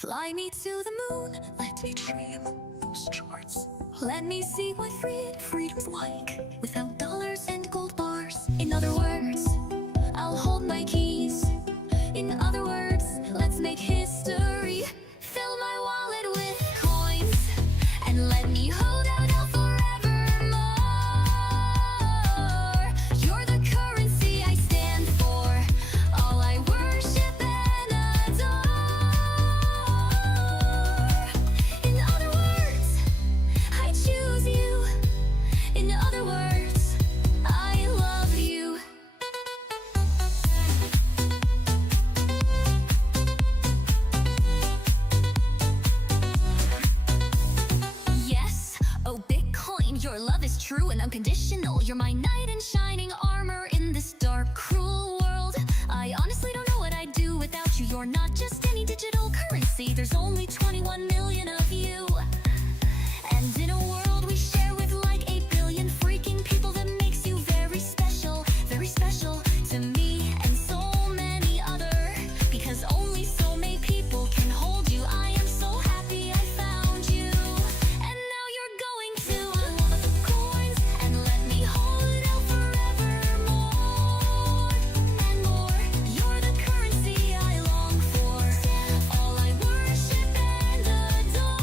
Fly me to the moon, let me dream those charts. Let me see what freedom's like, without dollars and gold bars. In other words, I'll hold my keys. In other words, let's make history. Fill my wallet with coins, and let me hold out all forevermore. You're the currency I stand for, all I worship and adore. In other words, I choose you. In other words, I love you. Yes, oh Bitcoin, your love is true and unconditional. You're my knight in shining armor in this dark, cruel world. I honestly don't know what I'd do without you. You're not just any digital currency. There's only 21 million of you. And in a world we share with like 8 billion freaking people, that makes you very special to me and so many other. Because only so many people can hold you. I am so happy I found you. And now you're going to coins, and let me hold out forevermore and more. You're the currency I long for, all I worship and adore.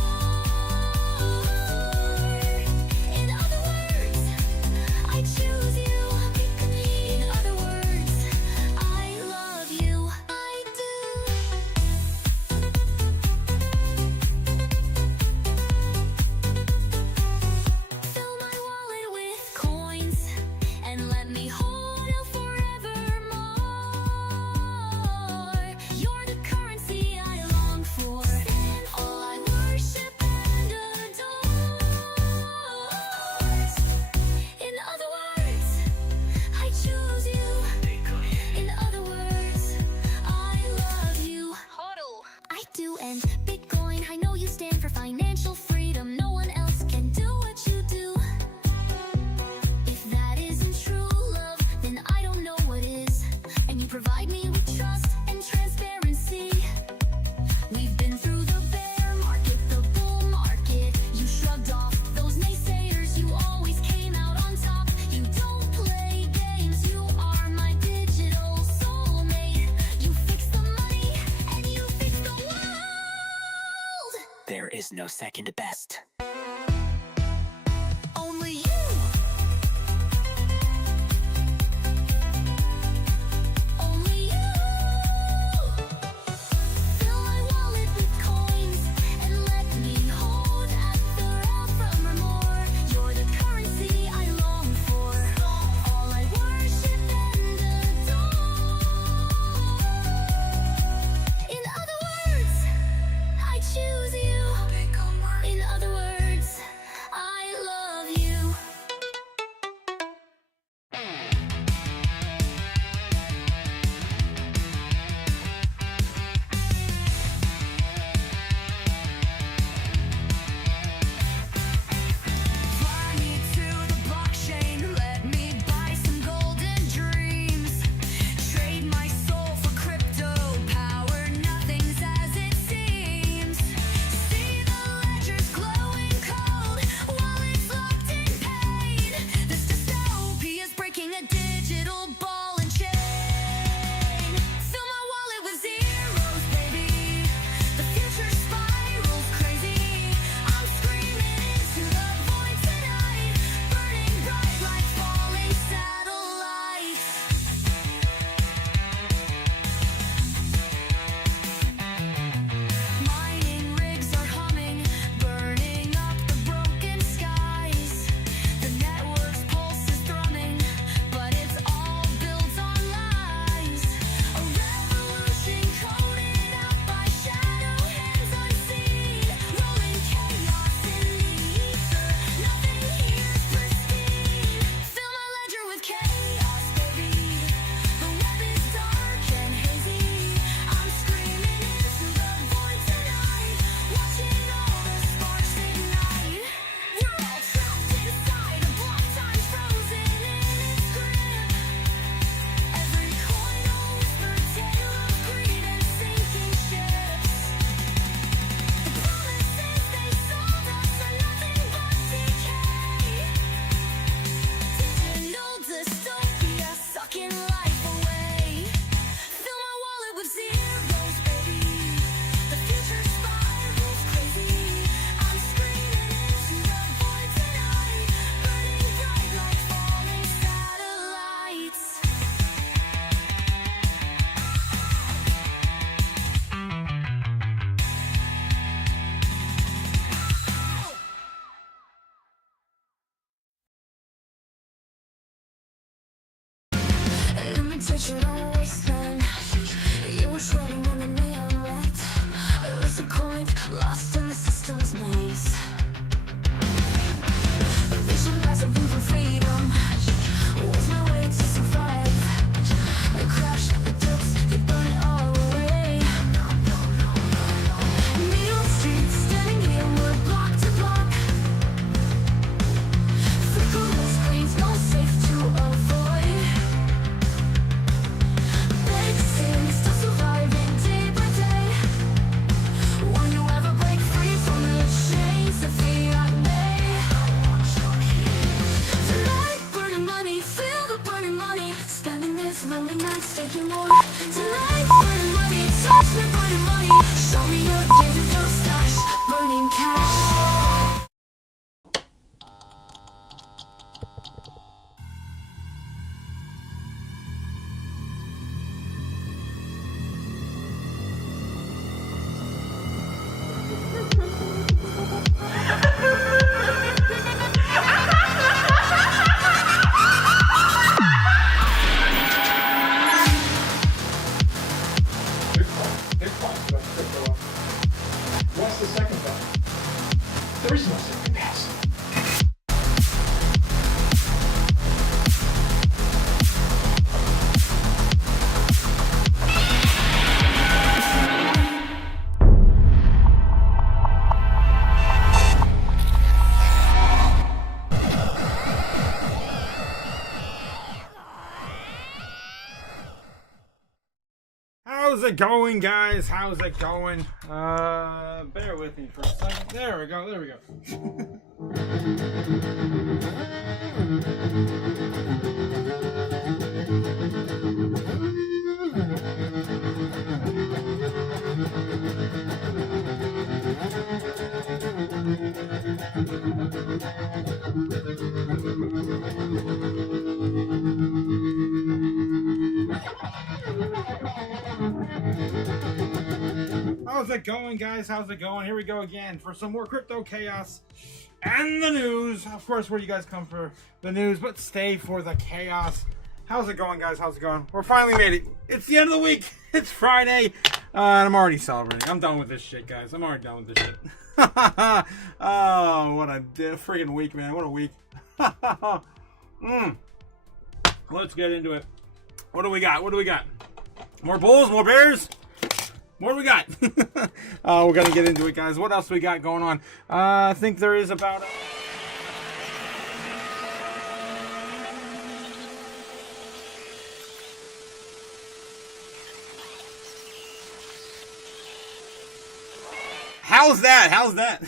In other words, I choose you. In other words, I love you. I do. Fill my wallet with coins, and let me hold out forevermore. You're the currency I long for, all I worship and adore. In other words, I choose you. In other words, I love you. Hodl. I do, and Bitcoin, I know you stand for financial freedom. No one else can do what you do. If that isn't true love, then I don't know what is. And you provide me with trust and transparency. We've been through the bear market, the bull market. You shrugged off those naysayers, you always came out on top. You don't play games, you are my digital soulmate. You fix the money, and you fix the world. There is no second best. Only you. Only you. Fill my wallet with coins, and let me hold at forevermore. You're the currency I long for, all I worship and adore. In other words, I choose you. In other words, There is no second best. How's it going, guys? How's it going? Bear with me for a second. There we go. There we go. How's it going, guys? How's it going? Here we go again for some more crypto chaos and the news. Of course, where you guys come for the news, but stay for the chaos. How's it going, guys? How's it going? We're finally made it. It's the end of the week. It's Friday, and I'm already celebrating. I'm done with this shit, guys. I'm already done with this shit. Oh, what a freaking week, man. What a week. Let's get into it. What do we got? What do we got? More bulls? More bears? What do we got? We're going to get into it, guys. What else we got going on? I think there is about... How's that? How's that?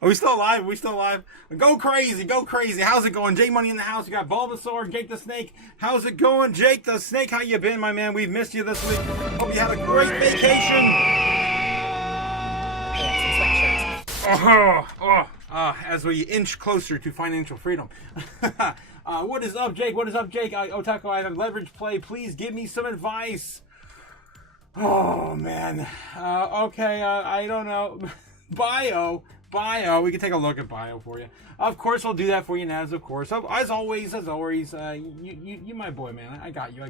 Are we still alive? Are we still alive? Go crazy, go crazy. How's it going? Jake Money in the house. We got Bulbasaur, Jake the Snake. How's it going, Jake the Snake? How you been, my man? We've missed you this week. Hope you had a great vacation. As we inch closer to financial freedom. What is up, Jake? What is up, Jake? Otaku, I have leverage play. Please give me some advice. Oh, man. Okay, I don't know. Bio. We can take a look at bio for you. Of course, we'll do that for you, Naz, of course. As always, you my boy, man. I got you.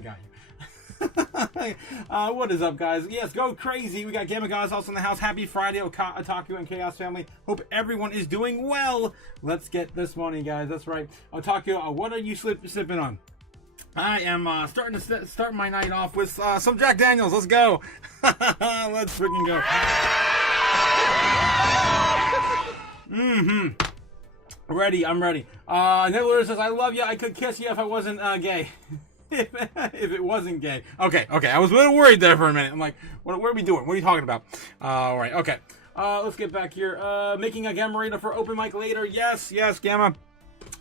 What is up, guys? Yes, go crazy. We got Gamma Guys also in the house. Happy Friday, Otaku and Chaos family. Hope everyone is doing well. Let's get this money, guys. That's right. Otaku, what are you sipping on? I am starting to start my night off with some Jack Daniels. Let's go. Let's freaking go. Ready. I'm ready. Nibbler says, I love you. I could kiss you if I wasn't gay. If it wasn't gay. Okay. I was a little worried there for a minute. I'm like, what are we doing? What are you talking about? All right. Okay. Let's get back here. Making a Gamma Arena for open mic later. Yes, Gamma.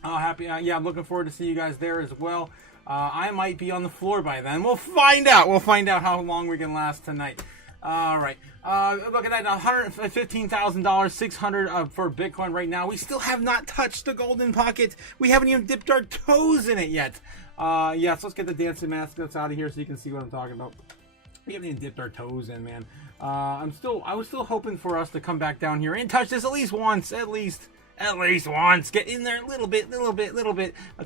Happy. Yeah, I'm looking forward to see you guys there as well. I might be on the floor by then. We'll find out. We'll find out how long we can last tonight. All right. Look at that. $115,000, 600 for Bitcoin right now. We still have not touched the golden pocket. We haven't even dipped our toes in it yet. Yeah, so let's get the dancing mascots out of here so you can see what I'm talking about. We haven't even dipped our toes in, man. I was still hoping for us to come back down here and touch this at least once. At least once. Get in there a little bit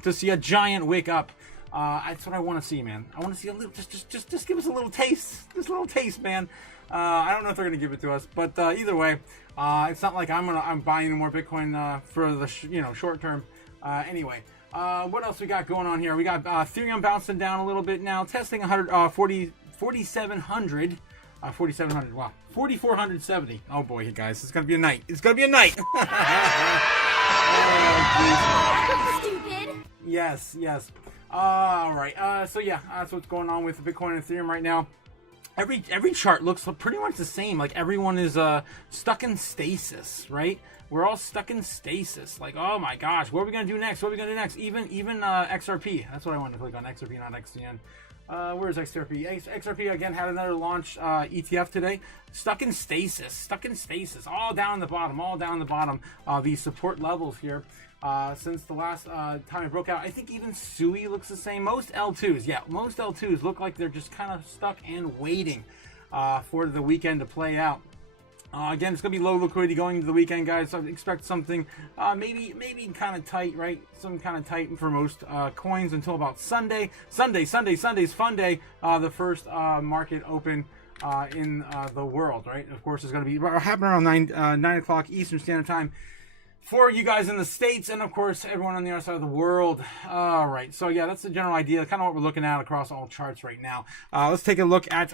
to see a giant wick up. That's what I want to see, man. I want to see a little, just give us a little taste. Just a little taste, man. I don't know if they're gonna give it to us, but either way, it's not like I'm buying more Bitcoin for the short term. Anyway, what else we got going on here? We got Ethereum bouncing down a little bit now, testing 4,700. 4,700. Wow, 4,470. Oh boy, guys, it's gonna be a night. It's gonna be a night. Oh, Stupid. yes. All right. So yeah, that's what's going on with Bitcoin and Ethereum right now. Every chart looks pretty much the same. Like everyone is stuck in stasis, right? We're all stuck in stasis. Like, oh my gosh, what are we gonna do next? Even XRP. That's what I wanted to click on. XRP, not XCN. Where's XRP? XRP again had another launch ETF today. Stuck in stasis. All down the bottom. These support levels here. Since the last time it broke out, I think even SUI looks the same. Most L2s look like they're just kind of stuck and waiting for the weekend to play out. Again, it's going to be low liquidity going into the weekend, guys. So I expect something maybe kind of tight, right? Some kind of tight for most coins until about Sunday. Sunday's fun day. The first market open in the world, right? Of course, it's going to be happening around 9 o'clock Eastern Standard Time for you guys in the States, and of course, everyone on the other side of the world. All right, so yeah, that's the general idea, kind of what we're looking at across all charts right now. Let's take a look at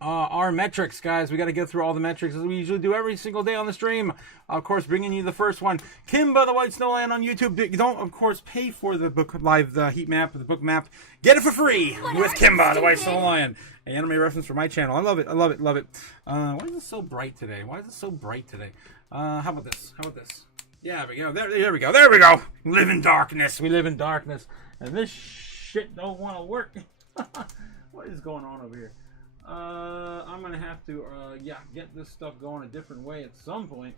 our metrics, guys. We got to go through all the metrics as we usually do every single day on the stream. Of course, bringing you the first one, Kimba the White Snowland on YouTube. You don't, of course, pay for the book live heat map, the book map. Get it for free with Kimba the White Snowland. An anime reference for my channel. I love it. I love it. Love it. Why is it so bright today? Why is it so bright today? How about this? How about this? Yeah, there we go. There we go. There we go. Live in darkness. We live in darkness, and this shit don't want to work. What is going on over here? I'm gonna have to, get this stuff going a different way at some point.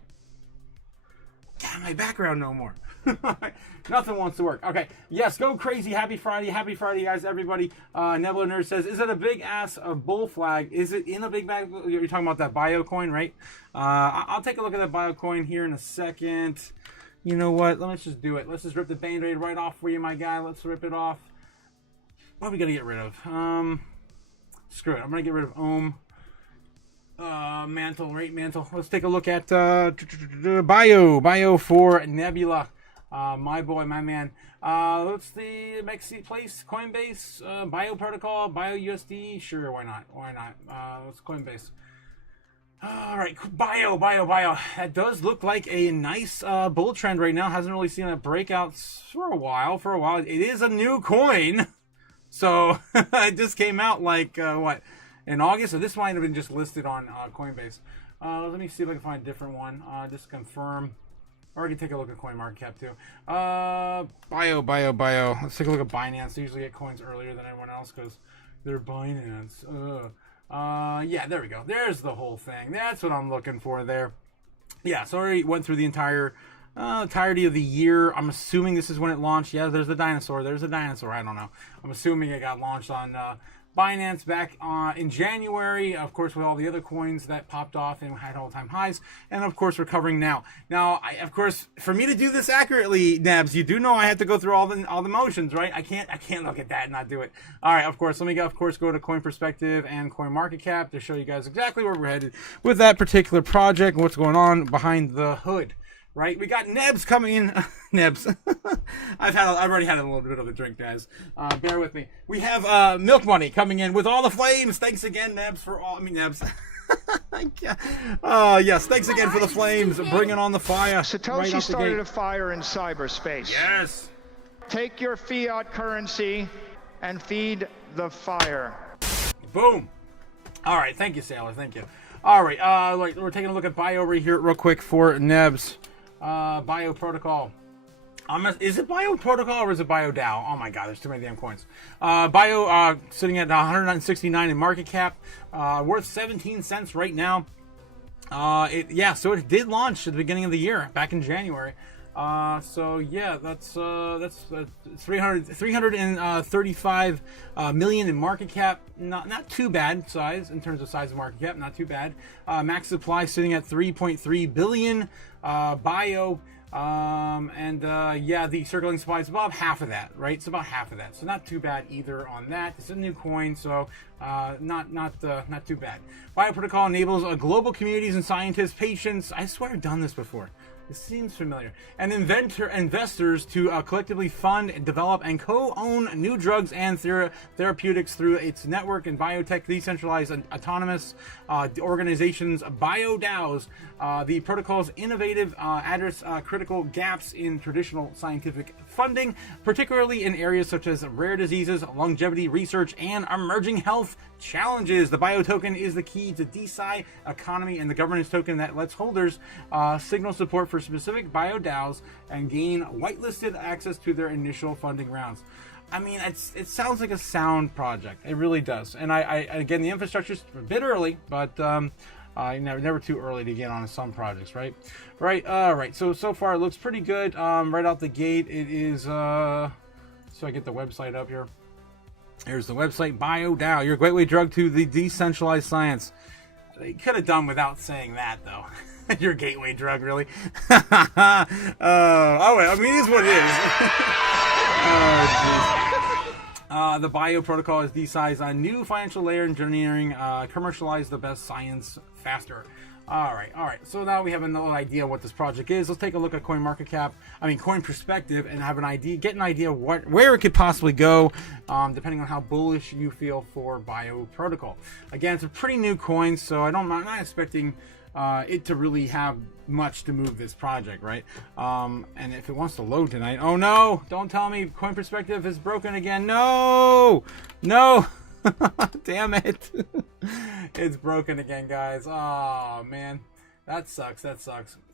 Damn, my background no more. Nothing wants to work. Okay, yes, go crazy. Happy Friday, guys, everybody. Nebula Nerd says, is it a big ass bull flag? Is it in a big bag? You're talking about that bio coin, right? I'll take a look at that bio coin here in a second. You know what? Let's just do it. Let's just rip the band-aid right off for you, my guy. Let's rip it off. What are we gonna get rid of? Screw it. I'm going to get rid of Ohm. Mantle, right? Mantle. Let's take a look at Bio for Nebula. My boy, my man. Let's the Mexi place, Coinbase, Bio Protocol, Bio USD. Sure, why not? Why not? Let's Coinbase. All right, Bio. That does look like a nice bull trend right now. Hasn't really seen a breakout for a while. It is a new coin. So it just came out like what, in August? So this might have been just listed on Coinbase. Let me see if I can find a different one. Just confirm. Or I can take a look at CoinMarketCap too. Bio. Let's take a look at Binance. They usually get coins earlier than everyone else because they're Binance. Yeah, there we go. There's the whole thing. That's what I'm looking for there. Yeah, so I already went through the entirety of the year. I'm assuming this is when it launched. Yeah, there's the dinosaur. I don't know. I'm assuming it got launched on Binance back in January, of course, with all the other coins that popped off and had all-time highs, and of course recovering now. Now, of course, for me to do this accurately, Nebs, you do know I have to go through all the motions, right? I can't look at that and not do it. All right, of course, let me go to Coin Perspective and CoinMarketCap to show you guys exactly where we're headed with that particular project and what's going on behind the hood. Right, we got Nebs coming in. Nebs, I've already had a little bit of a drink, guys. Bear with me. We have Milk Money coming in with all the flames. Thanks again, Nebs, for all. Nebs. Yes, thanks again for the flames. Bringing on the fire. Satoshi right started a fire in cyberspace. Yes. Take your fiat currency and feed the fire. Boom. All right, thank you, Sailor. Thank you. All right, we're taking a look at Bio over here real quick for Nebs. Bio Protocol. Is it Bio Protocol or is it Bio DAO? Oh my god, there's too many damn coins. Bio sitting at 169 in market cap, worth 17 cents right now. So it did launch at the beginning of the year, back in January. So yeah, that's 335 million in market cap. Not too bad size in terms of size of market cap. Not too bad. Max supply sitting at 3.3 billion. Bio. The circulating supply is about half of that, right? It's about half of that, so not too bad either on that. It's a new coin, so not too bad. Bio Protocol enables global communities and scientists, patients. I swear I've done this before. It seems familiar. And investors to collectively fund, develop, and co-own new drugs and therapeutics through its network and biotech decentralized and autonomous organizations, BioDAOs. The protocol's innovative address critical gaps in traditional scientific funding, particularly in areas such as rare diseases, longevity research, and emerging health challenges. The Bio token is the key to DeSci economy and the governance token that lets holders signal support for specific Bio DAOs and gain whitelisted access to their initial funding rounds. I mean, it sounds like a sound project. It really does. And I again, the infrastructure's a bit early, but never too early to get on some projects, right? Right. All right. So far it looks pretty good. Right out the gate, it is. So I get the website up here. Here's the website, BioDAO, your gateway drug to the decentralized science. They could have done without saying that, though. Your gateway drug, really? Wait, I mean, it is what it is. Oh, The bio protocol is DeSci's new financial layer engineering, commercialize the best science faster. All right. So now we have a little idea what this project is. Let's take a look at Coin Perspective, and have an idea, get an idea of where it could possibly go, depending on how bullish you feel for bio protocol. Again, it's a pretty new coin, so I'm not expecting it to really have much to move this project, right? And if it wants to load tonight, oh no! Don't tell me Coin Perspective is broken again. No! Damn it! It's broken again, guys. Oh man, that sucks. I'm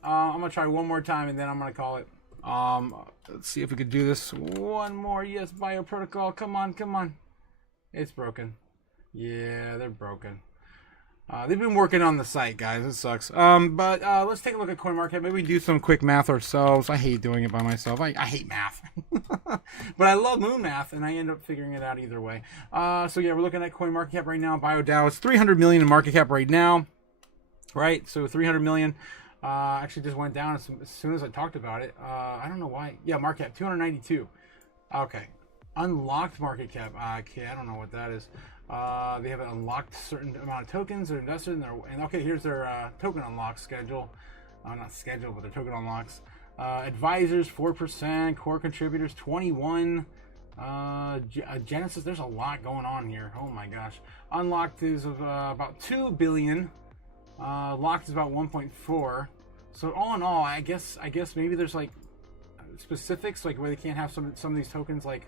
gonna try one more time, and then I'm gonna call it. Let's see if we could do this one more. Yes, bio protocol. Come on. It's broken. Yeah, they're broken. They've been working on the site, guys. It sucks. But let's take a look at CoinMarket. Maybe we do some quick math ourselves. I hate doing it by myself. I hate math. But I love moon math, and I end up figuring it out either way. So yeah, we're looking at CoinMarketCap right now. BioDAO is 300 million in market cap right now. Right? So 300 million. Actually just went down as soon as I talked about it. I don't know why. Yeah, market cap 292. Okay. Unlocked market cap. Okay, I don't know what that is. They have an unlocked certain amount of tokens they're invested in there. And okay, here's their token unlock schedule. Not schedule, but their token unlocks. Advisors 4%, core contributors 21. Genesis, there's a lot going on here. Oh my gosh. Unlocked is about 2 billion. Locked is about 1.4. So all in all, I guess maybe there's like specifics, like where they can't have some of these tokens like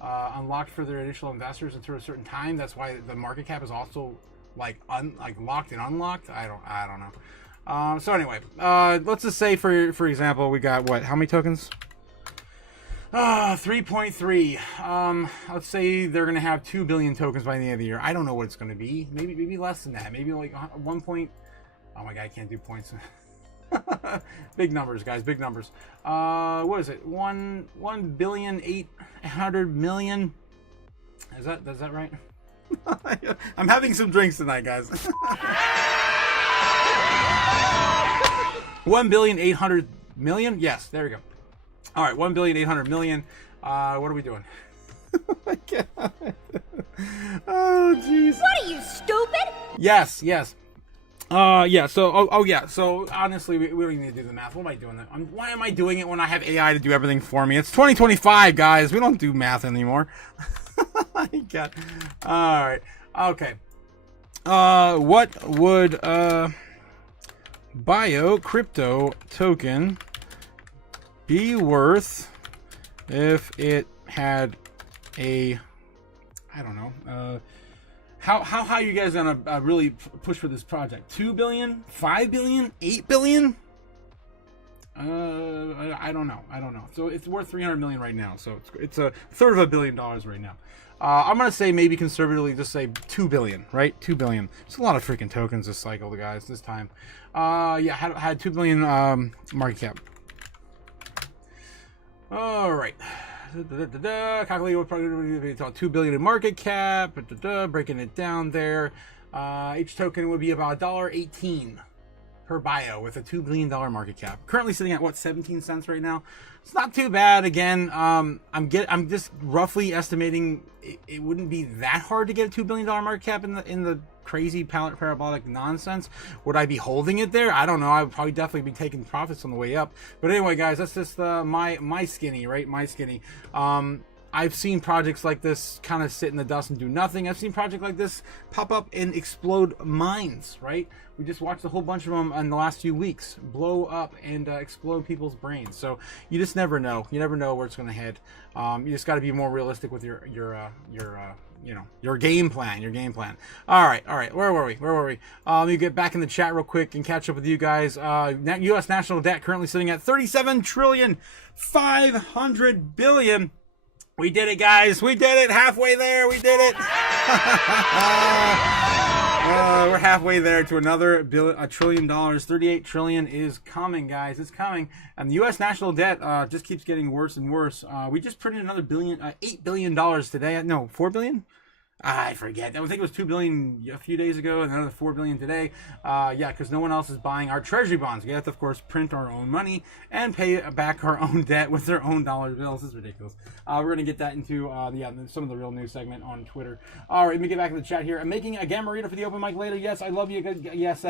unlocked for their initial investors until a certain time. That's why the market cap is also like locked and unlocked. I don't know. So anyway, let's just say for example, we got what? How many tokens? 3.3. Let's say they're gonna have 2 billion tokens by the end of the year. I don't know what it's gonna be. Maybe less than that. Maybe like 1 point. Oh my god, I can't do points. Big numbers, guys. Big numbers. What is it? 1,800,000,000. Is that right? I'm having some drinks tonight, guys. 1,800,000,000. Yes, there we go. All right, 1,800,000,000. What are we doing? Oh my god. Oh jeez. What are you, stupid? Yes. Yeah. So, yeah. So honestly, we don't need to do the math. What am I doing? Why am I doing it when I have AI to do everything for me? It's 2025, guys. We don't do math anymore. God. All right. Okay. What would bio crypto token be worth if it had a, I don't know, how high are you guys gonna really push for this project? 2 billion, 5 billion, 8 billion? I don't know. So it's worth 300 million right now. So it's a third of $1 billion right now. I'm gonna say maybe conservatively just say 2 billion, right? 2 billion. It's a lot of freaking tokens this cycle, guys. This time, yeah, had 2 billion market cap. All right. Calculate what probably it's 2 billion in market cap. Breaking it down there. Each token would be about $1.18 per bio with a $2 billion market cap. Currently sitting at what, 17 cents right now. It's not too bad. Again, I'm just roughly estimating it wouldn't be that hard to get a $2 billion market cap in the crazy parabolic nonsense. Would I be holding it there? I don't know. I would probably definitely be taking profits on the way up. But anyway, guys, that's just my skinny, right? My skinny. I've seen projects like this kind of sit in the dust and do nothing. I've seen projects like this pop up and explode mines, right? We just watched a whole bunch of them in the last few weeks blow up and explode people's brains. So you just never know. You never know where it's going to head. You just got to be more realistic with your game plan. All right. Where were we? Let me get back in the chat real quick and catch up with you guys. U.S. national debt currently sitting at 37,500,000,000,000. We did it, guys. We did it. Halfway there. We did it. We're halfway there to another $1 trillion. 38 trillion is coming, guys. It's coming. And the U.S. national debt just keeps getting worse and worse. We just printed another $8 billion today. No, $4 billion? I forget. I think it was 2 billion a few days ago, and another 4 billion today. Yeah, because no one else is buying our Treasury bonds. We have to, of course, print our own money and pay back our own debt with their own dollar bills. This is ridiculous. We're gonna get that into some of the real news segment on Twitter. All right, let me get back to the chat here. I'm making a gamma reader for the open mic later. Yes, I love you. Yes,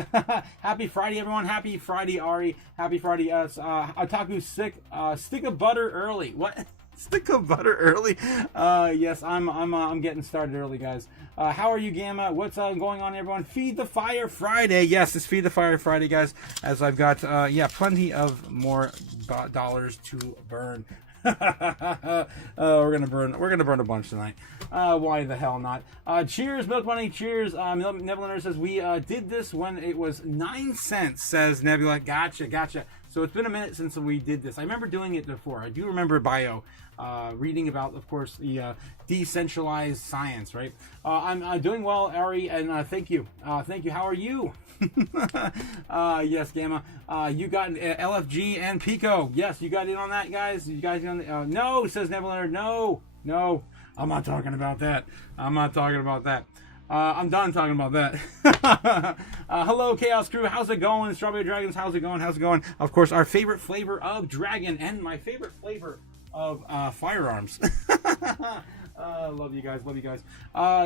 happy Friday, everyone. Happy Friday, Ari. Happy Friday, us. Otaku sick. Stick of butter early. What? Stick of butter early. Yes, I'm getting started early, guys. How are you, Gamma? What's going on, everyone? Feed the Fire Friday. Yes, it's Feed the Fire Friday, guys. As I've got plenty of more dollars to burn. We're gonna burn a bunch tonight. Why the hell not? Cheers, Milk Money. Cheers. Nebula says we did this when it was 9 cents. Says Nebula. Gotcha. So it's been a minute since we did this. I remember doing it before. I do remember bio. Reading about, of course, the decentralized science, right? I'm doing well, Ari, and thank you. Thank you. How are you? Yes, Gamma. You got LFG and Pico. Yes, you got in on that, guys. You guys on the, no, says Nebula. No. I'm not talking about that. I'm done talking about that. Hello, Chaos Crew. How's it going? Strawberry Dragons. How's it going? Of course, our favorite flavor of dragon and my favorite flavor of firearms. Love you guys.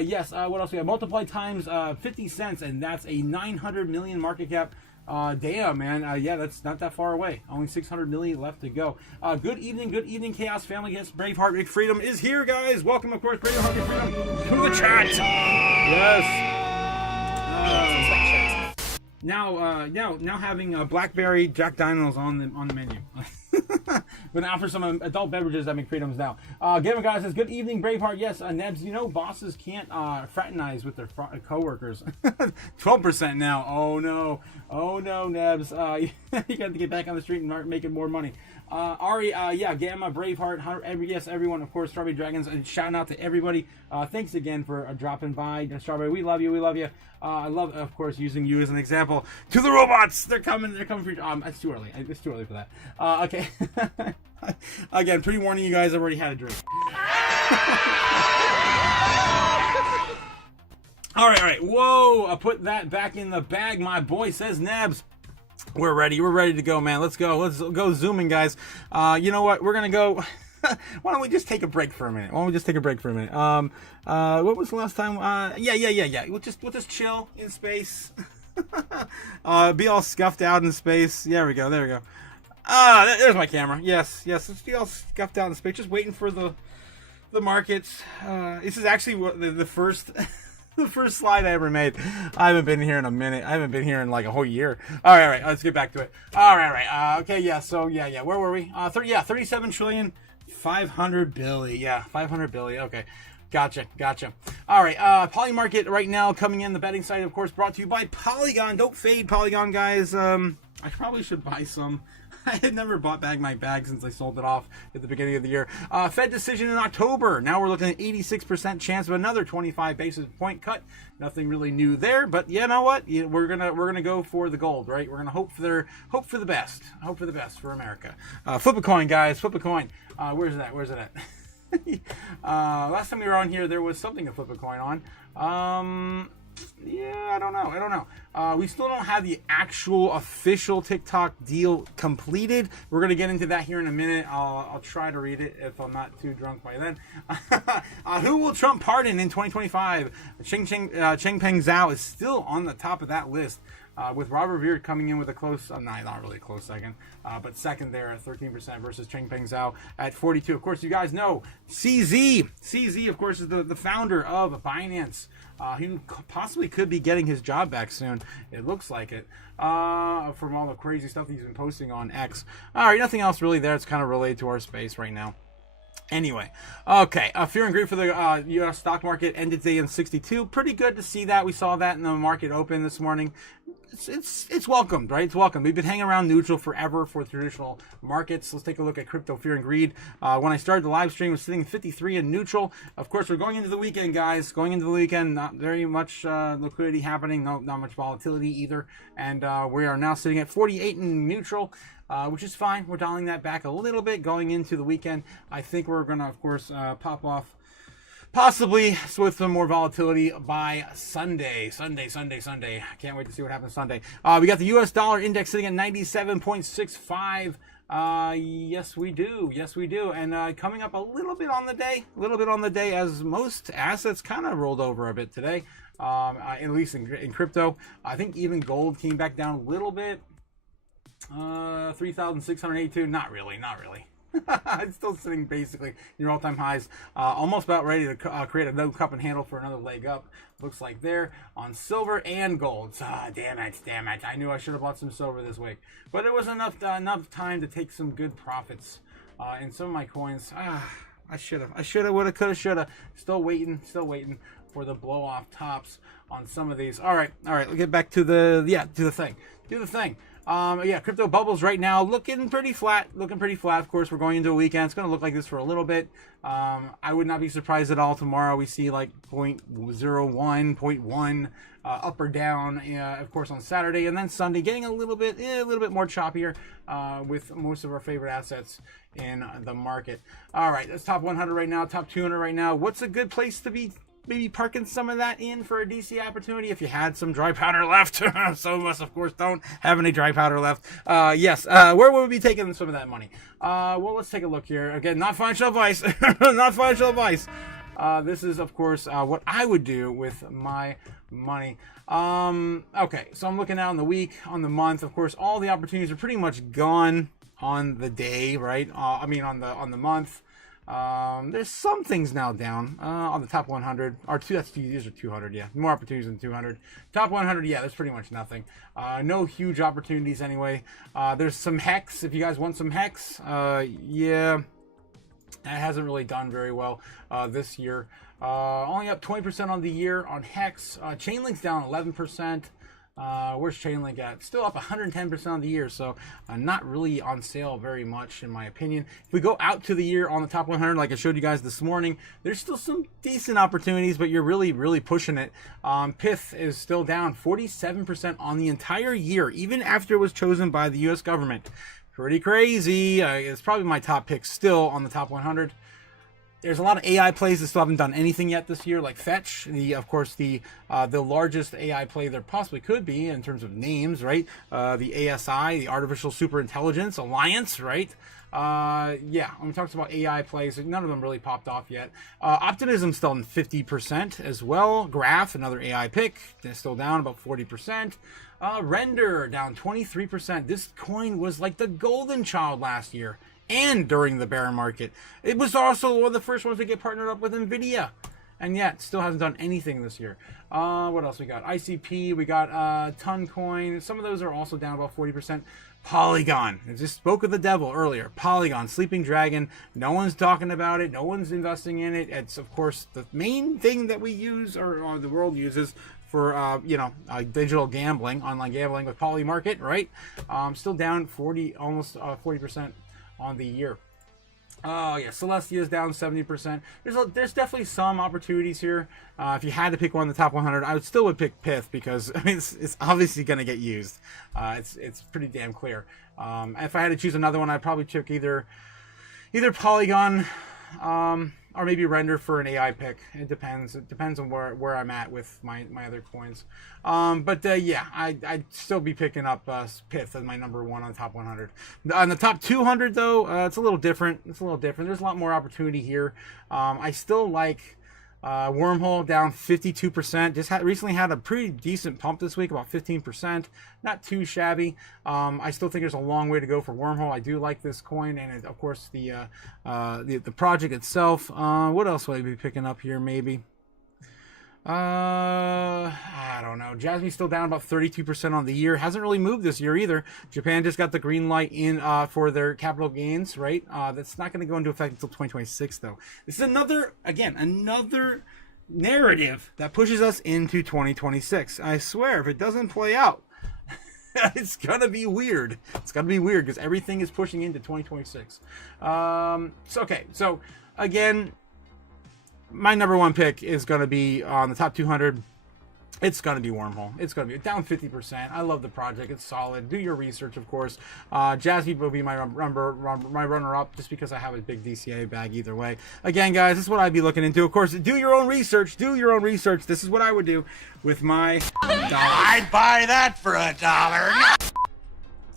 Yes. What else we have? Multiply times 50 cents, and that's a 900 million market cap. Damn, man. Yeah, that's not that far away. Only 600 million left to go. Good evening, Chaos family. Yes, Braveheart Big Freedom is here, guys. Welcome, of course, Braveheart Big Freedom to the chat. Yes. Now having Blackberry Jack Daniels on the menu. But now for some adult beverages at McFreedom's now. Gamer Guy says, good evening, Braveheart. Yes, Nebs, you know bosses can't fraternize with their co-workers. 12% now. Oh no, Nebs. You got to get back on the street and start making more money. Ari, Gamma, Braveheart, everyone, of course, Strawberry Dragons, and shout out to everybody. Thanks again for dropping by. Strawberry, we love you. I love, of course, using you as an example. To the robots, they're coming for you. It's too early. It's too early for that. Okay. Again, pre-warning you guys, I've already had a drink. All right. Whoa, I put that back in the bag, my boy, says Nebs. We're ready to go, man. Let's go zooming, guys. You know what? We're gonna go. Why don't we just take a break for a minute? What was the last time? Yeah. We'll just chill in space. Be all scuffed out in space. There we go. There's my camera. Yes. Let's be all scuffed out in space. Just waiting for the markets. This is actually the first. The first slide I ever made. I haven't been here in a minute. I haven't been here in like a whole year. All right. Let's get back to it. All right. Okay. Yeah. So yeah. Where were we? 37 trillion, 500 billion. Yeah, 500 billion. Okay. Gotcha. All right. Polymarket right now coming in. The betting site, of course, brought to you by Polygon. Don't fade Polygon, guys. I probably should buy some. I had never bought back my bag since I sold it off at the beginning of the year. Fed decision in October. Now we're looking at 86% chance of another 25 basis point cut. Nothing really new there, but you know what? We're gonna go for the gold, right? We're gonna hope for the best. Hope for the best for America. Flip a coin, guys. Flip a coin. Where's it at? Last time we were on here, there was something to flip a coin on. Yeah, I don't know. We still don't have the actual official TikTok deal completed. We're going to get into that here in a minute. I'll try to read it if I'm not too drunk by then. Who will Trump pardon in 2025? Chengpeng Zhao is still on the top of that list. With Robert Beard coming in with a close, not really a close second, but second there at 13% versus Chengpeng Zhao at 42. Of course, you guys know CZ, of course, is the founder of Binance. He possibly could be getting his job back soon. It looks like it, from all the crazy stuff he's been posting on X. All right, nothing else really there. It's kind of related to our space right now. Anyway, okay, fear and greed for the U.S. stock market ended today in 62. Pretty good to see that. We saw that in the market open this morning. It's welcomed, right? It's welcome. We've been hanging around neutral forever for traditional markets. Let's take a look at crypto fear and greed. When I started the live stream, it was sitting at 53 in neutral. Of course, we're going into the weekend, guys. Going into the weekend, not very much liquidity happening. Not much volatility either. And we are now sitting at 48 in neutral. Which is fine. We're dialing that back a little bit going into the weekend. I think we're going to, of course, pop off possibly with some more volatility by Sunday. I can't wait to see what happens Sunday. We got the US dollar index sitting at 97.65. Yes, we do. And coming up a little bit on the day, as most assets kind of rolled over a bit today, at least in crypto. I think even gold came back down a little bit. 3,682. Not really. It's still sitting basically near all-time highs. Almost about ready to create a no cup and handle for another leg up. Looks like there on silver and gold. Damn it. I knew I should have bought some silver this week. But it was enough time to take some good profits in some of my coins. I should have, would have, could have, should have. Still waiting for the blow off tops on some of these. All right. Let's get back to the thing. Crypto bubbles right now looking pretty flat. Of course, we're going into a weekend. It's going to look like this for a little bit. I would not be surprised at all tomorrow we see like 0.01, 0.1 up or down. Of course, on Saturday, and then Sunday getting a little bit more choppier with most of our favorite assets in the market. All right, that's top 100 right now, top 200 right now. What's a good place to be? Maybe parking some of that in for a DC opportunity if you had some dry powder left. Some of us, of course, don't have any dry powder left. Where would we be taking some of that money? Well, let's take a look here. Again, not financial advice. This is, of course, what I would do with my money. Okay, so I'm looking out on the week, on the month. Of course, all the opportunities are pretty much gone on the day, right? On the month. There's some things now down on the top 100. These are 200, yeah. More opportunities than 200. Top 100, yeah, there's pretty much nothing. No huge opportunities anyway. There's some hex, if you guys want some hex. Yeah, that hasn't really done very well this year. Only up 20% on the year on hex. Chainlink's down 11%. Where's Chainlink at? Still up 110% on the year, so not really on sale very much in my opinion. If we go out to the year on the top 100, like I showed you guys this morning, there's still some decent opportunities, but you're really pushing it. Pith is still down 47% on the entire year, even after it was chosen by the U.S. government. Pretty crazy. It's probably my top pick still on the top 100. There's a lot of AI plays that still haven't done anything yet this year, like Fetch, of course, the largest AI play there possibly could be in terms of names, right? The ASI, the Artificial Superintelligence Alliance, right? When we talked about AI plays, none of them really popped off yet. Optimism still in 50% as well. Graph, another AI pick, still down about 40%. Render down 23%. This coin was like the golden child last year. And during the bear market, it was also one of the first ones to get partnered up with Nvidia, and yet still hasn't done anything this year. What else we got? ICP, we got Toncoin. Some of those are also down about 40%. Polygon, I just spoke of the devil earlier. Polygon, sleeping dragon. No one's talking about it. No one's investing in it. It's of course the main thing that we use, or the world uses, for digital gambling, online gambling with Polymarket, right? Still down almost 40%. On the year. Celestia is down 70%. There's definitely some opportunities here. If you had to pick one in the top 100, I would pick Pith because it's obviously going to get used. It's pretty damn clear. If I had to choose another one, I'd probably pick either Polygon or maybe Render for an AI pick. It depends. It depends on where I'm at with my other coins. I'd still be picking up Pith as my number one on the top 100. On the top 200, though, it's a little different. There's a lot more opportunity here. I still like Wormhole down 52%. Just recently had a pretty decent pump this week, about 15%. Not too shabby. I still think there's a long way to go for Wormhole. I do like this coin, and of course the project itself. What else will I be picking up here? Maybe. I don't know. Jasmine's still down about 32% on the year. Hasn't really moved this year either. Japan just got the green light in for their capital gains, right? That's not going to go into effect until 2026, though. This is another narrative that pushes us into 2026. I swear, if it doesn't play out, it's going to be weird. It's going to be weird because everything is pushing into 2026. So again, my number one pick is going to be on the top 200. It's going to be Wormhole. It's going to be down 50%. I love the project. It's solid. Do your research, of course. Jazzy will be my runner-up just because I have a big DCA bag either way. Again, guys, this is what I'd be looking into. Of course, do your own research. Do your own research. This is what I would do with my dollar. I'd buy that for $1.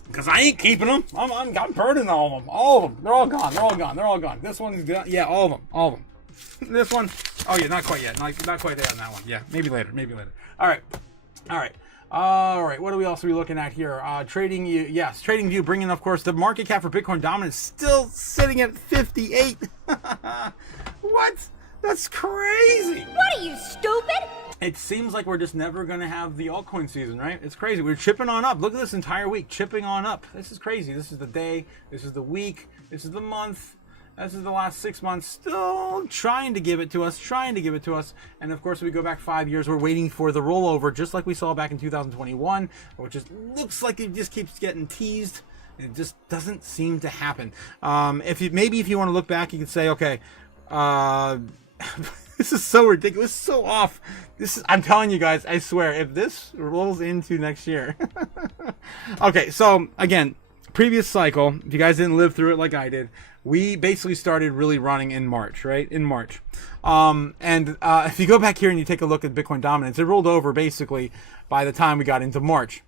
Because I ain't keeping them. I'm burning all of them. All of them. They're all gone. They're all gone. They're all gone. This one's gone. Yeah, all of them. All of them. This one. Oh, yeah, not quite yet. Not quite there on that one. Yeah, maybe later. Maybe later. All right. All right. All right. What are we also be looking at here? Trading View. Yes, Trading View bringing, of course, the market cap for Bitcoin dominance still sitting at 58. What? That's crazy. What are you, stupid? It seems like we're just never going to have the altcoin season, right? It's crazy. We're chipping on up. Look at this entire week, chipping on up. This is crazy. This is the day. This is the week. This is the month. This is the last 6 months, still trying to give it to us, And of course, if we go back 5 years, we're waiting for the rollover, just like we saw back in 2021, which just looks like it just keeps getting teased. It just doesn't seem to happen. Maybe if you want to look back, you can say, okay, this is so ridiculous, so off. I'm telling you guys, I swear, if this rolls into next year. Okay, so again, previous cycle, if you guys didn't live through it like I did, we basically started really running in March, right? In March. If you go back here and you take a look at Bitcoin dominance, it rolled over basically by the time we got into March.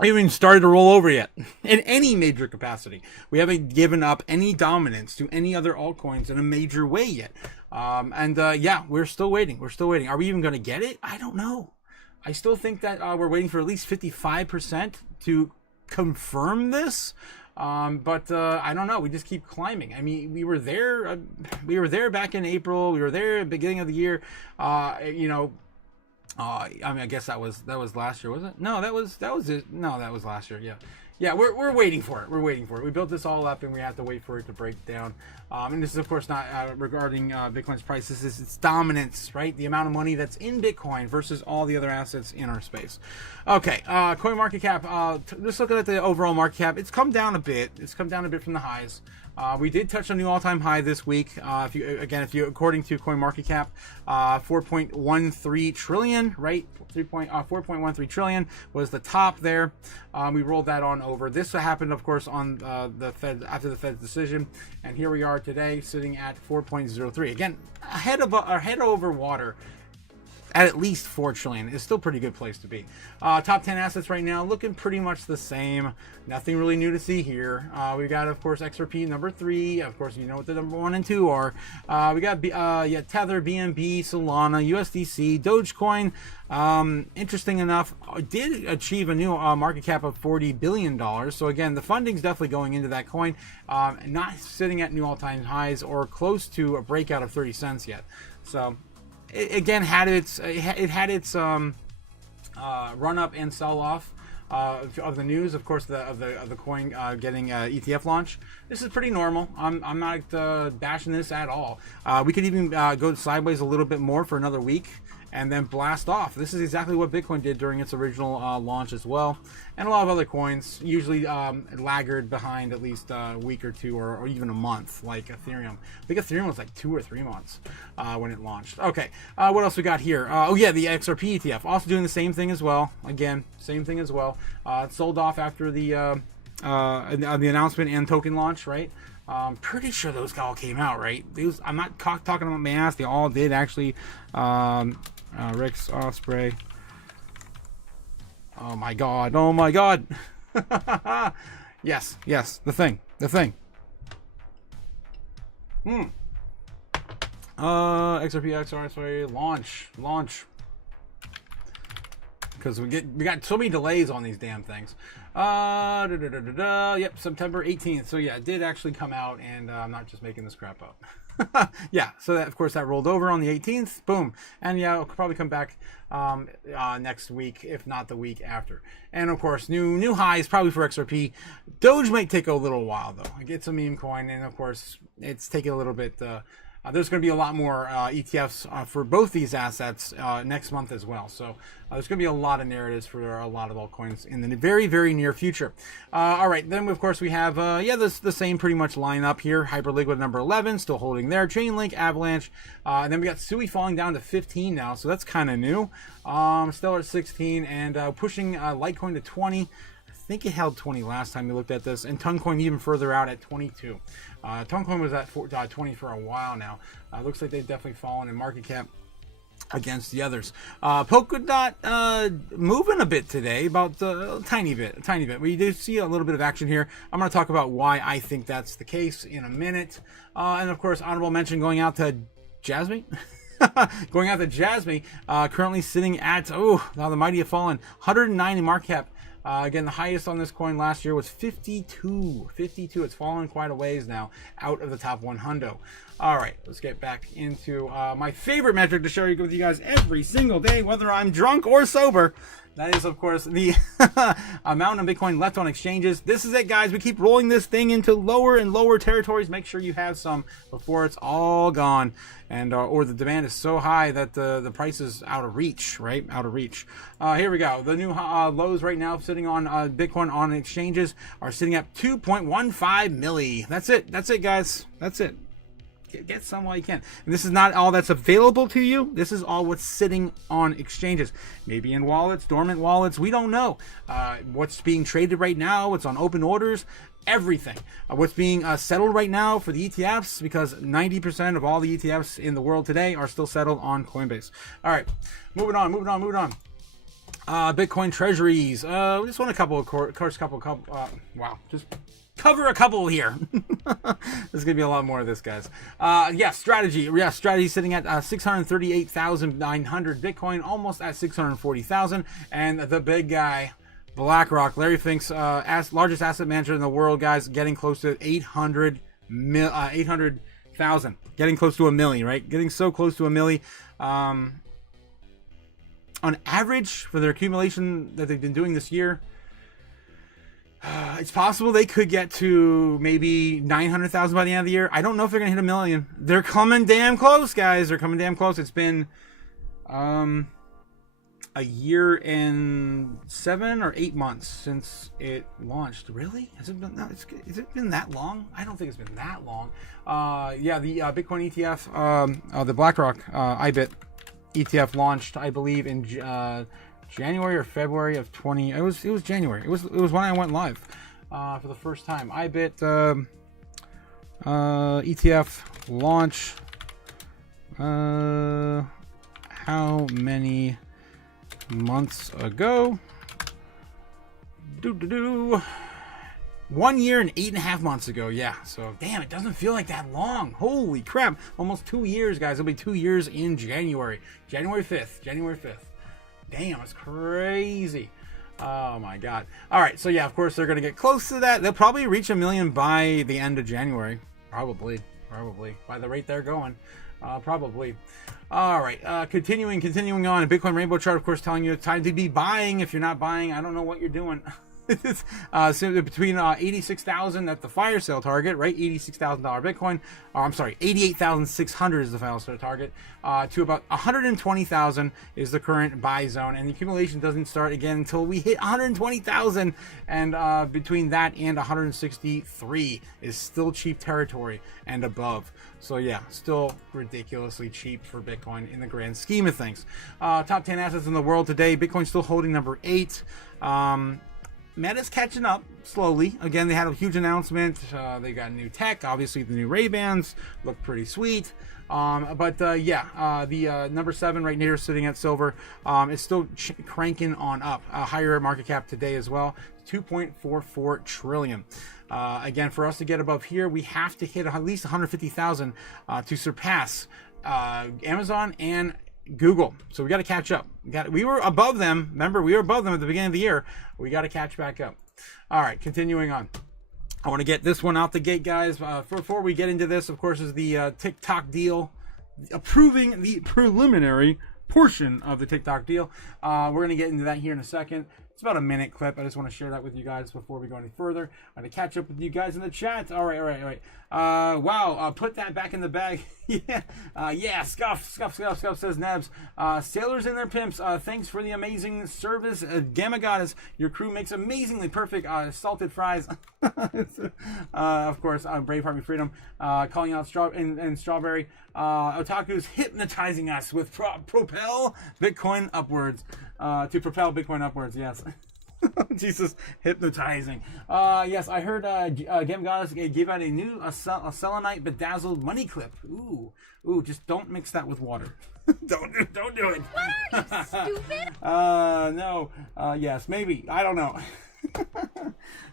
We haven't even started to roll over yet in any major capacity. We haven't given up any dominance to any other altcoins in a major way yet. Yeah, we're still waiting. We're still waiting. Are we even going to get it? I don't know. I still think that we're waiting for at least 55% to confirm this. I don't know. We just keep climbing. I mean, we were there back in April. We were there at the beginning of the year. I mean, I guess that was last year, was it? No, that was it. No, that was last year. Yeah. We're waiting for it. We're waiting for it. We built this all up, and we have to wait for it to break down. And this is, of course, not regarding Bitcoin's price. This is its dominance, right? The amount of money that's in Bitcoin versus all the other assets in our space. Okay, coin market cap. Just looking at the overall market cap, it's come down a bit. It's come down a bit from the highs. We did touch a new all-time high this week. If you according to CoinMarketCap, 4.13 trillion, right? 4.13 trillion was the top there. We rolled that on over. This happened, of course, on the Fed after the Fed's decision, and here we are today, sitting at 4.03. Again, head over water. At least 4 trillion is still a pretty good place to be. Top 10 assets right now looking pretty much the same. Nothing really new to see here. We got, of course, XRP number 3. Of course, you know what the number 1 and 2 are. We got Tether, BNB, Solana, USDC, Dogecoin. Interesting enough, did achieve a new market cap of $40 billion. So again, the funding's definitely going into that coin. Not sitting at new all-time highs or close to a breakout of 30 cents yet. So it again had its run up and sell off of the news, of course, of the coin getting ETF launch. This is pretty normal. I'm not bashing this at all. We could even go sideways a little bit more for another week and then blast off. This is exactly what Bitcoin did during its original launch as well, and a lot of other coins usually laggard behind at least a week or two or even a month, like Ethereum. I think Ethereum was like 2 or 3 months when it launched. Okay, what else we got here? Oh yeah, the XRP ETF also doing the same thing as well. Again, same thing as well. It sold off after the announcement and token launch, right? Pretty sure those all came out, right? I'm not talking about my ass. They all did actually. Rick's Osprey. Oh my god. Oh my god. Yes. The thing. XRP XR, sorry. Launch. Because we got so many delays on these damn things. Yep, September 18th. So yeah, it did actually come out, and I'm not just making this crap up. Yeah, so that, of course, that rolled over on the 18th. Boom. And yeah, it'll probably come back next week, if not the week after. And of course, new highs probably for XRP. Doge might take a little while though. It's a meme coin, and of course, it's taking a little bit there's going to be a lot more ETFs for both these assets next month as well. So there's going to be a lot of narratives for a lot of altcoins in the very, very near future. All right, then of course we have the same pretty much lineup here. Hyperliquid number 11 still holding there. Chainlink, Avalanche, and then we got Sui falling down to 15 now, so that's kind of new. Stellar at 16 and pushing Litecoin to 20. I think it held 20 last time we looked at this, and Toncoin even further out at 22. Toncoin was at 20 for a while now. Looks like they've definitely fallen in market cap against the others. Polkadot moving a bit today, about a tiny bit. We do see a little bit of action here. I'm going to talk about why I think that's the case in a minute. And of course, honorable mention going out to Jasmine. Going out to Jasmine, currently sitting at, now the mighty have fallen, 109 in market cap. Again, the highest on this coin last year was 52. It's fallen quite a ways now out of the top 100. All right, let's get back into my favorite metric to share with you guys every single day, whether I'm drunk or sober. That is, of course, the amount of Bitcoin left on exchanges. This is it, guys. We keep rolling this thing into lower and lower territories. Make sure you have some before it's all gone, and or the demand is so high that the price is out of reach, right? Out of reach. Here we go. The new lows right now sitting on Bitcoin on exchanges are sitting at 2.15 milli. That's it. That's it, guys. That's it. Get some while you can. And this is not all that's available to you. This is all what's sitting on exchanges. Maybe in wallets, dormant wallets. We don't know. What's being traded right now, what's on open orders, everything. What's being settled right now for the ETFs, because 90% of all the ETFs in the world today are still settled on Coinbase. All right, moving on. Bitcoin treasuries. We just want a couple of just cover a couple here. There's gonna be a lot more of this, guys. Strategy sitting at 638,900 Bitcoin, almost at 640,000. And the big guy, BlackRock, Larry Fink's largest asset manager in the world, guys, getting close to 800,000, getting close to a million, right? Getting so close to a million. On average, for their accumulation that they've been doing this year, it's possible they could get to maybe 900,000 by the end of the year. I don't know if they're going to hit a million. They're coming damn close, guys. They're coming damn close. It's been a year and 7 or 8 months since it launched. Really? Has it been that long? I don't think it's been that long. The Bitcoin ETF, the BlackRock IBIT ETF launched, I believe, in January or February of 20. It was January. It was when I went live for the first time. IBIT ETF launch. How many months ago? 1 year and 8.5 months ago. Yeah. So damn, it doesn't feel like that long. Holy crap! Almost 2 years, guys. It'll be 2 years in January. January 5th. Damn, it's crazy. Oh my god. All right, so yeah, of course they're going to get close to that. They'll probably reach a million by the end of January. Probably. By the rate they're going. Probably. All right, continuing on. Bitcoin Rainbow chart, of course, telling you it's time to be buying. If you're not buying, I don't know what you're doing. So between 86,000 at the fire sale target, right? $86,000 Bitcoin. I'm sorry, 88,600 is the fire sale target. To about 120,000 is the current buy zone, and the accumulation doesn't start again until we hit 120,000. And between that and 163 is still cheap territory and above. So yeah, still ridiculously cheap for Bitcoin in the grand scheme of things. Top 10 assets in the world today. Bitcoin still holding number 8. Meta's catching up slowly. Again, they had a huge announcement. They got new tech. Obviously, the new Ray-Bans look pretty sweet. The number 7 right near sitting at silver is still cranking on up. Higher market cap today as well, 2.44 trillion. Again, for us to get above here, we have to hit at least 150,000 to surpass Amazon and Google. So we got to catch up. We were above them. Remember, we were above them at the beginning of the year. We got to catch back up. All right, continuing on. I want to get this one out the gate, guys. Before we get into this, of course, is the TikTok deal, approving the preliminary portion of the TikTok deal. We're going to get into that here in a second. It's about a minute clip. I just want to share that with you guys before we go any further. I'm going to catch up with you guys in the chat. All right. Wow, put that back in the bag. Yeah, scuff, says Nebs. Sailors and their pimps, thanks for the amazing service. Gamma Goddess, your crew makes amazingly perfect salted fries. Of course, Braveheart Me Freedom, calling out Strawberry. Otaku's hypnotizing us with propel Bitcoin upwards. To propel Bitcoin upwards, yes. Jesus, hypnotizing. Yes, I heard Game Goddess gave out a new selenite bedazzled money clip. Ooh, just don't mix that with water. don't do it. What are you, stupid? No. Yes, maybe. I don't know.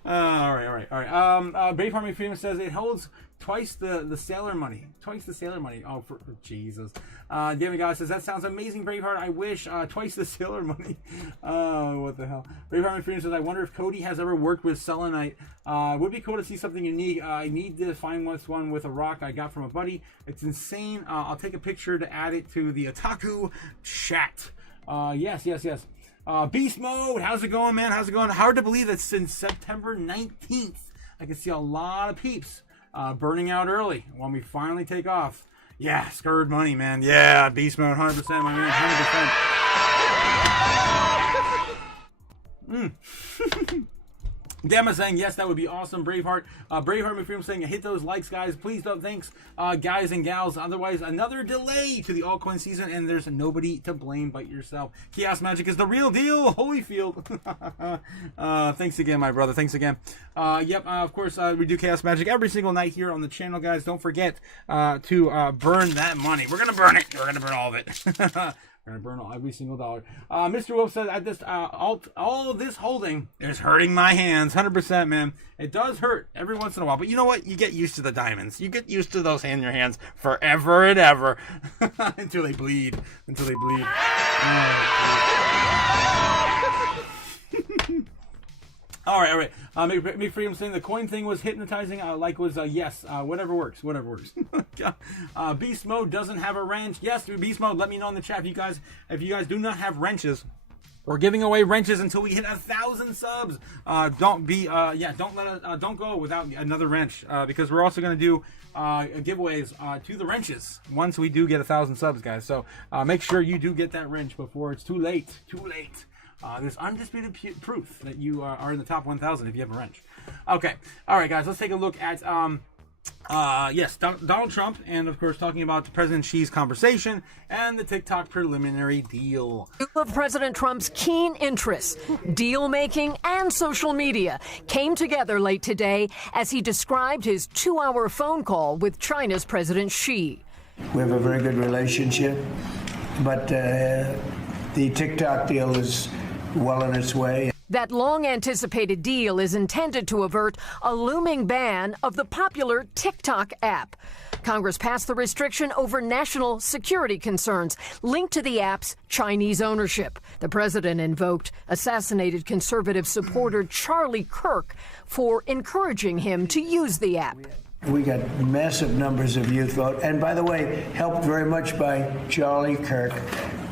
All right. Braveheart Me Freeman says it holds twice the sailor money. Twice the sailor money. Oh, for Jesus. David God says that sounds amazing, Braveheart. I wish twice the sailor money. Oh, what the hell. Braveheart Me Freeman says I wonder if Cody has ever worked with selenite. Would be cool to see something unique. I need to find one with a rock I got from a buddy. It's insane. I'll take a picture to add it to the Otaku chat. Yes. Beast Mode, how's it going, man? How's it going? Hard to believe that since September 19th, I can see a lot of peeps burning out early when we finally take off. Yeah, scurred money, man. Yeah, Beast Mode, 100%, my man, 100%. Gamma saying, yes, that would be awesome. Braveheart. Braveheart McFreedom saying, hit those likes, guys. Please don't. Thanks, guys and gals. Otherwise, another delay to the altcoin season, and there's nobody to blame but yourself. Chaos Magic is the real deal. Holyfield. Thanks again, my brother. Thanks again. Of course, we do Chaos Magic every single night here on the channel, guys. Don't forget to burn that money. We're going to burn it. We're going to burn all of it. We're going to burn every single dollar. Mr. Wolf said, all of this holding is hurting my hands. 100%, man. It does hurt every once in a while. But you know what? You get used to the diamonds. You get used to those in your hands forever and ever. Until they bleed. All right. Me Freedom saying the coin thing was hypnotizing. Yes. Whatever works. Beast Mode doesn't have a wrench. Yes, Beast Mode. Let me know in the chat if you guys do not have wrenches. We're giving away wrenches until we hit 1,000 subs. Don't go without another wrench because we're also going to do giveaways to the wrenches once we do get 1,000 subs, guys. So make sure you do get that wrench before it's too late. There's undisputed proof that you are in the top 1,000 if you have a wrench. Okay. All right, guys. Let's take a look at Donald Trump, and of course talking about President Xi's conversation and the TikTok preliminary deal. Two of President Trump's keen interests, deal making and social media, came together late today as he described his 2-hour phone call with China's President Xi. We have a very good relationship, but the TikTok deal is well on its way. That long-anticipated deal is intended to avert a looming ban of the popular TikTok app. Congress passed the restriction over national security concerns linked to the app's Chinese ownership. The president invoked assassinated conservative supporter Charlie Kirk for encouraging him to use the app. We got massive numbers of youth vote, and by the way, helped very much by Charlie Kirk.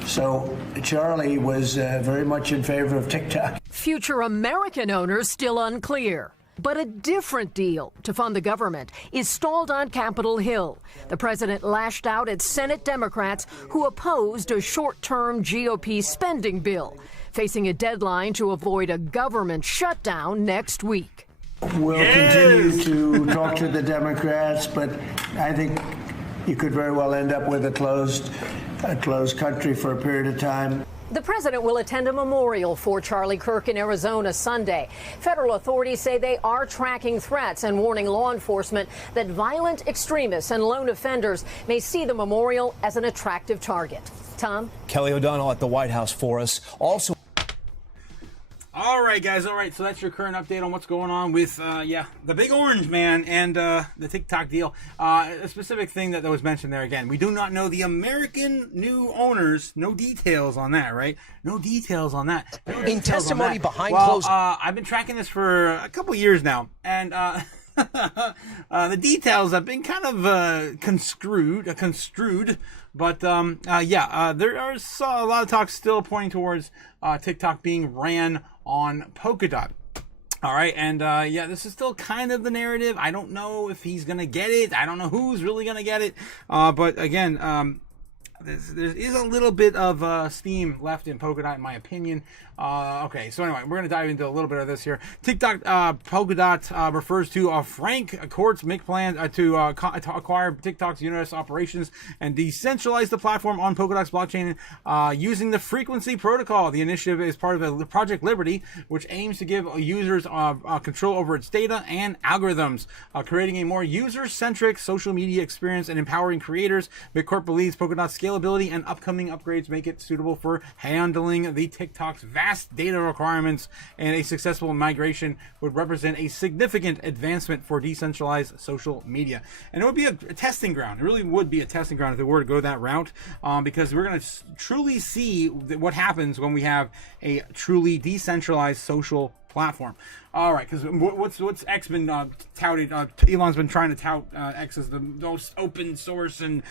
So Charlie was very much in favor of TikTok. Future American owners still unclear. But a different deal to fund the government is stalled on Capitol Hill. The president lashed out at Senate Democrats who opposed a short-term GOP spending bill, facing a deadline to avoid a government shutdown next week. We'll continue to talk to the Democrats, but I think you could very well end up with a closed country for a period of time. The president will attend a memorial for Charlie Kirk in Arizona Sunday. Federal authorities say they are tracking threats and warning law enforcement that violent extremists and lone offenders may see the memorial as an attractive target. Tom? Kelly O'Donnell at the White House for us. Also. All right, guys. All right. So that's your current update on what's going on with, the big orange man and the TikTok deal. A specific thing that was mentioned there again. We do not know the American new owners. No details on that, right? No details on that. In testimony behind closed. closed. I've been tracking this for a couple years now, and the details have been kind of construed, but there are a lot of talk still pointing towards TikTok being ran on Polkadot. All right, and yeah, this is still kind of the narrative. I don't know if he's gonna get it. I don't know who's really gonna get it. But again, there is a little bit of steam left in Polkadot, in my opinion. Okay, so anyway, we're going to dive into a little bit of this here. TikTok, Polkadot refers to Frank Court's make plan to acquire TikTok's US operations and decentralize the platform on Polkadot's blockchain using the frequency protocol. The initiative is part of Project Liberty, which aims to give users control over its data and algorithms, creating a more user-centric social media experience and empowering creators. McCourt believes Polkadot's scalability and upcoming upgrades make it suitable for handling the TikTok's vast data requirements, and a successful migration would represent a significant advancement for decentralized social media. And it would be a testing ground. It really would be a testing ground if it were to go that route, because we're going to truly see what happens when we have a truly decentralized social platform. All right, because what's X been touted? Elon's been trying to tout X as the most open source and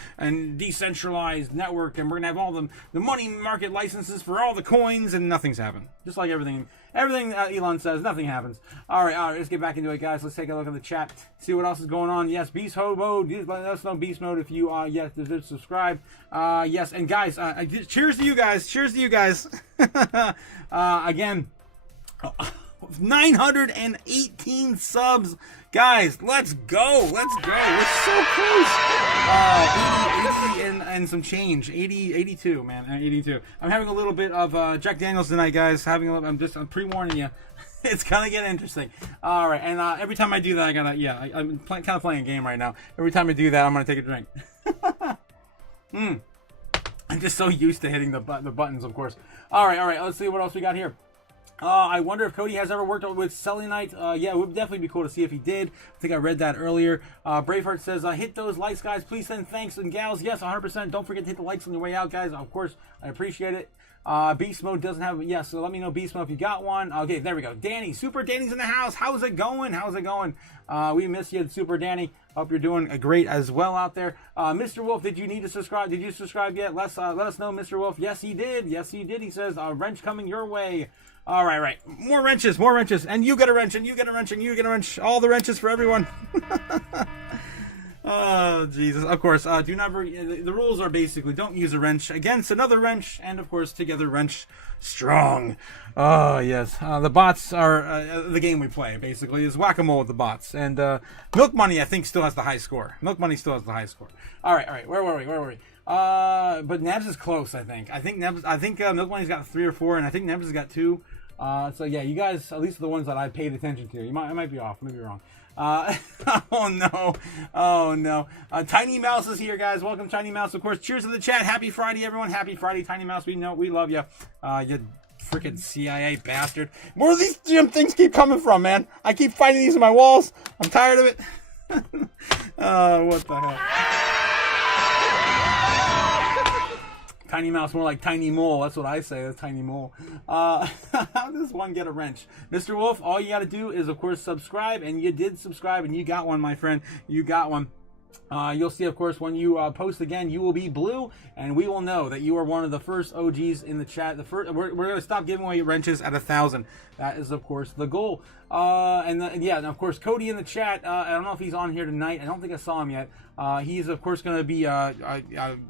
decentralized network, and we're gonna have all the money market licenses for all the coins, and nothing's happened. Just like everything Elon says, nothing happens. All right, let's get back into it, guys. Let's take a look at the chat, see what else is going on. Yes, Beast Hobo, let us know Beast Mode if you yes, did subscribe. Yes, and guys, cheers to you guys. Cheers to you guys. Again. 918 subs, guys. Let's go. We're so close. 80 and some change. 82, man. 82. I'm having a little bit of Jack Daniels tonight, guys. I'm pre-warning you. It's gonna get interesting. All right, and every time I do that, I'm kind of playing a game right now. Every time I do that, I'm gonna take a drink. I'm just so used to hitting the buttons, of course. All right. Let's see what else we got here. I wonder if Cody has ever worked with Selenite. Yeah, it would definitely be cool to see if he did. I think I read that earlier. Braveheart says, hit those likes, guys. Please send thanks and gals. Yes, 100%. Don't forget to hit the likes on your way out, guys. Of course, I appreciate it. Beast Mode doesn't have, yes, so let me know, Beast Mode, if you got one. Okay, there we go. Danny, Super Danny's in the house. How's it going? We miss you, Super Danny. Hope you're doing great as well out there. Mr. Wolf, did you need to subscribe? Did you subscribe yet? Let us know, Mr. Wolf. Yes, he did. He says, wrench coming your way. All right. More wrenches. And you get a wrench, and you get a wrench, and you get a wrench. All the wrenches for everyone. Oh, Jesus. Of course, do not. The rules are basically don't use a wrench against another wrench, and of course, together wrench strong. Oh, yes. The bots are the game we play, basically, is whack-a-mole with the bots. And Milk Money, I think, still has the high score. All right. Where were we? But Nebs is close, I think. I think Milk Money's got 3 or 4, and I think Nebs has got 2. So yeah, you guys, at least the ones that I paid attention to. I might be off, maybe wrong. Oh no. Tiny Mouse is here, guys. Welcome, Tiny Mouse. Of course, cheers to the chat. Happy Friday, everyone. Happy Friday, Tiny Mouse. We love you. You freaking CIA bastard. Where do these damn things keep coming from, man? I keep finding these in my walls. I'm tired of it. What the hell? Tiny Mouse, more like Tiny Mole. That's what I say. That's Tiny Mole. How does one get a wrench? Mr. Wolf, all you got to do is, of course, subscribe. And you did subscribe, and you got one, my friend. You got one. You'll see, of course, when you post again, you will be blue, and we will know that you are one of the first OGs in the chat. We're going to stop giving away wrenches at 1,000. That is, of course, the goal. And of course, Cody in the chat. I don't know if he's on here tonight. I don't think I saw him yet. He's, of course, going to be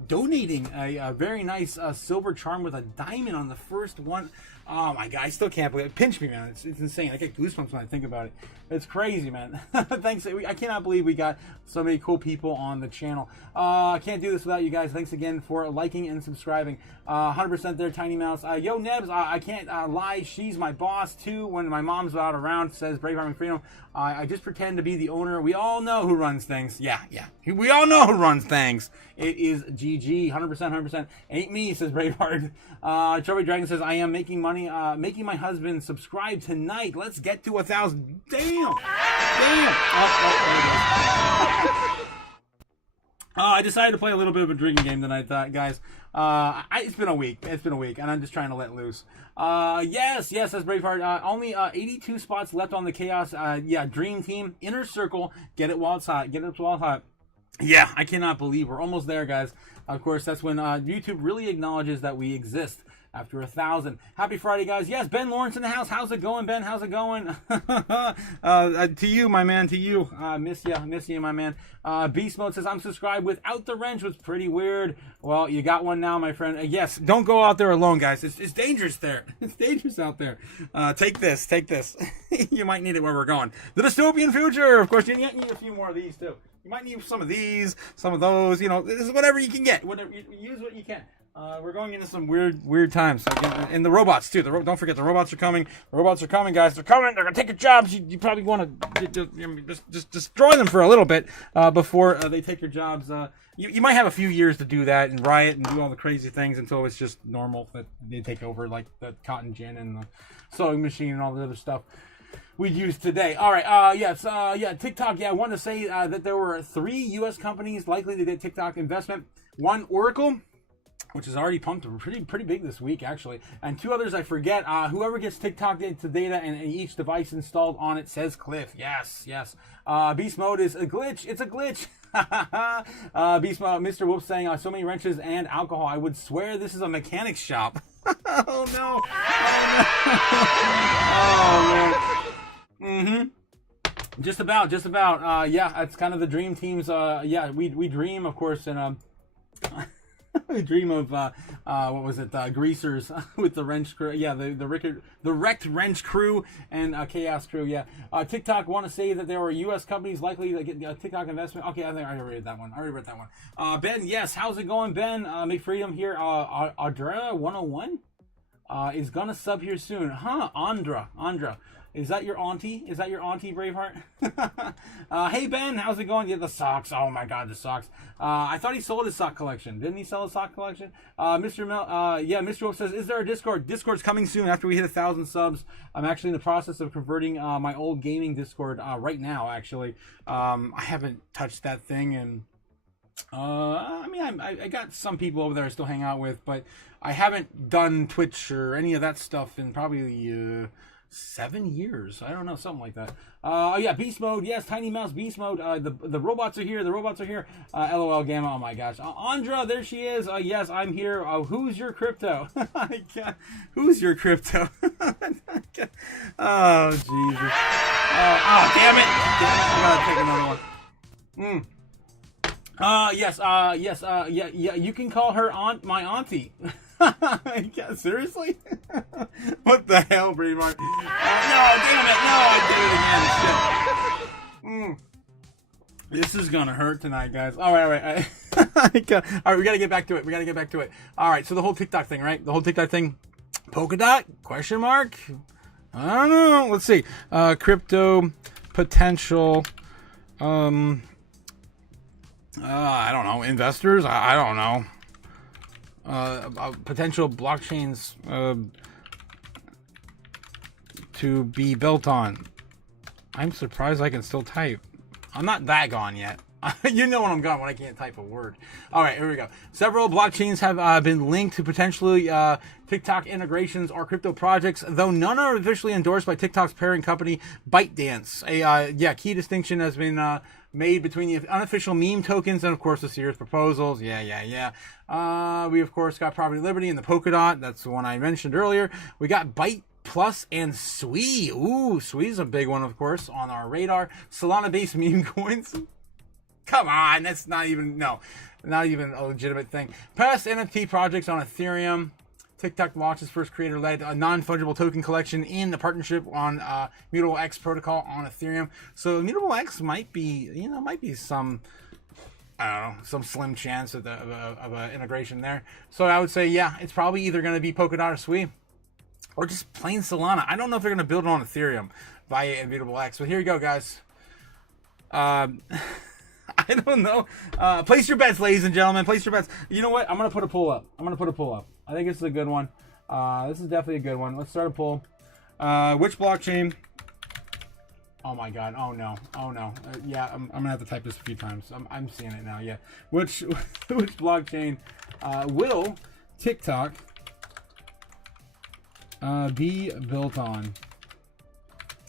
donating a very nice silver charm with a diamond on the first one. Oh my God, I still can't believe it. Pinch me, man. It's insane. I get goosebumps when I think about it. It's crazy, man. Thanks. I cannot believe we got so many cool people on the channel. I can't do this without you guys. Thanks again for liking and subscribing. 100% there, Tiny Mouse. Yo, Nebs, I can't lie. She's my boss, too. When my mom's out around, says Brave Army Freedom. I just pretend to be the owner. We all know who runs things. Yeah. We all know who runs things. It is GG. 100%. Ain't me, says Braveheart. Trophy Dragon says, I am making money, making my husband subscribe tonight. Let's get to 1,000. Damn. I decided to play a little bit of a drinking game tonight, guys. It's been a week, and I'm just trying to let loose. Yes, that's Braveheart. Only 82 spots left on the Chaos. Dream Team, Inner Circle. Get it while it's hot. Yeah, I cannot believe we're almost there, guys. Of course, that's when YouTube really acknowledges that we exist. after 1,000. Happy Friday, guys. Yes, Ben Lawrence in the house. How's it going, Ben? How's it going? To you, my man. To you. Miss you, my man. Beast Mode says, I'm subscribed without the wrench. Was pretty weird. Well, you got one now, my friend. Yes, don't go out there alone, guys. It's dangerous there. It's dangerous out there. Take this. You might need it where we're going. The dystopian future. Of course, you need a few more of these, too. You might need some of these, some of those. You know, this is whatever you can get. Whatever, use what you can. We're going into some weird times. And the robots, too. Don't forget, the robots are coming. The robots are coming, guys. They're coming. They're going to take your jobs. You probably want to just destroy them for a little bit before they take your jobs. You might have a few years to do that and riot and do all the crazy things until it's just normal that they take over, like the cotton gin and the sewing machine and all the other stuff we'd use today. All right, TikTok. Yeah, I wanted to say that there were 3 U.S. companies likely to get TikTok investment. One, Oracle, which is already pumped pretty big this week, actually. And 2 others I forget. Whoever gets TikTok into data and each device installed on it, says Cliff. Yes. Beast Mode is a glitch. It's a glitch. Beast Mode, Mr. Wolf saying, so many wrenches and alcohol. I would swear this is a mechanic's shop. Oh, no. Oh, man. Just about. Yeah, that's kind of the dream teams. Yeah, we dream, of course, and we dream of what was it? Greasers with the wrench crew. Yeah, the wrecked wrench crew and chaos crew. Yeah, TikTok want to say that there were U.S. companies likely to get TikTok investment. Okay, I think I already read that one. Ben, yes, how's it going, Ben? McFreedom here. Audra 101 is gonna sub here soon, huh? Andra. Is that your auntie? Braveheart? Hey, Ben, how's it going? Yeah, the socks. Oh, my God, the socks. I thought he sold his sock collection. Didn't he sell his sock collection? Mr. Wolf says, is there a Discord? Discord's coming soon after we hit 1,000 subs. I'm actually in the process of converting my old gaming Discord right now, actually. I haven't touched that thing, and I got some people over there I still hang out with, but I haven't done Twitch or any of that stuff in probably 7 years. I don't know, something like that. Beast Mode. Yes, Tiny Mouse Beast Mode. The robots are here. LOL Gamma. Oh my gosh. Andra, there she is. Yes, I'm here. Who's your crypto? Who's your crypto? Oh, Jesus. Damn it. I gotta take another one. Yeah, you can call her my auntie. Yeah, seriously? What the hell, Braveheart? No, damn it! No, I did it again. Shit. This is gonna hurt tonight, guys. All right. All right, we gotta get back to it. All right, so the whole TikTok thing, right? Polkadot? Question mark? I don't know. Let's see. Crypto potential. I don't know. Investors? I don't know. Potential blockchains to be built on. I'm surprised I can still type. I'm not that gone yet. You know when I'm gone when I can't type a word. All right, here we go. Several blockchains have been linked to potentially TikTok integrations or crypto projects, though none are officially endorsed by TikTok's parent company, ByteDance. A key distinction has been made between the unofficial meme tokens and, of course, the serious proposals. Yeah. We, of course, got Property Liberty and the Polkadot. That's the one I mentioned earlier. We got Byte Plus and Sui. Ooh, Sui's a big one, of course, on our radar. Solana-based meme coins. Come on, that's not even a legitimate thing. Past NFT projects on Ethereum. TikTok launches first creator-led non-fungible token collection in the partnership on Mutable X protocol on Ethereum. So Mutable X might be some, I don't know, some slim chance of an integration there. So I would say, yeah, it's probably either going to be Polkadot or Sui, or just plain Solana. I don't know if they're going to build it on Ethereum via Mutable X. But here you go, guys. I don't know. Place your bets, ladies and gentlemen. Place your bets. You know what? I'm going to put a poll up. I think this is a good one. This is definitely a good one. Let's start a poll. Which blockchain? Oh my God. Oh no. Yeah, I'm going to have to type this a few times. I'm seeing it now. Yeah. Which blockchain will TikTok be built on?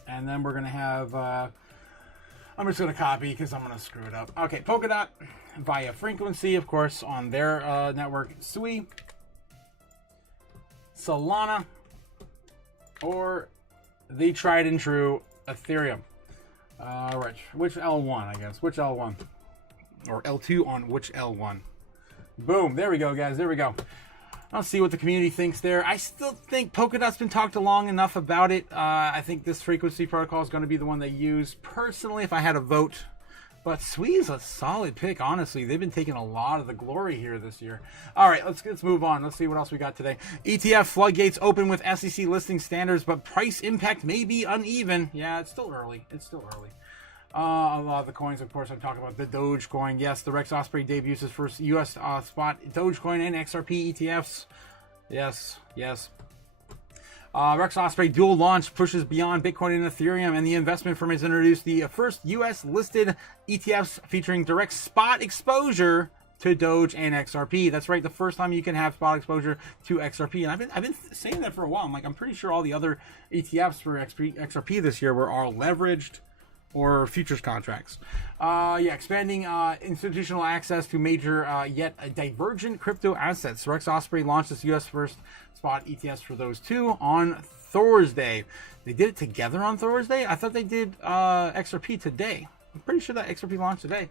And then we're going to have... I'm just going to copy because I'm going to screw it up. Okay, Polkadot via frequency, of course, on their network. Sui. Solana, or the tried and true Ethereum. Which L1, I guess. Which L1? Or L2 on which L1? Boom. There we go, guys. There we go. I'll see what the community thinks there. I still think Polkadot's been talked long enough about it. I think this frequency protocol is going to be the one they use. Personally, if I had a vote. But Swee's a solid pick, honestly. They've been taking a lot of the glory here this year. All right, let's move on. Let's see what else we got today. ETF floodgates open with SEC listing standards, but price impact may be uneven. Yeah, it's still early. It's still early. A lot of the coins, of course, I'm talking about the Dogecoin. Yes, the Rex Osprey debuts his first U.S. spot Dogecoin and XRP ETFs. Yes, yes. Rex Osprey dual launch pushes beyond Bitcoin and Ethereum, and the investment firm has introduced the first U.S. listed ETFs featuring direct spot exposure to Doge and XRP. That's right, the first time you can have spot exposure to XRP. And I've been saying that for a while. I'm pretty sure all the other ETFs for XRP this year were all leveraged or futures contracts. Expanding institutional access to major yet divergent crypto assets. Rex Osprey launched its U.S. first spot ETFs for those two on Thursday. They did it together on Thursday? I thought they did XRP today. I'm pretty sure that XRP launched today.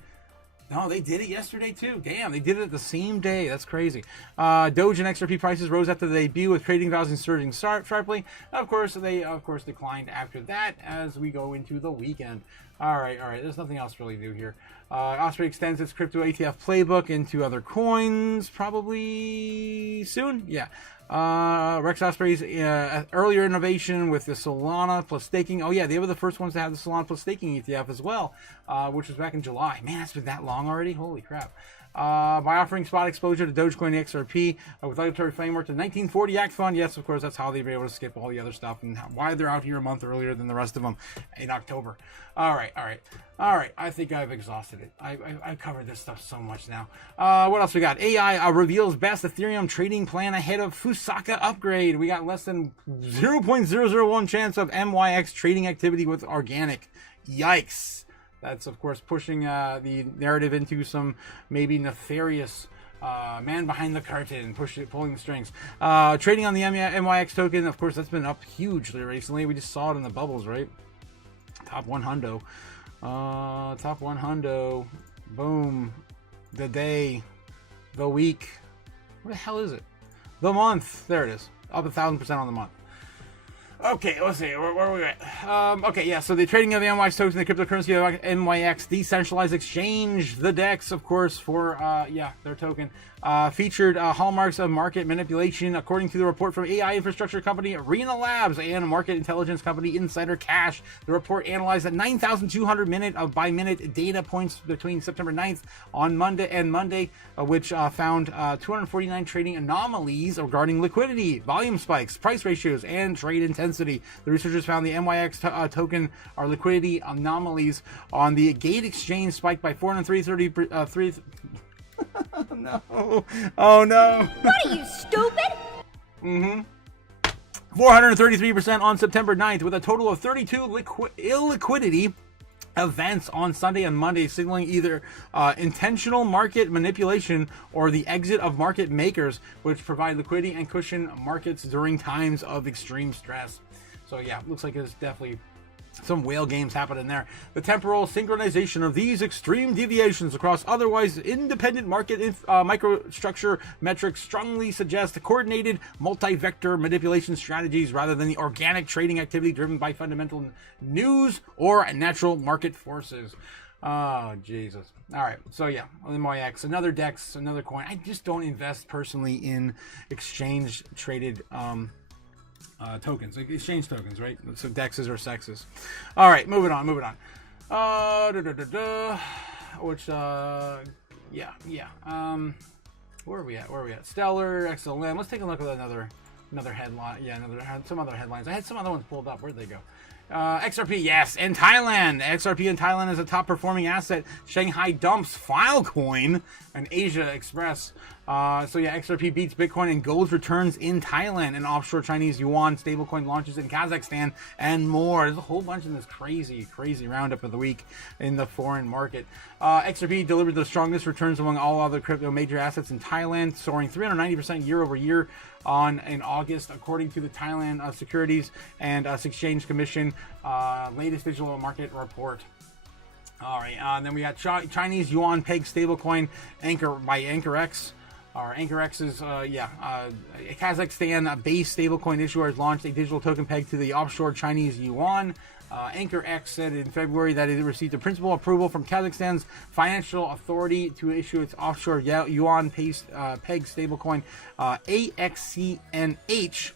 No, they did it yesterday too. Damn, they did it the same day. That's crazy. Doge and XRP prices rose after the debut, with trading values surging sharply. Of course, they declined after that as we go into the weekend. All right. There's nothing else really new here. Osprey extends its crypto ETF playbook into other coins probably soon. Yeah. Rex Osprey's earlier innovation with the Solana plus staking. Oh yeah, they were the first ones to have the Solana plus staking ETF as well, which was back in July. Man, that's been that long already. Holy crap. By offering spot exposure to Dogecoin and XRP with regulatory framework to 1940 Act Fund. Yes, of course, that's how they've been able to skip all the other stuff and why they're out here a month earlier than the rest of them in October. All right. I think I've exhausted it. I covered this stuff so much now. What else we got? AI reveals best Ethereum trading plan ahead of Fusaka upgrade. We got less than 0.001 chance of MYX trading activity with organic. Yikes. That's, of course, pushing the narrative into some maybe nefarious man behind the curtain, pulling the strings. Trading on the MYX token, of course, that's been up hugely recently. We just saw it in the bubbles, right? Top 100. Top 100. Boom. The day. The week. What the hell is it? The month. There it is. Up 1,000% on the month. Okay, let's see. Where are we at? So the trading of the MYX token, the cryptocurrency of MYX decentralized exchange, the DEX, of course, for their token, featured hallmarks of market manipulation, according to the report from AI infrastructure company Arena Labs and market intelligence company Insider Cash. The report analyzed 9,200 minute data points between September 9th on Monday, which found 249 trading anomalies regarding liquidity, volume spikes, price ratios, and trade intensity. The researchers found the MYX token are liquidity anomalies on the Gate exchange spiked by 433. No. Oh no. What are you, stupid? 433% on September 9th, with a total of 32 illiquidity events on Sunday and Monday, signaling either intentional market manipulation or the exit of market makers, which provide liquidity and cushion markets during times of extreme stress. So yeah, looks like it's definitely some whale games happening there. The temporal synchronization of these extreme deviations across otherwise independent market microstructure metrics strongly suggest coordinated multi-vector manipulation strategies rather than the organic trading activity driven by fundamental news or natural market forces. Oh, Jesus. All right. So, yeah, MYX, another DEX, another coin. I just don't invest personally in exchange-traded tokens, like exchange tokens, right? So DEXs or SEXs. All right, moving on. Where are we at? Stellar, XLM. Let's take a look at another headline. Yeah, some other headlines. I had some other ones pulled up. Where'd they go? XRP, yes, and Thailand. XRP in Thailand is a top performing asset. Shanghai dumps Filecoin and Asia Express. So yeah, XRP beats Bitcoin and gold returns in Thailand, and offshore Chinese yuan stablecoin launches in Kazakhstan, and more. There's a whole bunch in this crazy roundup of the week in the foreign market. XRP delivered the strongest returns among all other crypto major assets in Thailand, soaring 390% year over year in August, according to the Thailand Securities and Exchange Commission latest digital market report. All right, then we got Chinese yuan peg stablecoin by AnchorX. Our AnchorX is, Kazakhstan-based stablecoin issuer has launched a digital token pegged to the offshore Chinese yuan. AnchorX said in February that it received a principal approval from Kazakhstan's financial authority to issue its offshore yuan-based peg stablecoin AXCNH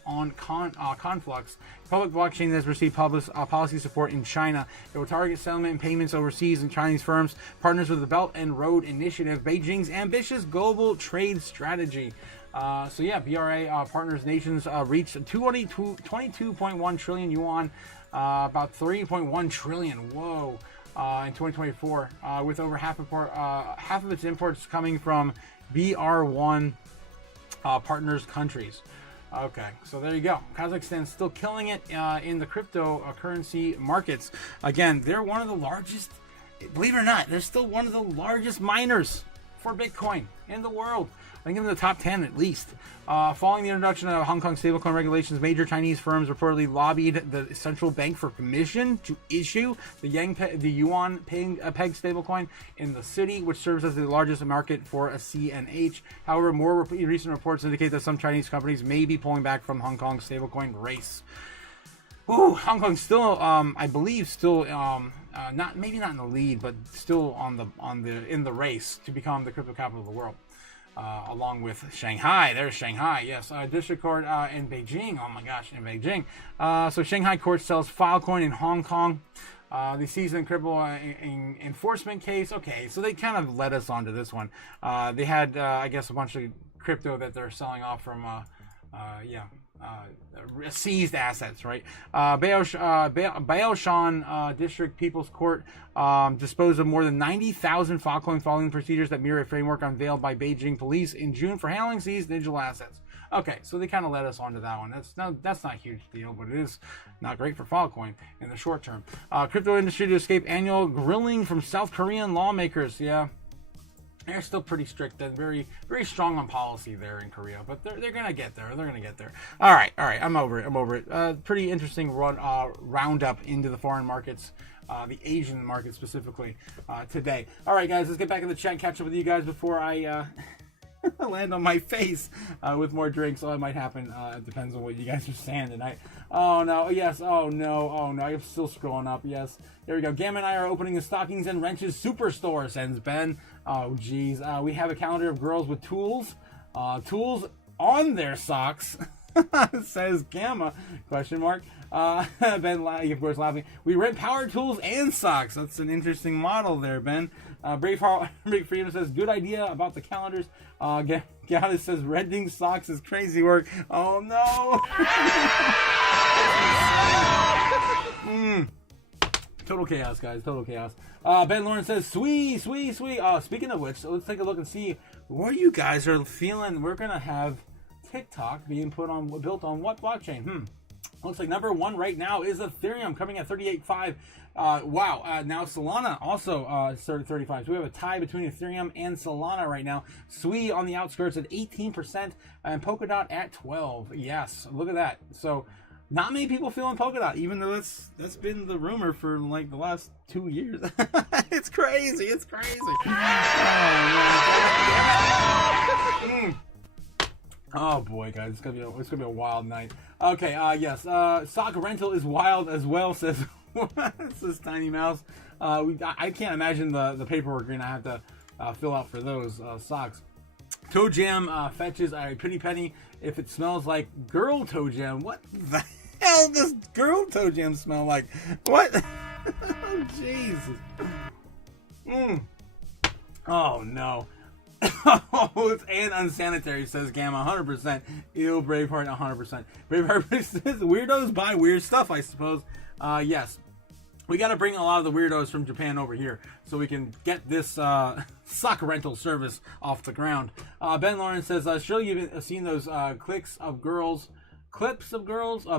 on Conflux. Public blockchain has received policy support in China. It will target settlement and payments overseas, and Chinese firms partners with the Belt and Road Initiative, Beijing's ambitious global trade strategy. BRA partners nations reached 22.1 trillion yuan, about 3.1 trillion. Whoa. In 2024, with over half of its imports coming from BR1 partners countries. Okay, so there you go. Kazakhstan's still killing it in the cryptocurrency markets. Again, they're one of the largest, believe it or not, they're still one of the largest miners for Bitcoin in the world. I think in the top 10 at least. Following the introduction of Hong Kong stablecoin regulations, major Chinese firms reportedly lobbied the central bank for permission to issue the yuan peg stablecoin in the city, which serves as the largest market for a CNH. However, more recent reports indicate that some Chinese companies may be pulling back from Hong Kong's stablecoin race. Ooh, Hong Kong's still, I believe, not maybe not in the lead, but still in the race to become the crypto capital of the world. Along with Shanghai. There's Shanghai, yes. District Court in Beijing. Oh my gosh, in Beijing. So Shanghai Court sells Filecoin in Hong Kong. The seasoned crypto enforcement case. Okay, so they kind of led us onto this one. They had, I guess, a bunch of crypto that they're selling off from, seized assets, right? Baoshan District People's Court disposed of more than 90,000 Filecoin following procedures that mirror a framework unveiled by Beijing police in June for handling seized digital assets. Okay, so they kind of led us onto that one. That's not a huge deal, but it is not great for Filecoin in the short term. Crypto industry to escape annual grilling from South Korean lawmakers. Yeah. They're still pretty strict and very, very strong on policy there in Korea, but they're gonna get there. They're gonna get there. All right. I'm over it. Pretty interesting roundup into the foreign markets, the Asian market specifically today. All right, guys, let's get back in the chat and catch up with you guys before I land on my face with more drinks. So it might happen. It depends on what you guys are saying tonight. Oh no, yes. Oh no. I'm still scrolling up. Yes. There we go. Gamma and I are opening the Stockings and Wrenches Superstore, sends Ben. Oh, geez. We have a calendar of girls with tools. Tools on their socks, says Gamma, question mark. Ben, of course, laughing. We rent power tools and socks. That's an interesting model there, Ben. Brave Freedom says, good idea about the calendars. Gaddis says, renting socks is crazy work. Oh, no. Total chaos, guys. Total chaos. Ben Lawrence says, sweet. Speaking of which, so let's take a look and see where you guys are feeling. We're going to have TikTok being built on what blockchain? Looks like number one right now is Ethereum, coming at 38.5. Now Solana also started 35. So we have a tie between Ethereum and Solana right now. Sui on the outskirts at 18% and Polkadot at 12. Yes, look at that. So not many people feeling Polkadot, even though that's been the rumor for like the last 2 years. It's crazy. Oh boy, guys, it's gonna be a wild night. Okay, yes. Sock rental is wild as well, says says Tiny Mouse. I can't imagine the paperwork you're gonna have to fill out for those socks. Toe Jam fetches a pretty penny if it smells like girl toe jam. What the hell does girl toe jam smell like? What? Oh, Jesus. Oh, no. Oh, it's unsanitary, says Gamma, 100%. Ew, Braveheart, 100%. Braveheart says, weirdos buy weird stuff, I suppose. Yes. We got to bring a lot of the weirdos from Japan over here so we can get this sock rental service off the ground. Ben Lawrence says, surely you've seen those clips of girls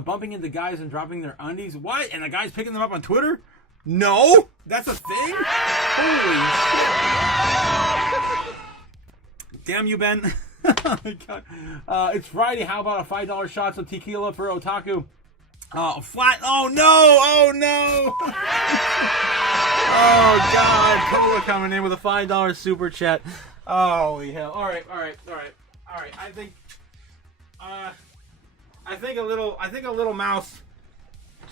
bumping into guys and dropping their undies. What? And the guys picking them up on Twitter? No? That's a thing? Holy shit. Damn you, Ben. Oh my God. It's Friday. How about a $5 shots of tequila for Otaku? Flat. Oh no! Oh no! Oh God! Cola coming in with a $5 super chat. Holy hell! All right. I think a little mouse.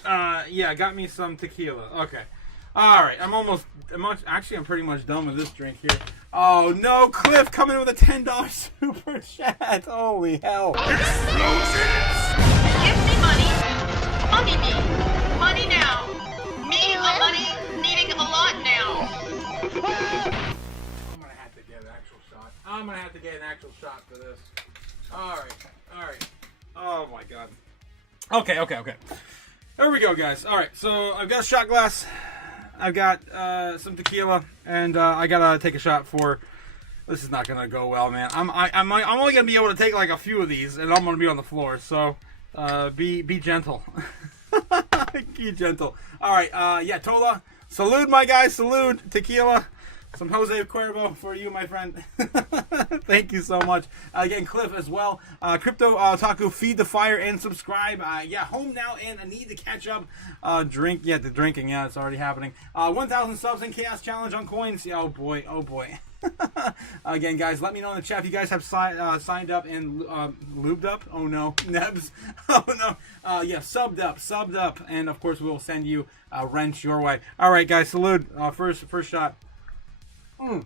Yeah, got me some tequila. Okay. All right. I'm pretty much done with this drink here. Oh no! Cliff coming in with a $10 super chat. Holy hell! Give me money. Money me. Money now. Me a money needing a lot now. I'm gonna have to get an actual shot for this. Alright. Oh my God. Okay. There we go, guys. Alright, so I've got a shot glass. I've got some tequila, and I gotta take a shot for. This is not gonna go well, man. I'm only gonna be able to take like a few of these, and I'm gonna be on the floor. So be gentle. Be gentle. All right. Yeah, Tola. Salute, my guys. Salute. Tequila. Some Jose Cuervo for you, my friend. Thank you so much. Again, Cliff as well. Crypto Otaku, feed the fire and subscribe. Yeah, home now and I need to catch up. Drink. Yeah, the drinking. Yeah, it's already happening. 1,000 subs in Chaos Challenge on coins. Yeah, oh boy. Again, guys, let me know in the chat if you guys have signed up and lubed up. Oh no, Nebs. Oh no. Yeah, subbed up, and of course we will send you a wrench your way. All right, guys, salute. First shot. Oh,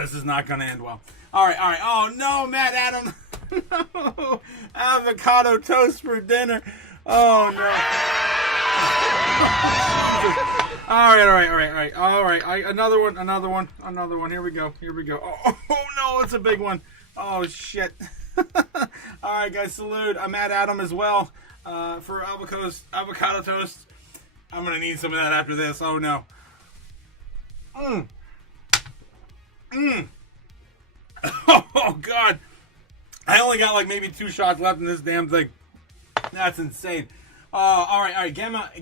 this is not gonna end well. All right. Oh no, Matt Adam. No, avocado toast for dinner. Oh no. All right. Another one. Here we go. Oh no, it's a big one. Oh shit. All right, guys, salute. I'm at Adam as well for avocado toast. I'm gonna need some of that after this. Oh no. Oh God. I only got like maybe 2 shots left in this damn thing. That's insane. All right. Gamma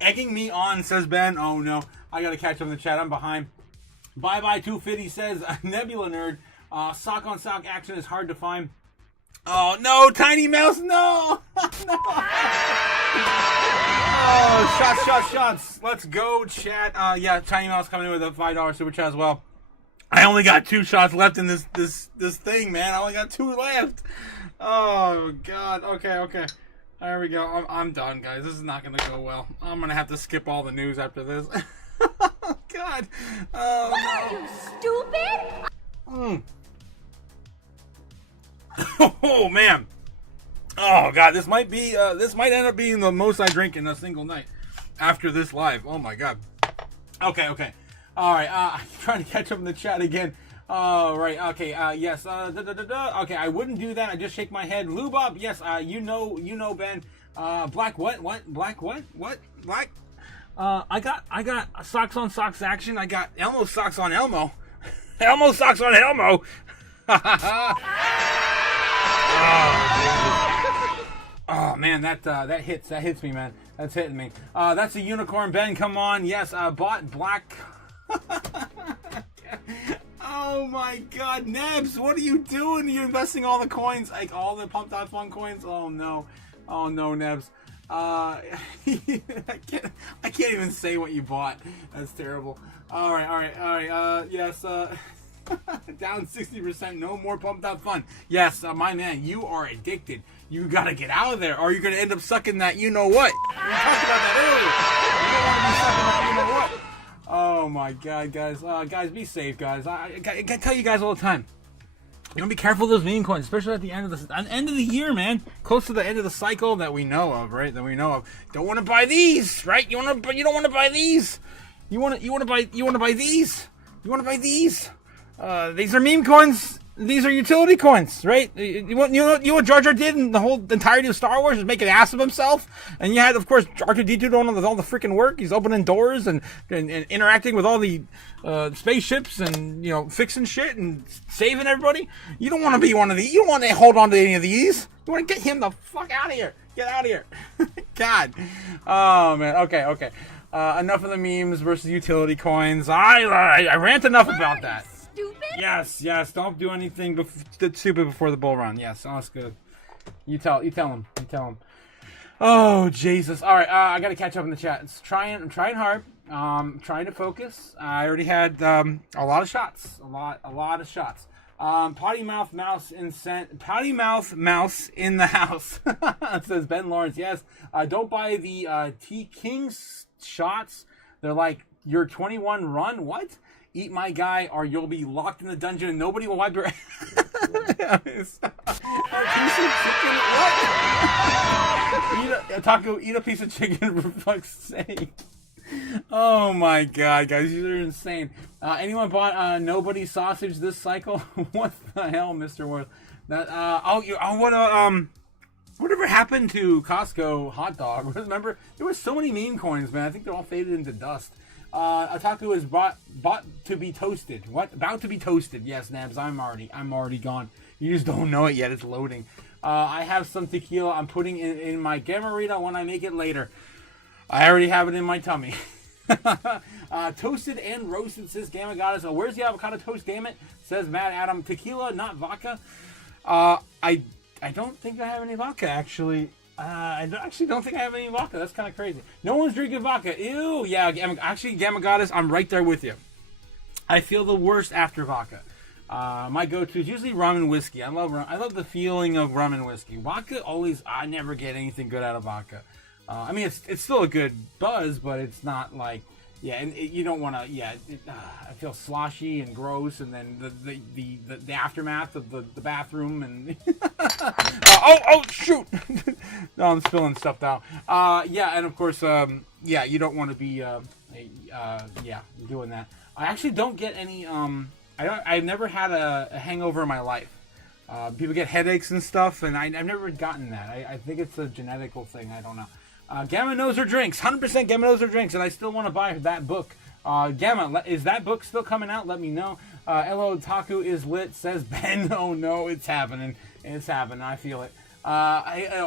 egging me on, says Ben. Oh no, I gotta catch up in the chat. I'm behind. Bye 250 says Nebula nerd. Sock on sock action is hard to find. Oh no, Tiny Mouse, no. No. Oh, shots. Let's go, chat. Yeah, Tiny Mouse coming in with a $5 super chat as well. I only got 2 shots left in this thing, man. I only got 2 left. Oh God. Okay. There we go. I'm done, guys. This is not gonna go well. I'm gonna have to skip all the news after this. Oh God. Oh What no. are you, stupid? Oh man. Oh God, this might end up being the most I drink in a single night after this live. Oh my God. Okay. All right. I'm trying to catch up in the chat again. Right. Okay. Yes. Okay. I wouldn't do that. I just shake my head. Lube up. Yes. You know, Ben. Black. What? Black. What? Black. I got socks on socks action. I got Elmo socks on Elmo. Elmo socks on Elmo. Oh man, that hits me, man. That's hitting me. That's a unicorn, Ben. Come on, yes. Bought black. Oh my God, Nebs, what are you doing? You're investing all the coins, like all the pumped out fun coins. Oh no, Nebs. I can't even say what you bought. That's terrible. All right. Yes. Down 60%. No more pumped out fun. Yes, my man, you are addicted. You gotta get out of there, or you're gonna end up sucking that. You know what? We talked about that earlier. You don't want to be sucking that. You know what? Oh my God, guys. Guys, be safe, guys. I tell you guys all the time. You gotta be careful of those meme coins, especially at the end of the year, man. Close to the end of the cycle that we know of, right? Don't want to buy these, right? You don't want to buy these. You want to buy these. You want to buy these. These are meme coins. These are utility coins, right? You know what Jar Jar did in the whole entirety of Star Wars is make an ass of himself, and you had, of course, R2-D2 doing all the freaking work. He's opening doors and interacting with all the spaceships and fixing shit and saving everybody. You don't want to be one of these. You don't want to hold on to any of these. You want to get him the fuck out of here. Get out of here. God. Oh man. Okay. Enough of the memes versus utility coins. I rant enough about that. Stupid? Yes. Don't do anything stupid before the bull run. Yes, that's good. You tell him. Oh Jesus! All right, I got to catch up in the chat. I'm trying hard. Trying to focus. I already had a lot of shots. A lot of shots. Potty mouth mouse in the house. Says Ben Lawrence. Yes. Don't buy the T Kings shots. They're like your 21 run. What? Eat my guy, or you'll be locked in the dungeon and nobody will wipe your. Taco, eat a piece of chicken for fuck's sake. Oh my god, guys, you are insane. Anyone bought nobody sausage this cycle? What the hell, Mr. Worth? Whatever happened to Costco hot dog? Remember, there were so many meme coins, man. I think they're all faded into dust. Otaku is bought to be toasted. What? About to be toasted. Yes, Nabs, I'm already gone. You just don't know it yet. It's loading. I have some tequila I'm putting in my gamarita when I make it later. I already have it in my tummy. Toasted and roasted, says Gamma Goddess. Oh, where's the avocado toast, damn it? Says Mad Adam. Tequila, not vodka. I don't think I have any vodka, actually. I actually don't think I have any vodka. That's kind of crazy. No one's drinking vodka. Ew. Yeah, actually, Gamma Goddess, I'm right there with you. I feel the worst after vodka. My go-to is usually rum and whiskey. I love the feeling of rum and whiskey. Vodka, I never get anything good out of vodka. I mean, it's still a good buzz, but it's not like, and you don't want to, I feel sloshy and gross, and then the aftermath of the bathroom, and shoot, no, I'm spilling stuff now. And of course, you don't want to be, doing that. I actually don't get any, I've never had a hangover in my life. People get headaches and stuff, and I've never gotten that. I think it's a genetical thing. I don't know. Gamma knows her drinks. 100% Gamma knows her drinks, and I still want to buy that book. Gamma, is that book still coming out? Let me know. Hello, Taku is lit, says Ben. Oh no, it's happening. It's happening. I feel it.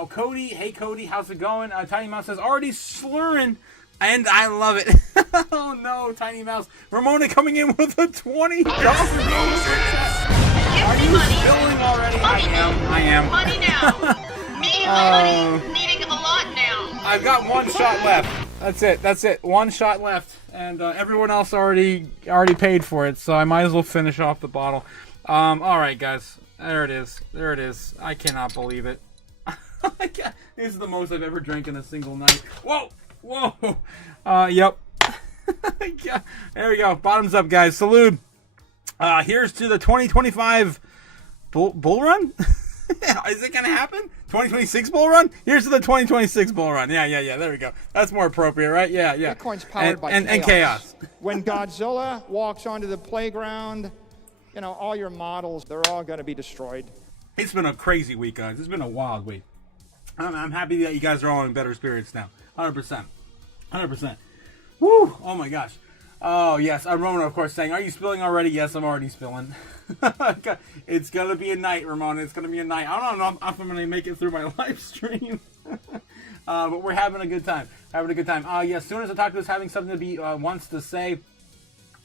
Cody, hey Cody, how's it going? Tiny Mouse says, already slurring, and I love it. Oh no, Tiny Mouse. Ramona coming in with a $20. Are you spilling already? I am. Money now. Me and money needing a lot now. I've got one shot left. That's it. One shot left, and everyone else already paid for it, so I might as well finish off the bottle. All right, guys. There it is. I cannot believe it. This is the most I've ever drank in a single night. Whoa. Yep. Yeah. There we go. Bottoms up, guys. Salute. Here's to the 2025 bull run. Is it gonna happen? 2026 bull run? Here's to the 2026 bull run. Yeah. There we go. That's more appropriate, right? Yeah. Bitcoin's powered by chaos. And chaos. When Godzilla walks onto the playground, all your models, they're all going to be destroyed. It's been a crazy week, guys. It's been a wild week. I'm happy that you guys are all in better spirits now. 100%. Woo! Oh my gosh. Oh yes, Ramona, of course, saying, "Are you spilling already?" Yes, I'm already spilling. It's gonna be a night, Ramona. It's gonna be a night. I don't know if I'm gonna make it through my live stream, but we're having a good time. Yes, soon as Otaku is having something to be wants to say.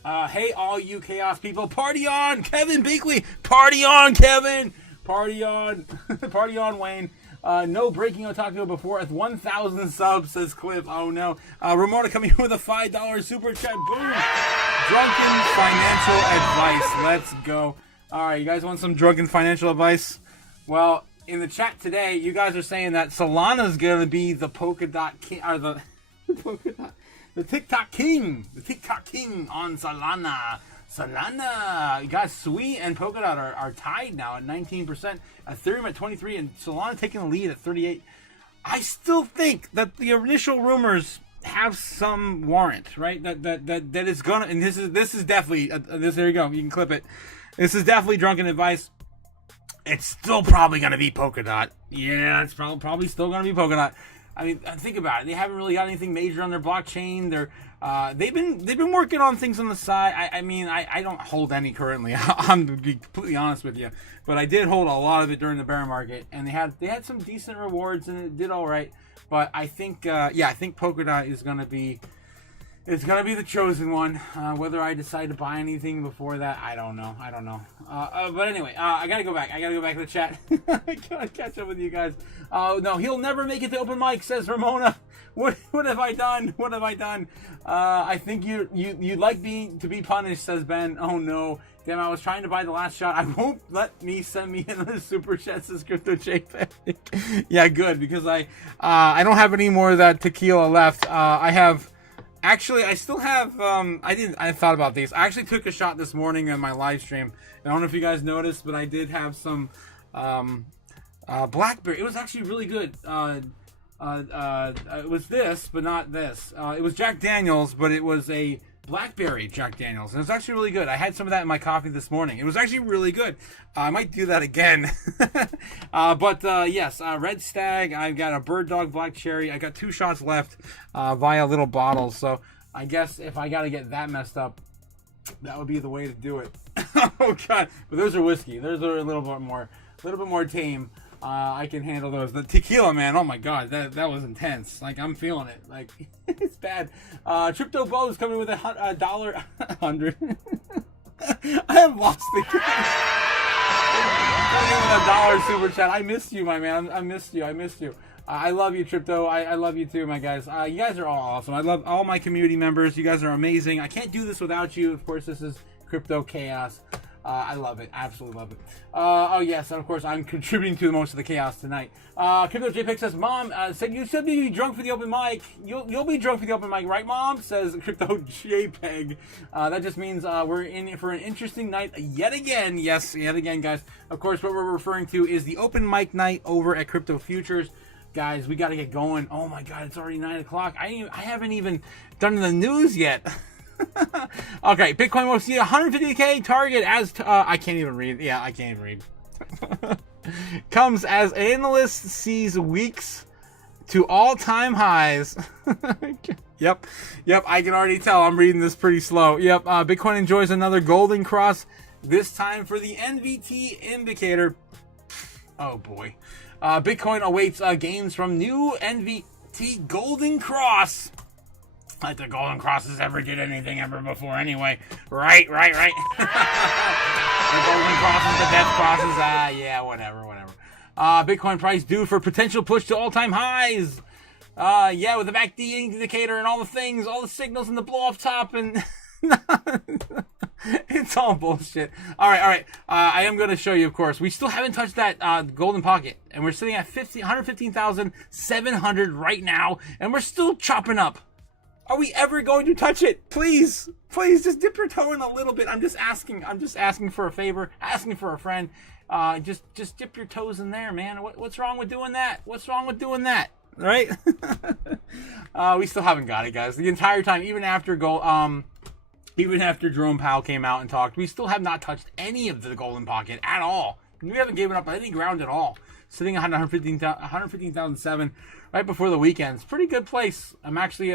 Hey, all you chaos people, party on, Kevin Beakley, party on, Kevin, party on, party on, Wayne. No breaking Otaku before 1,000 subs, says Cliff. Oh no. Ramona coming in with a $5 super chat. Boom. Drunken financial advice. Let's go. Alright, you guys want some drunken financial advice? Well, in the chat today, you guys are saying that Solana's gonna be the Polkadot king, or the TikTok king. The TikTok king on Solana. You guys, Sui and Polkadot are tied now at 19%. Ethereum at 23%, and Solana taking the lead at 38%. I still think that the initial rumors have some warrant, right? That is gonna, and this is definitely this. There you go. You can clip it. This is definitely drunken advice. it's still probably going to be Polkadot. Yeah, it's probably still going to be Polkadot. I mean, think about it. They haven't really got anything major on their blockchain. They've been working on things on the side. I mean, I don't hold any currently. I'm to be completely honest with you, but I did hold a lot of it during the bear market, and they had some decent rewards, and it did all right. But I think, I think Polkadot is going to be. It's going to be the chosen one. Whether I decide to buy anything before that, I don't know. But anyway, I got to go back. I got to go back to the chat. I got to catch up with you guys. No, he'll never make it to open mic, says Ramona. What have I done? What have I done? I think you'd like to be punished, says Ben. Oh, no. Damn, I was trying to buy the last shot. I won't let me send me in the super chat, says Crypto JPEG. Yeah, good, because I don't have any more of that tequila left. I have... Actually, I still have, I thought about these. I actually took a shot this morning on my live stream. I don't know if you guys noticed, but I did have some, blackberry. It was actually really good. It was this, but not this. It was Jack Daniels, but it was a blackberry Jack Daniels. And it was actually really good. I had some of that in my coffee this morning. It was actually really good. I might do that again. Yes, Red Stag. I've got a Bird Dog Black Cherry. I got 2 shots left via little bottles. So I guess if I got to get that messed up, that would be the way to do it. Oh, God. But those are whiskey. Those are a little bit more tame. I can handle those. The tequila, man, oh my God, that was intense. Like, I'm feeling it. Like, it's bad. Crypto Bo's coming with $100. I have lost the game. Coming with $1 super chat. I missed you, my man. I missed you. I love you, Crypto. I love you too, my guys. You guys are all awesome. I love all my community members. You guys are amazing. I can't do this without you. Of course, this is Crypto Chaos. I love it. Absolutely love it. Oh, yes. And, of course, I'm contributing to most of the chaos tonight. Crypto JPEG says, Mom, said you should be drunk for the open mic. You'll be drunk for the open mic, right, Mom? Says Crypto JPEG. That just means we're in for an interesting night yet again. Yes, yet again, guys. Of course, what we're referring to is the open mic night over at Crypto Futures. Guys, we got to get going. Oh, my God. It's already 9 o'clock. I haven't even done the news yet. Okay, Bitcoin will see 150k target as I can't even read. Yeah, I can't even read. Comes as analyst sees weeks to all-time highs. Yep, I can already tell I'm reading this pretty slow. Yep, Bitcoin enjoys another golden cross, this time for the NVT indicator. Oh boy. Bitcoin awaits gains from new NVT golden cross. Like the golden crosses ever did anything ever before anyway. Right. The golden crosses, the death crosses, yeah, whatever. Bitcoin price due for potential push to all-time highs. Yeah, with the MACD indicator and all the things, all the signals and the blow-off top and... It's all bullshit. All right. I am going to show you, of course. We still haven't touched that golden pocket. And we're sitting at 115,700 right now. And we're still chopping up. Are we ever going to touch it? Please, just dip your toe in a little bit. I'm just asking for a favor, asking for a friend. Just dip your toes in there, man. What's wrong with doing that? Right? We still haven't got it, guys. The entire time, even after Jerome Powell came out and talked, we still have not touched any of the golden pocket at all. We haven't given up any ground at all. Sitting at 115,007 right before the weekend. It's a pretty good place. I'm actually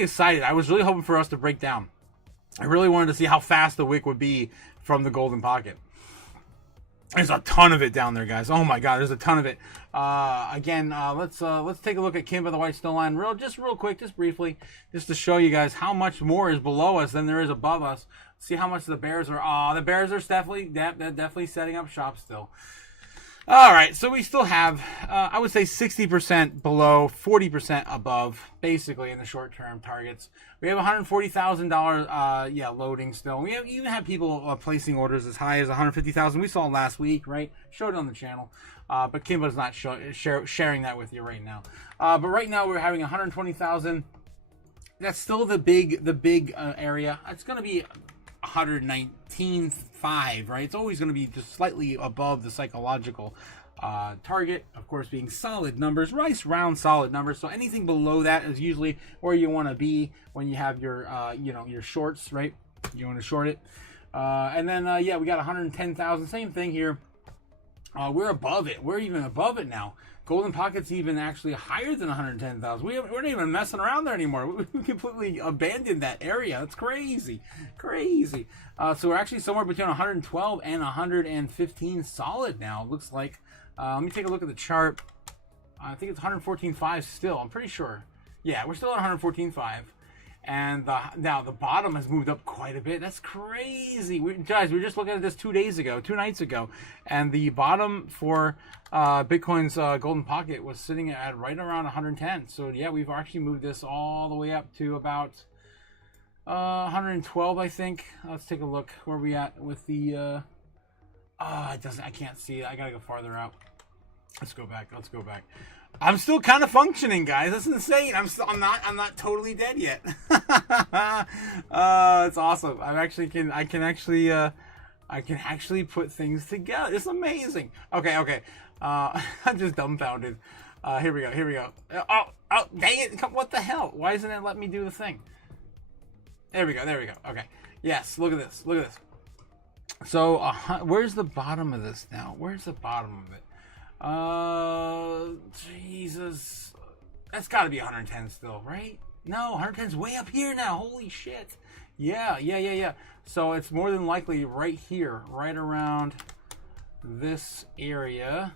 excited. I was really hoping for us to break down. I really wanted to see how fast the wick would be from the golden pocket. There's a ton of it down there, guys. Oh my God, there's a ton of it. Let's take a look at Kimba, the White Snow Line, real quick, just briefly, just to show you guys how much more is below us than there is above us. See how much the bears are. The bears are definitely setting up shop still. All right, so we still have, I would say 60% below, 40% above, basically in the short-term targets. We have $140,000, loading still. We even have people placing orders as high as $150,000. We saw last week, right? Showed it on the channel, but Kimba's not sharing that with you right now. But right now we're having 120,000. That's still the big area. It's going to be 119.5, right? It's always going to be just slightly above the psychological target, of course, being solid numbers, nice round solid numbers. So anything below that is usually where you want to be when you have your your shorts, right? You want to short it, and then we got 110,000. Same thing here. We're above it. We're even above it now. Golden Pocket's even actually higher than 110,000. We're not even messing around there anymore. We completely abandoned that area. That's crazy. Crazy. So we're actually somewhere between 112 and 115 solid now. Looks like. Let me take a look at the chart. I think it's 114.5 still. I'm pretty sure. Yeah, we're still at 114.5. And now the bottom has moved up quite a bit. That's crazy. Guys, we were just looking at this 2 nights ago. And the bottom for Bitcoin's Golden Pocket was sitting at right around 110. So yeah, we've actually moved this all the way up to about 112, I think. Let's take a look where we at with the... I can't see it. I gotta go farther out. Let's go back. I'm still kind of functioning, guys. That's insane. I'm not totally dead yet. It's awesome. I can actually put things together. It's amazing. Okay. I'm just dumbfounded. Here we go. Oh, dang it. What the hell? Why isn't it letting me do the thing? There we go. Okay. Yes, look at this. So, where's the bottom of this now? Where's the bottom of it? Jesus. That's got to be 110 still, right? No, 110's way up here now. Holy shit. Yeah. So it's more than likely right here, right around this area,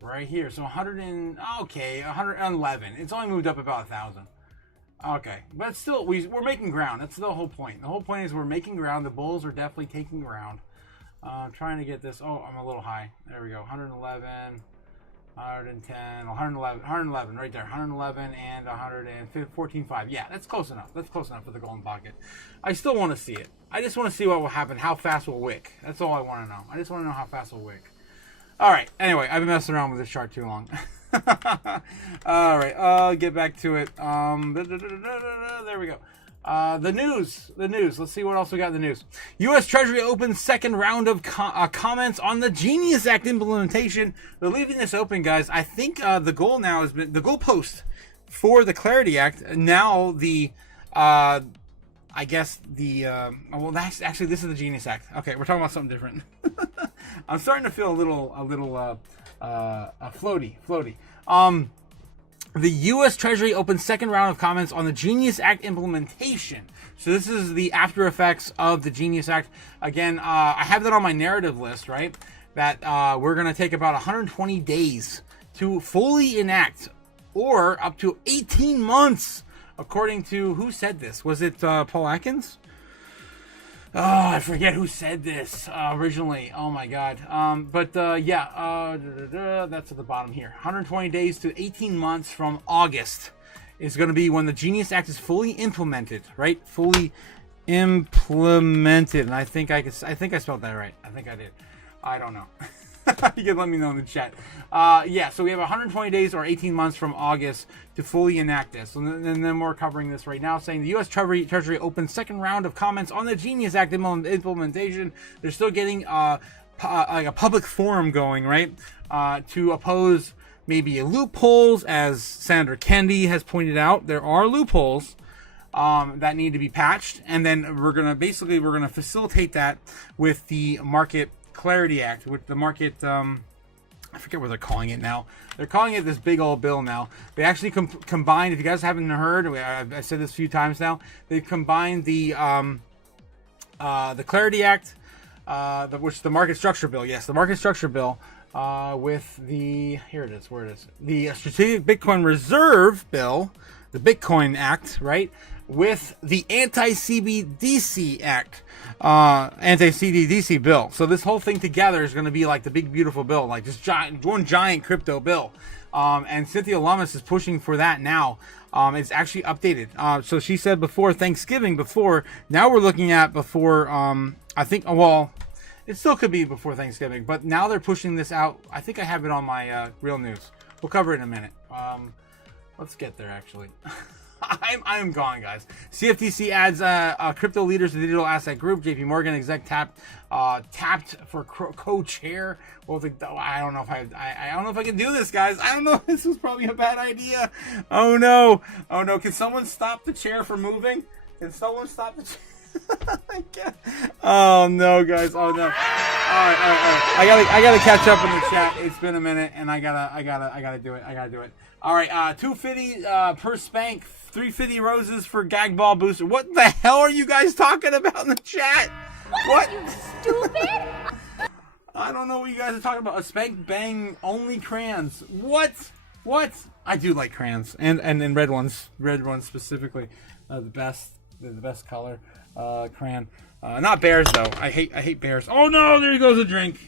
right here. So 111. It's only moved up about 1,000. Okay, but still, we're making ground. That's the whole point. The whole point is we're making ground. The bulls are definitely taking ground. Trying to get this. Oh, I'm a little high. There we go. 111, 110, 111 right there. 111 and 114.5. Yeah, that's close enough. That's close enough for the Golden Pocket. I still want to see it. I just want to see what will happen. How fast will wick? That's all I want to know. I just want to know how fast will wick. All right. Anyway, I've been messing around with this chart too long. All right. I'll get back to it. There we go. The news. Let's see what else we got in the news. U.S. Treasury opens second round of comments on the Genius Act implementation. They're leaving this open, guys. I think the goal now has been the goalpost for the Clarity Act. Now the, well, that's actually this is the Genius Act. Okay, we're talking about something different. I'm starting to feel a little floaty. The U.S. Treasury opened second round of comments on the Genius Act implementation. So this is the after effects of the Genius Act. Again, I have that on my narrative list, right? That we're going to take about 120 days to fully enact, or up to 18 months, according to, who said this? Was it Paul Atkins? Oh, I forget who said this originally. Oh my God. That's at the bottom here. 120 days to 18 months from August is going to be when the Genius Act is fully implemented, right? Fully implemented. And I think I spelled that right. I think I did. I don't know. You can let me know in the chat. So we have 120 days or 18 months from August to fully enact this. And then we're covering this right now, saying the U.S. Treasury opened second round of comments on the Genius Act implementation. They're still getting like a public forum going, right, to oppose maybe loopholes. As Senator Kennedy has pointed out, there are loopholes that need to be patched. And then we're going to facilitate that with the Market Clarity Act, with the market, I forget what they're calling it now. They're calling it this big old bill now. They actually combined, if you guys haven't heard, I've said this a few times now, they've combined the Clarity Act, which is the market structure bill. Yes, the market structure bill, with the, here it is, where it is, the Strategic Bitcoin Reserve Bill, the Bitcoin Act, right, with the Anti-CBDC Act, Anti-CBDC bill. So this whole thing together is going to be like the big beautiful bill, like just one giant crypto bill. And Cynthia Lummis is pushing for that now. It's actually updated. So she said before Thanksgiving, now we're looking at before, I think, well, it still could be before Thanksgiving, but now they're pushing this out. I think I have it on my real news. We'll cover it in a minute. Let's get there, actually. I'm gone, guys. CFTC adds crypto leaders to the digital asset group. JP Morgan exec tapped for co-chair. Well, I don't know if I don't know if I can do this, guys. I don't know. This was probably a bad idea. Oh no. Can someone stop the chair from moving? Can someone stop the chair? Oh no, guys. Oh no. I gotta catch up in the chat. It's been a minute, and I gotta do it. All right, $250 per spank, 350 roses for gag ball booster. What the hell are you guys talking about in the chat? What? You stupid! I don't know what you guys are talking about. A spank bang only crayons. What? I do like crayons, and red ones specifically. The best color crayon. Not bears though. I hate bears. Oh no! There goes a drink.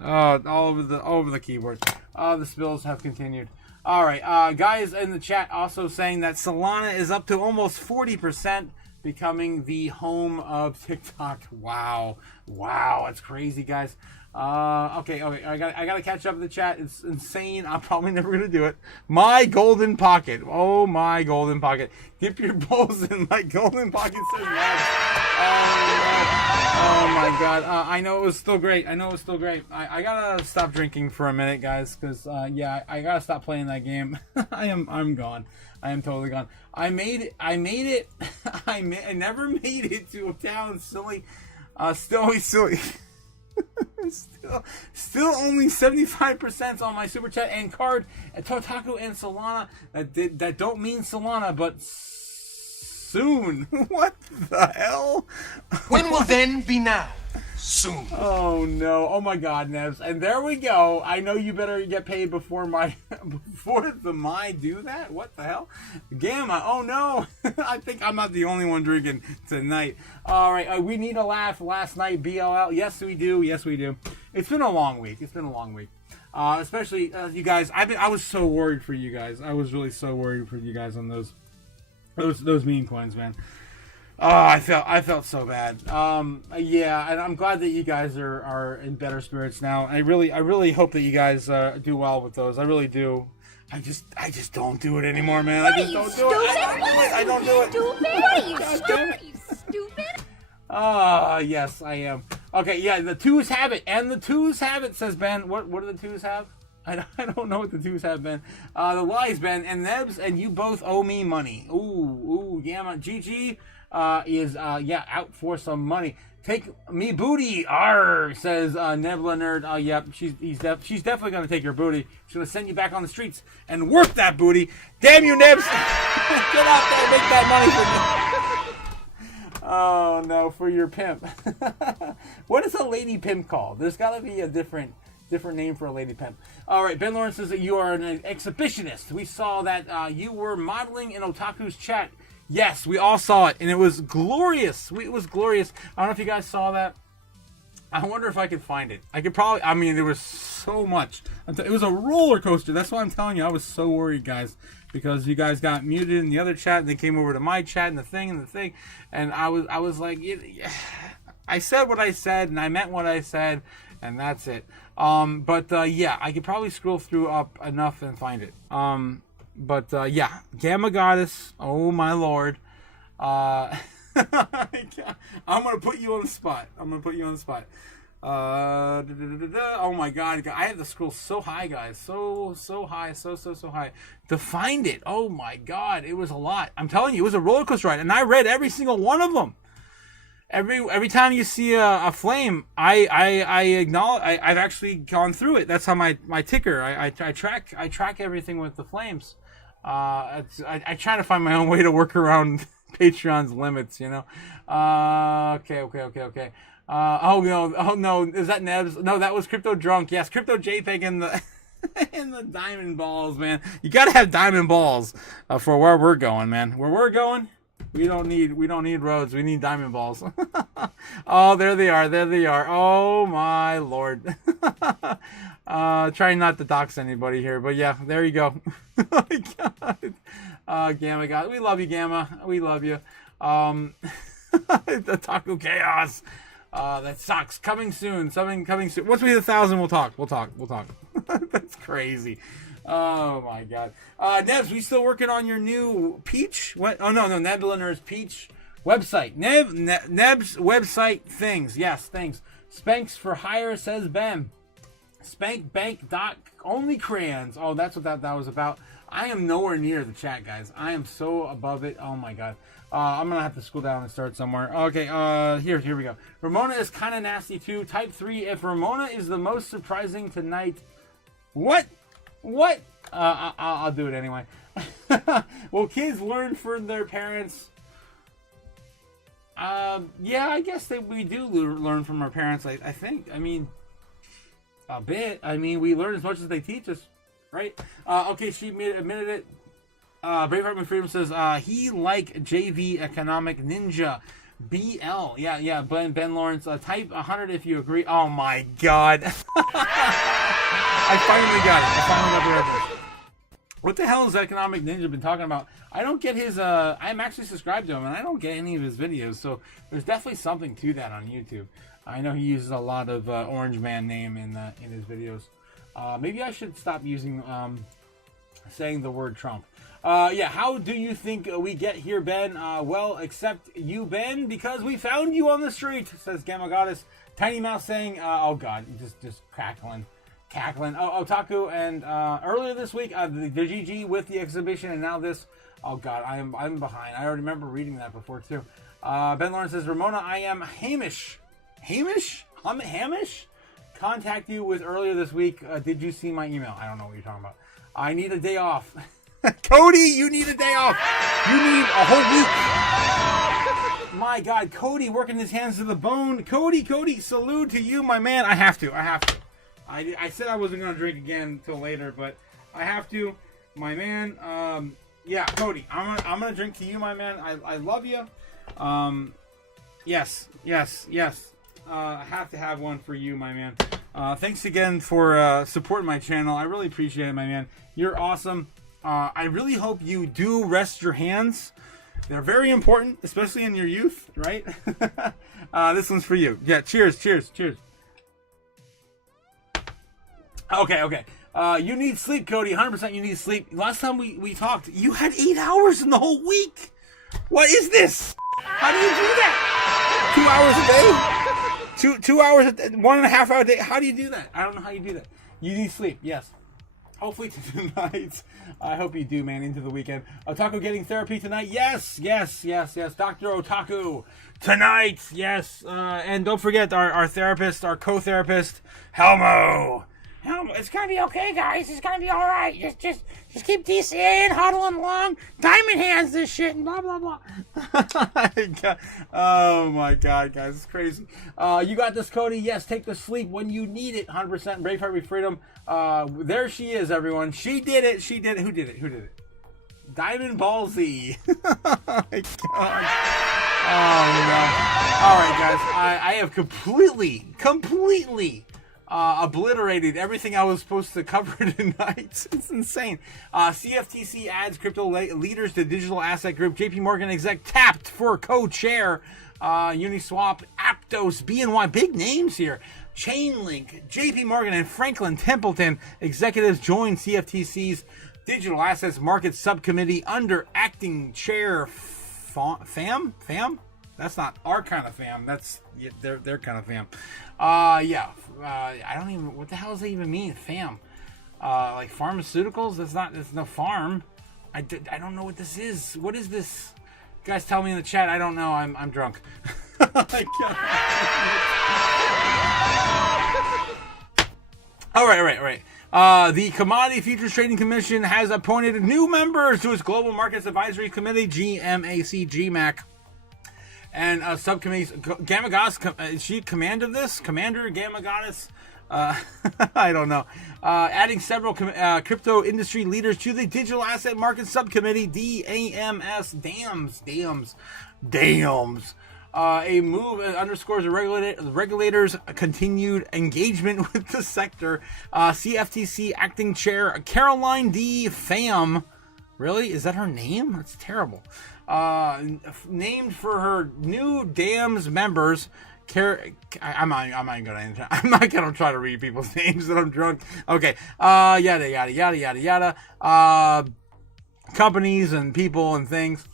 Oh, all over the keyboard. The spills have continued. All right, guys in the chat also saying that Solana is up to almost 40%, becoming the home of TikTok. Wow, that's crazy, guys. Okay, I gotta catch up in the chat. It's insane. I'm probably never gonna do it. My golden pocket. Oh, my golden pocket. Dip your balls in my golden pocket. Says yes. Oh my God. I know it was still great. I gotta stop drinking for a minute, guys, because yeah, I gotta stop playing that game. I'm gone. I am totally gone. I made it. I never made it to a town silly. Still silly. Still only 75% on my super chat and card at Otaku and Solana. That don't mean Solana, but soon. What the hell? When will then be now? Soon. Oh no! Oh my God, Nevs! And there we go. I know you better get paid before my do that. What the hell? Gamma! Oh no! I think I'm not the only one drinking tonight. All right, we need a laugh. Last night, BLL. Yes, we do. It's been a long week. Especially you guys. I was so worried for you guys. I was really so worried for you guys on those meme coins, man. Oh, I felt so bad. Yeah, and I'm glad that you guys are in better spirits now. I really hope that you guys do well with those. I really do. I just don't do it anymore, man. I just don't do it. I don't do it. What are you, stupid? You stupid? Yes, I am. Okay, yeah, the twos have it, and the twos have it, says Ben. What do the twos have? I don't know what the twos have, Ben. The lies, Ben, and Nebs, and you both owe me money. Ooh, Gamma. GG is out for some money. Take me booty, says Nebula Nerd. Yep, she's definitely gonna take your booty. She's gonna send you back on the streets and work that booty. Damn you, Nebs! Get out there and make that money for me. Oh no, for your pimp. What is a lady pimp called? There's gotta be a different name for a lady pimp. All right, Ben Lawrence says that you are an exhibitionist. We saw that you were modeling in Otaku's chat. Yes, we all saw it, and it was glorious. It was glorious. I don't know if you guys saw that. I wonder if I could find it. I could probably. I mean, there was so much. It was a roller coaster. That's why I'm telling you. I was so worried, guys, because you guys got muted in the other chat, and they came over to my chat and the thing, and I was like, I said what I said, and I meant what I said, and that's it. Yeah, I could probably scroll through up enough and find it. Yeah, Gamma Goddess, oh my lord. I'm gonna put you on the spot. Oh my god, I had to scroll so high, guys. So high, so high to find it. Oh my god, it was a lot. I'm telling you, it was a roller coaster ride, and I read every single one of them. Every time you see a flame, I acknowledge. I've actually gone through it. That's how my ticker. I track everything with the flames. I try to find my own way to work around Patreon's limits, you know. Okay. Oh no, is that Nebs? No, that was Crypto Drunk. Yes, Crypto JPEG in the in the diamond balls, man. You gotta have diamond balls for where we're going, man. Where we're going, we don't need roads. We need diamond balls. Oh, there they are. Oh my lord. Trying not to dox anybody here, but yeah, there you go. Oh my god. Gamma God, we love you, Gamma. We love you. The Taco Chaos. That sucks. Coming soon. Something coming soon. Once we hit 1,000, we'll talk. That's crazy. Oh my god. Nebs, we still working on your new Peach? What? Oh no, Nebula Nerd's Peach website. Neb's website things. Yes, things. Spanx for hire, says Ben. Spank Bank dot only crayons. Oh, that's what that was about. I am nowhere near the chat, guys. I am so above it. Oh my god. I'm gonna have to scroll down and start somewhere. Okay, here we go. Ramona is kind of nasty too. Type 3. If Ramona is the most surprising tonight, what? I'll do it anyway. Will kids learn from their parents? Yeah, I guess that we do learn from our parents. I think. I mean, a bit. I mean, we learn as much as they teach us, right? Okay, she admitted it. Braveheart and Freedom says he like JV Economic Ninja BL. Yeah. Ben Lawrence. Type 100 if you agree. Oh my god. I finally got it. I finally got the reference. What the hell has Economic Ninja been talking about? I don't get his, I'm actually subscribed to him, and I don't get any of his videos, so there's definitely something to that on YouTube. I know he uses a lot of Orange Man name in his videos. Maybe I should stop using, saying the word Trump. Yeah, how do you think we get here, Ben? Well, except you, Ben, because we found you on the street, says Gamma Goddess. Tiny Mouse saying, oh god, just cackling. Oh, Otaku, and earlier this week, the GG with the exhibition, and now this. Oh god, I'm behind. I already remember reading that before too. Ben Lawrence says, Ramona, I am Hamish. Hamish? Contact you with earlier this week. Did you see my email? I don't know what you're talking about. I need a day off. Cody, you need a day off. You need a whole week. My god, Cody working his hands to the bone. Cody, salute to you, my man. I have to. I said I wasn't going to drink again until later, but I have to. My man, yeah, Cody, I'm gonna drink to you, my man. I love you. Yes. I have to have one for you, my man. Thanks again for supporting my channel. I really appreciate it, my man. You're awesome. I really hope you do rest your hands. They're very important, especially in your youth, right? This one's for you. Yeah, cheers. Okay. You need sleep, Cody. 100% you need sleep. Last time we talked, you had 8 hours in the whole week. What is this? How do you do that? 2 hours a day? 2 hours, 1.5 hour a day? How do you do that? I don't know how you do that. You need sleep, yes. Hopefully tonight. I hope you do, man, into the weekend. Otaku getting therapy tonight? Yes. Dr. Otaku tonight, yes. And don't forget our therapist, our co-therapist, Helmo. It's gonna be okay, guys. It's gonna be all right. Just keep DCAing, huddling along, diamond hands this shit, and blah blah blah. Oh my god, guys, it's crazy. You got this, Cody. Yes, take the sleep when you need it. 100% Braveheart with Freedom. There she is, everyone. She did it. Who did it? Diamond Ball Z. Oh my god. Oh no. All right, guys. I have completely obliterated everything I was supposed to cover tonight. It's insane. CFTC adds crypto leaders to digital asset group. JP Morgan exec tapped for co-chair. Uniswap, Aptos, BNY, big names here. Chainlink, JP Morgan, and Franklin Templeton executives join CFTC's digital assets market subcommittee under acting chair FAM? That's not our kind of fam. That's their kind of fam. Yeah. I don't even. What the hell does that even mean? Fam. Like pharmaceuticals? That's no farm. I don't know what this is. What is this? You guys, tell me in the chat. I don't know. I'm drunk. All right. The Commodity Futures Trading Commission has appointed new members to its Global Markets Advisory Committee, GMAC. And subcommittees, Gamma Goddess, is she command of this? Commander Gamma Goddess? I don't know. Adding several crypto industry leaders to the Digital Asset Market Subcommittee, DAMS. Dams. A move underscores the regulators' continued engagement with the sector. CFTC acting chair Caroline D. Pham. Really? Is that her name? That's terrible. Named for her new DAMS members. I'm not gonna try to read people's names that I'm drunk. Okay. Yada. companies and people and things.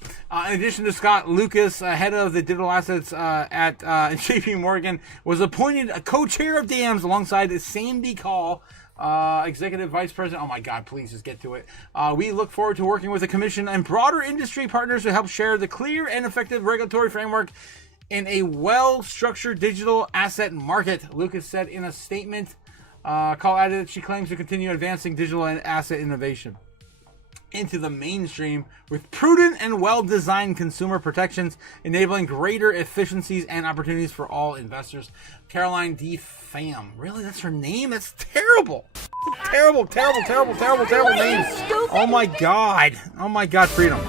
In addition to Scott, Lucas, head of the digital assets at JP Morgan, was appointed a co-chair of DAMS alongside Sandy Call, executive vice president. Oh my God, please just get to it. We look forward to working with the commission and broader industry partners to help share the clear and effective regulatory framework in a well-structured digital asset market, Lucas said in a statement. Call added that she claims to continue advancing digital and asset innovation into the mainstream with prudent and well-designed consumer protections, enabling greater efficiencies and opportunities for all investors. Caroline D. Pham. Really? That's her name? That's terrible. Terrible name. Oh my God. Oh my God, freedom.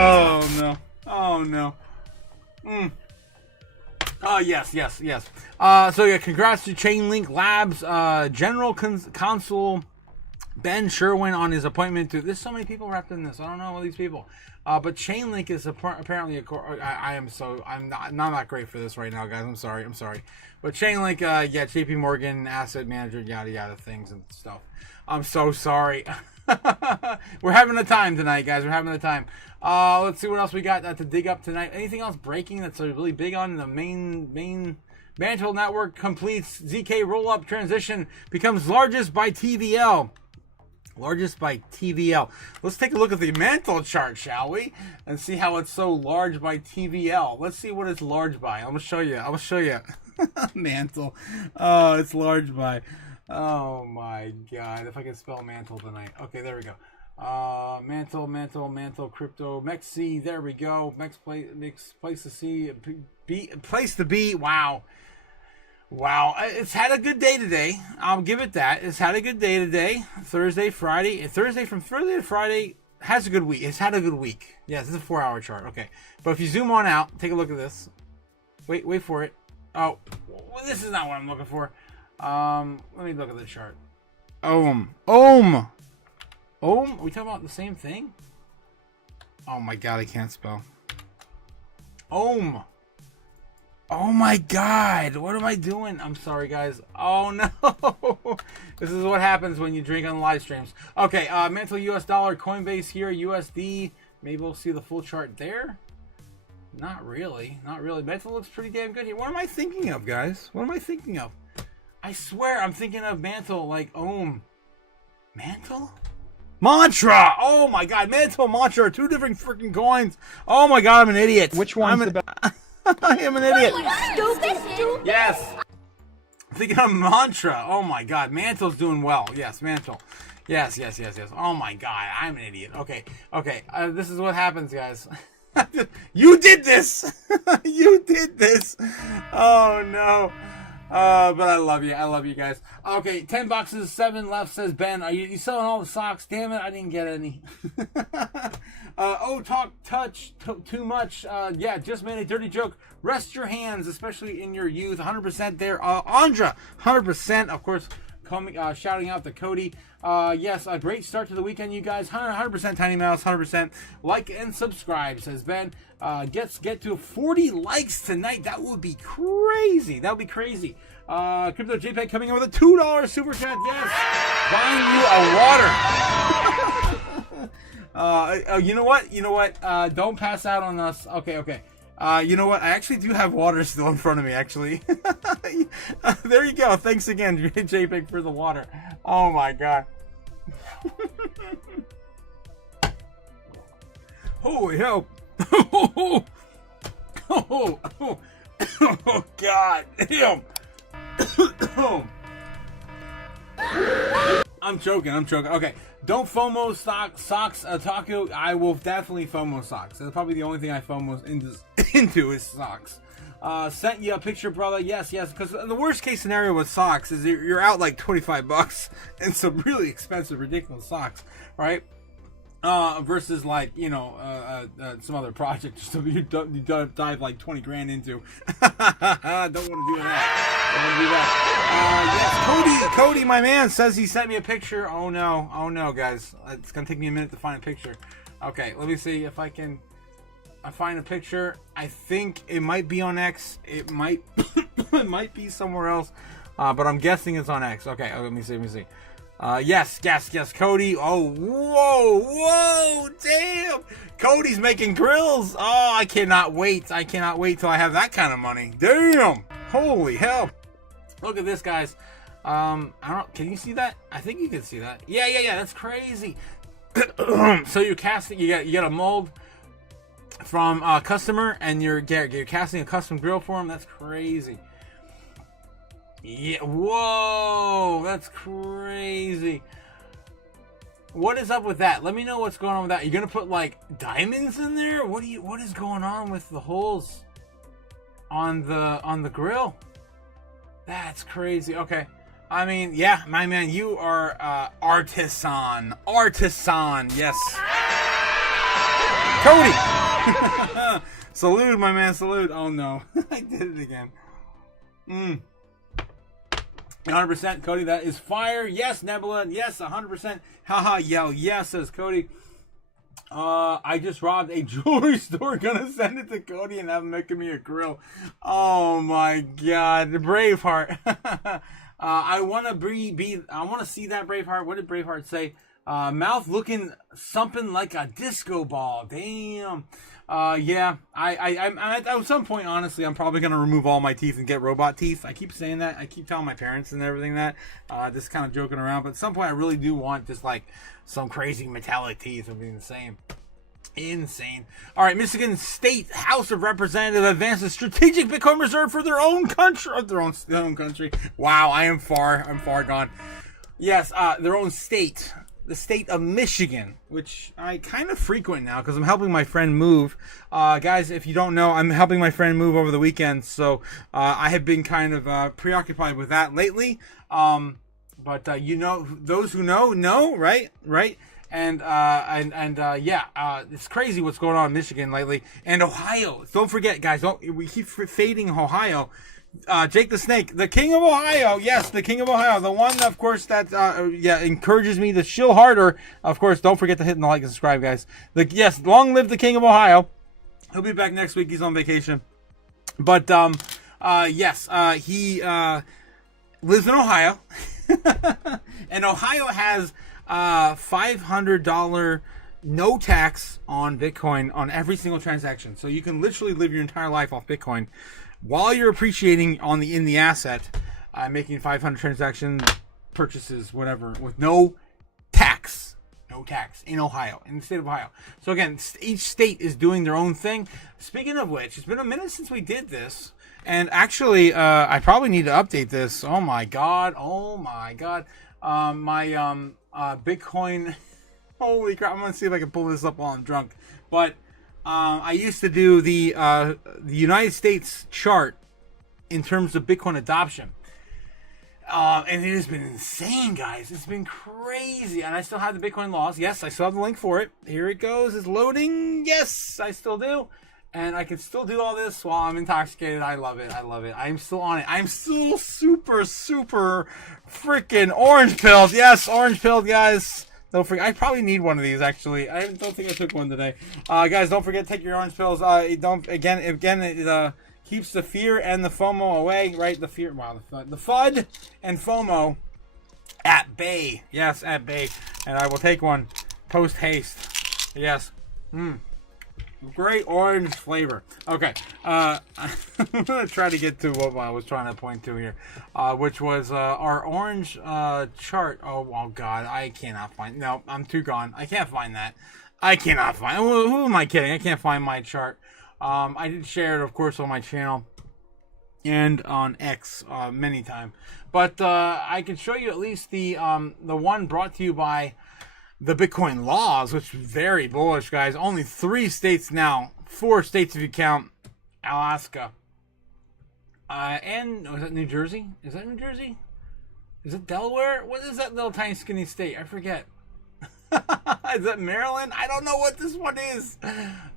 Oh no. Oh no. Oh, yes. So, yeah, congrats to Chainlink Labs General Counsel Ben Sherwin on his appointment to... There's so many people wrapped in this. I don't know all these people. But Chainlink is apparently... I'm not that great for this right now, guys. I'm sorry. But Chainlink, yeah, JP Morgan, asset manager, yada, yada, things and stuff. I'm so sorry. We're having a time tonight, guys. We're having a time. Let's see what else we got to dig up tonight. Anything else breaking that's really big on the main Mantle network completes ZK rollup transition, becomes largest by TVL. Largest by TVL. Let's take a look at the Mantle chart, shall we? And see how it's so large by TVL. Let's see what it's large by. I'm gonna show you. Mantle. Oh, it's large by. Oh my God! If I can spell Mantle tonight. Okay, there we go. Mantle, crypto, Mexi. There we go. Next place to see, place to be. Wow. It's had a good day today. I'll give it that. It's had a good day today. Thursday, Friday, from Thursday to Friday has a good week. It's had a good week. Yes, this is a 4-hour chart. Okay, but if you zoom on out, take a look at this. Wait for it. Oh, well, this is not what I'm looking for. Let me look at the chart. Ohm. Are we talking about the same thing? Oh my God, I can't spell. Ohm. Oh my God, what am I doing? I'm sorry, guys. Oh no. This is what happens when you drink on live streams. Okay, Mantle US dollar, Coinbase here, USD. Maybe we'll see the full chart there. Not really. Mantle looks pretty damn good here. What am I thinking of, guys? What am I thinking of? I swear I'm thinking of Mantle like Ohm. Mantle? Mantra! Oh my God, Mantle and Mantra are two different freaking coins. Oh my God, I'm an idiot. Which one's the best? I am an idiot. Stupid. Yes. I'm thinking of Mantra. Oh my God, Mantle's doing well. Yes, Mantle. Yes. Oh my God, I'm an idiot. Okay. This is what happens, guys. You did this. You did this. Oh no. But I love you guys. Okay, 10 boxes, 7 left, says Ben. Are you selling all the socks? Damn it, I didn't get any. Touch too much. Yeah, just made a dirty joke. Rest your hands, especially in your youth. 100% there. Andra, 100%. Of course, shouting out to Cody. Yes, a great start to the weekend, you guys. 100% Tiny Mouse, 100%. Like and subscribe, says Ben. Get to 40 likes tonight. That would be crazy. Crypto JPEG coming in with a $2 super chat. Yes, buying you a water. You know what? Don't pass out on us. Okay. You know what? I actually do have water still in front of me, actually. There you go. Thanks again, JPEG, for the water. Oh my God. Holy hell. Oh God damn. I'm joking. Okay. Don't FOMO socks, Otaku. I will definitely FOMO socks. That's probably the only thing I FOMO into is socks. Sent you a picture, brother. Yes. Because the worst case scenario with socks is you're out like $25 and some really expensive, ridiculous socks, right? Versus like, some other project you dive like 20 grand into. Don't want to do that. Yes, Cody, my man, says he sent me a picture. Oh no, guys. It's gonna take me a minute to find a picture. Okay, let me see if I can find a picture. I think it might be on X. It might it might be somewhere else. But I'm guessing it's on X. Okay, let me see. Yes, Cody. Oh, whoa, damn. Cody's making grills. Oh, I cannot wait till I have that kind of money. Damn. Holy hell. Look at this, guys. I don't know. Can you see that? I think you can see that. Yeah. That's crazy. So you're casting, you get a mold from a customer, and you're casting a custom grill for him. That's crazy. Yeah, whoa, that's crazy. What is up with that? Let me know what's going on with that. You're gonna put like diamonds in there? What is going on with the holes on the grill? That's crazy. Okay. I mean, yeah, my man, you are artisan. Yes. Cody. Salute, my man, salute. Oh no. I did it again. 100%, Cody, that is fire. Yes, Nebula. Yes, 100%. Haha, yell yes, says Cody. I just robbed a jewelry store. Gonna send it to Cody and have him making me a grill. Oh my God, Braveheart. I want to see that Braveheart. What did Braveheart say? Mouth looking something like a disco ball. Damn. Yeah. I'm at some point, honestly, I'm probably gonna remove all my teeth and get robot teeth. I keep saying that. I keep telling my parents and everything that. Just kind of joking around. But at some point, I really do want just like some crazy metallic teeth. Would be insane. All right, Michigan State House of Representatives advances strategic Bitcoin reserve for their own country. Their own country. Wow, I'm far gone. Yes, their own state. The state of Michigan, which I kind of frequent now because I'm helping my friend move. Guys, if you don't know, I'm helping my friend move over the weekend, so I have been kind of preoccupied with that lately. But you know, those who know, right? And yeah, it's crazy what's going on in Michigan lately. And Ohio. Don't forget, guys, we keep fading Ohio. Jake the Snake, the King of Ohio. Yes, the King of Ohio. The one, of course, that encourages me to shill harder. Of course, don't forget to hit the like and subscribe, guys. Yes, long live the King of Ohio. He'll be back next week. He's on vacation. But, yes, he lives in Ohio. And Ohio has $500 no tax on Bitcoin on every single transaction. So you can literally live your entire life off Bitcoin while you're appreciating in the asset, making 500 transaction purchases, whatever, with no tax in Ohio, in the state of Ohio. So again, each state is doing their own thing. Speaking of which, it's been a minute since we did this, and actually, I probably need to update this. Oh my god, my Bitcoin. Holy crap! I'm gonna see if I can pull this up while I'm drunk, but. I used to do the United States chart in terms of Bitcoin adoption. And it has been insane, guys. It's been crazy. And I still have the Bitcoin laws. Yes, I still have the link for it. Here it goes. It's loading. Yes, I still do. And I can still do all this while I'm intoxicated. I love it. I'm still on it. I'm still super freaking orange pilled. Yes, orange pilled, guys. Don't forget, I probably need one of these, actually. I don't think I took one today. Guys, don't forget to take your orange pills. It keeps the fear and the FOMO away, right? The FUD and FOMO at bay. Yes, at bay. And I will take one post haste. Yes. Great orange flavor. Okay. I'm going to try to get to what I was trying to point to here, which was our orange chart. Oh, God. I cannot find. No, I'm too gone. I can't find that. Who am I kidding? I can't find my chart. I did share it, of course, on my channel and on X many times. But I can show you at least the one brought to you by the Bitcoin laws, which is very bullish, guys. Only 3 states now. 4 states if you count Alaska. And is that New Jersey? Is that New Jersey? Is it Delaware? What is that little tiny skinny state? I forget. Is that Maryland? I don't know what this one is.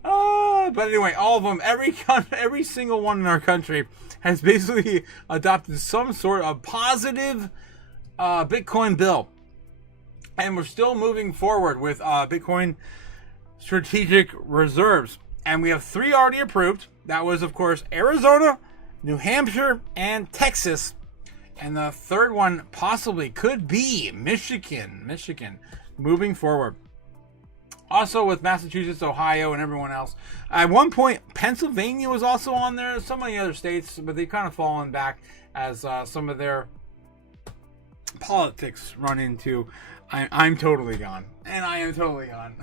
But anyway, all of them, every single one in our country has basically adopted some sort of positive Bitcoin bill. And we're still moving forward with Bitcoin strategic reserves. And we have 3 already approved. That was, of course, Arizona, New Hampshire, and Texas. And the third one possibly could be Michigan. Moving forward. Also with Massachusetts, Ohio, and everyone else. At one point, Pennsylvania was also on there. So many other states, but they've kind of fallen back as some of their politics run into. I'm totally gone. And I am totally gone.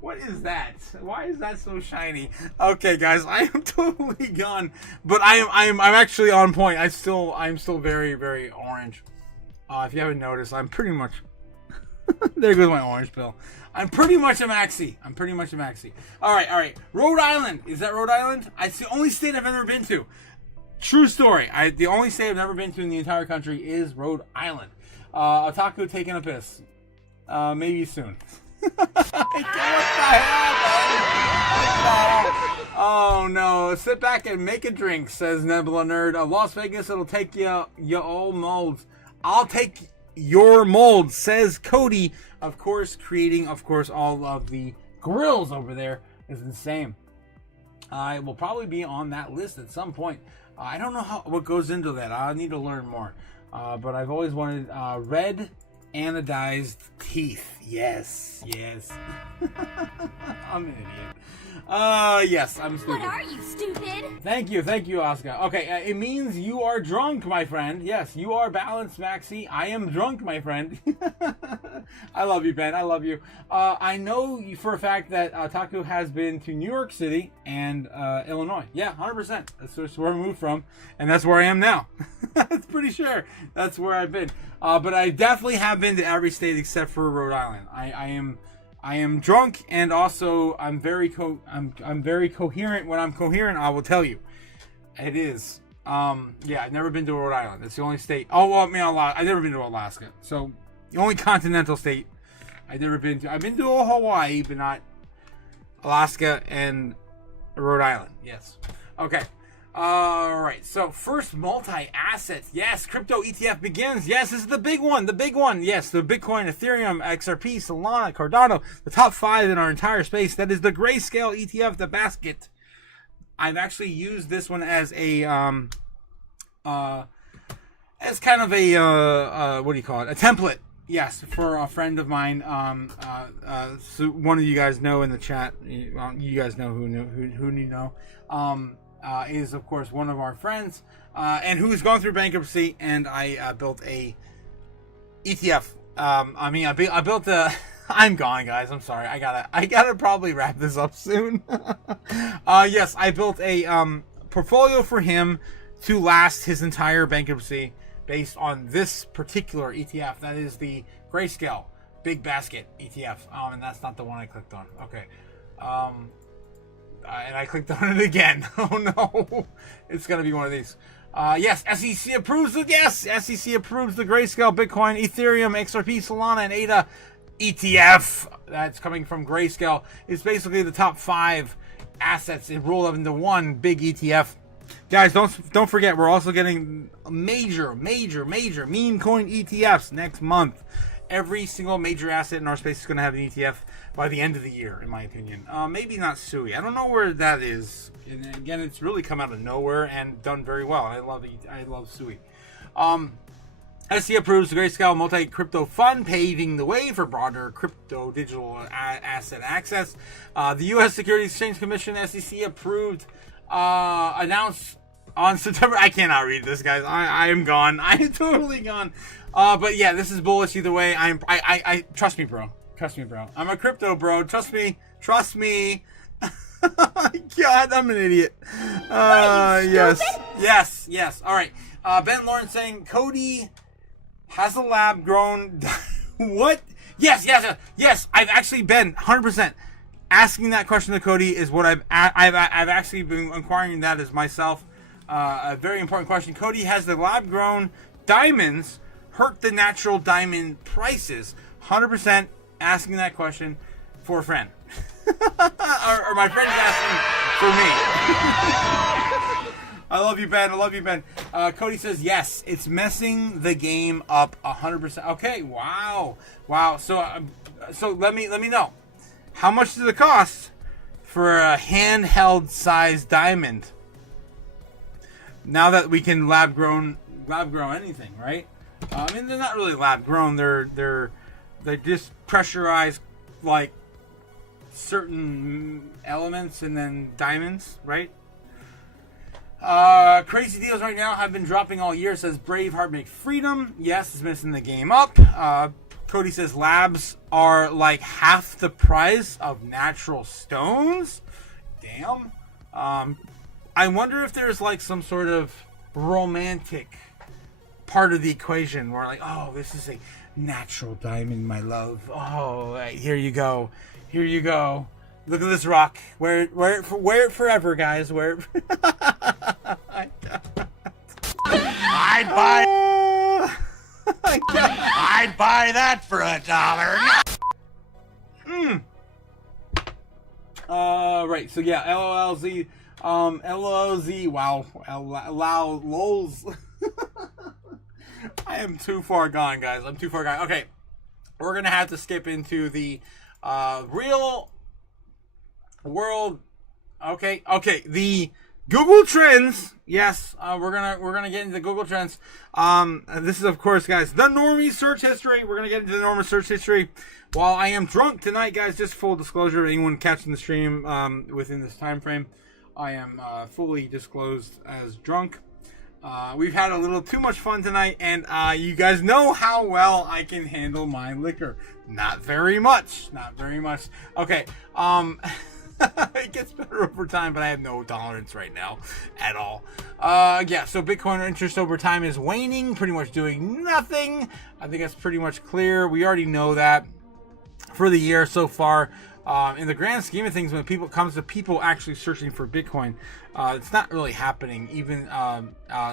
What is that? Why is that so shiny? Okay, guys, I am totally gone. But I'm actually on point. I'm still very, very orange. If you haven't noticed, I'm pretty much there goes my orange pill. I'm pretty much a maxi. All right. Rhode Island. Is that Rhode Island? It's the only state I've ever been to. True story. The only state I've never been to in the entire country is Rhode Island. Otaku taking a piss. Maybe soon. What the hell? Oh no. Sit back and make a drink, says Nebula Nerd. Las Vegas, it'll take your old molds. I'll take your mold, says Cody. Of course, creating, all of the grills over there is insane. I will probably be on that list at some point. I don't know what goes into that. I need to learn more. But I've always wanted red anodized teeth. Yes. I'm an idiot. Yes, I'm stupid. What are you, stupid? Thank you, Oscar. Okay, it means you are drunk, my friend. Yes, you are balanced, Maxi. I am drunk, my friend. I love you, Ben. I love you. I know for a fact that Taku has been to New York City and Illinois. Yeah, 100%. That's where I moved from, and that's where I am now. That's pretty sure that's where I've been. But I definitely have been to every state except for Rhode Island. I am drunk, and also I'm very coherent. When I'm coherent, I will tell you. It is. Yeah, I've never been to Rhode Island. It's the only state. Oh, well, I mean, I've never been to Alaska. So, the only continental state I've never been to. I've been to Hawaii, but not Alaska and Rhode Island. Yes. Okay. All right. So, first multi-asset. Yes, crypto ETF begins. Yes, this is the big one. Yes, the Bitcoin, Ethereum, XRP, Solana, Cardano, the top 5 in our entire space. That is the Grayscale ETF, the basket. I've actually used this one as a as kind of a what do you call it? A template. Yes, for a friend of mine. So one of you guys know in the chat. Well, you guys know who you know. Is of course one of our friends, and who's gone through bankruptcy. And I built a ETF. I built a. I'm gone, guys. I'm sorry. I gotta probably wrap this up soon. Yes, I built a portfolio for him to last his entire bankruptcy based on this particular ETF. That is the Grayscale Big Basket ETF. And that's not the one I clicked on. Okay. And I clicked on it again. Oh no. It's gonna be one of these. Yes, SEC approves the SEC approves the Grayscale Bitcoin, Ethereum, XRP, Solana, and ADA ETF that's coming from Grayscale. It's basically the top 5 assets rolled up into one big ETF. Guys, don't forget, we're also getting major meme coin ETFs next month. Every single major asset in our space is going to have an ETF by the end of the year, in my opinion. Maybe not Sui. I don't know where that is. And again, it's really come out of nowhere and done very well. I love Sui. SEC approves the Grayscale multi-crypto fund, paving the way for broader crypto digital asset access. The U.S. Securities Exchange Commission, SEC, approved, announced on September. I cannot read this, guys. I am gone. I am totally gone. But yeah, this is bullish either way. I trust me, bro. I'm a crypto bro. Trust me. God, I'm an idiot. Yes. All right. Ben Lawrence saying Cody has a lab grown. What? Yes. I've actually been 100% asking that question to Cody. Is what I've actually been inquiring that as myself. A very important question. Cody, has the lab grown diamonds hurt the natural diamond prices? 100% asking that question for a friend. or my friend is asking for me. I love you, Ben. Cody says, yes, it's messing the game up 100%. Okay, wow. So let me know. How much does it cost for a handheld size diamond? Now that we can lab grown lab grow anything, right? I mean, they're not really lab grown. They're just pressurized like certain elements and then diamonds, right? Crazy deals right now have been dropping all year. Says Braveheart make freedom. Yes, it's missing the game up. Cody says labs are like half the price of natural stones. Damn. I wonder if there's like some sort of romantic part of the equation where like, oh, this is a natural diamond, my love. Oh, here you go. Here you go. Look at this rock. Wear it forever, guys. Wear it. I'd buy that for $1. Right. So yeah, LOLZ. LOLZ. Wow. LOLZ. I am too far gone, guys. I'm too far gone. Okay. We're going to have to skip into the real world. Okay. The Google Trends. Yes, we're gonna get into Google Trends. This is, of course, guys, the normie search history. We're gonna get into the normie search history while I am drunk tonight, guys. Just full disclosure, anyone catching the stream within this time frame, I am fully disclosed as drunk. We've had a little too much fun tonight, and you guys know how well I can handle my liquor. Not very much. Okay. It gets better over time, but I have no tolerance right now at all. Yeah, so Bitcoin interest over time is waning, pretty much doing nothing. I think that's pretty much clear. We already know that for the year so far. In the grand scheme of things, when people comes to people actually searching for Bitcoin, it's not really happening even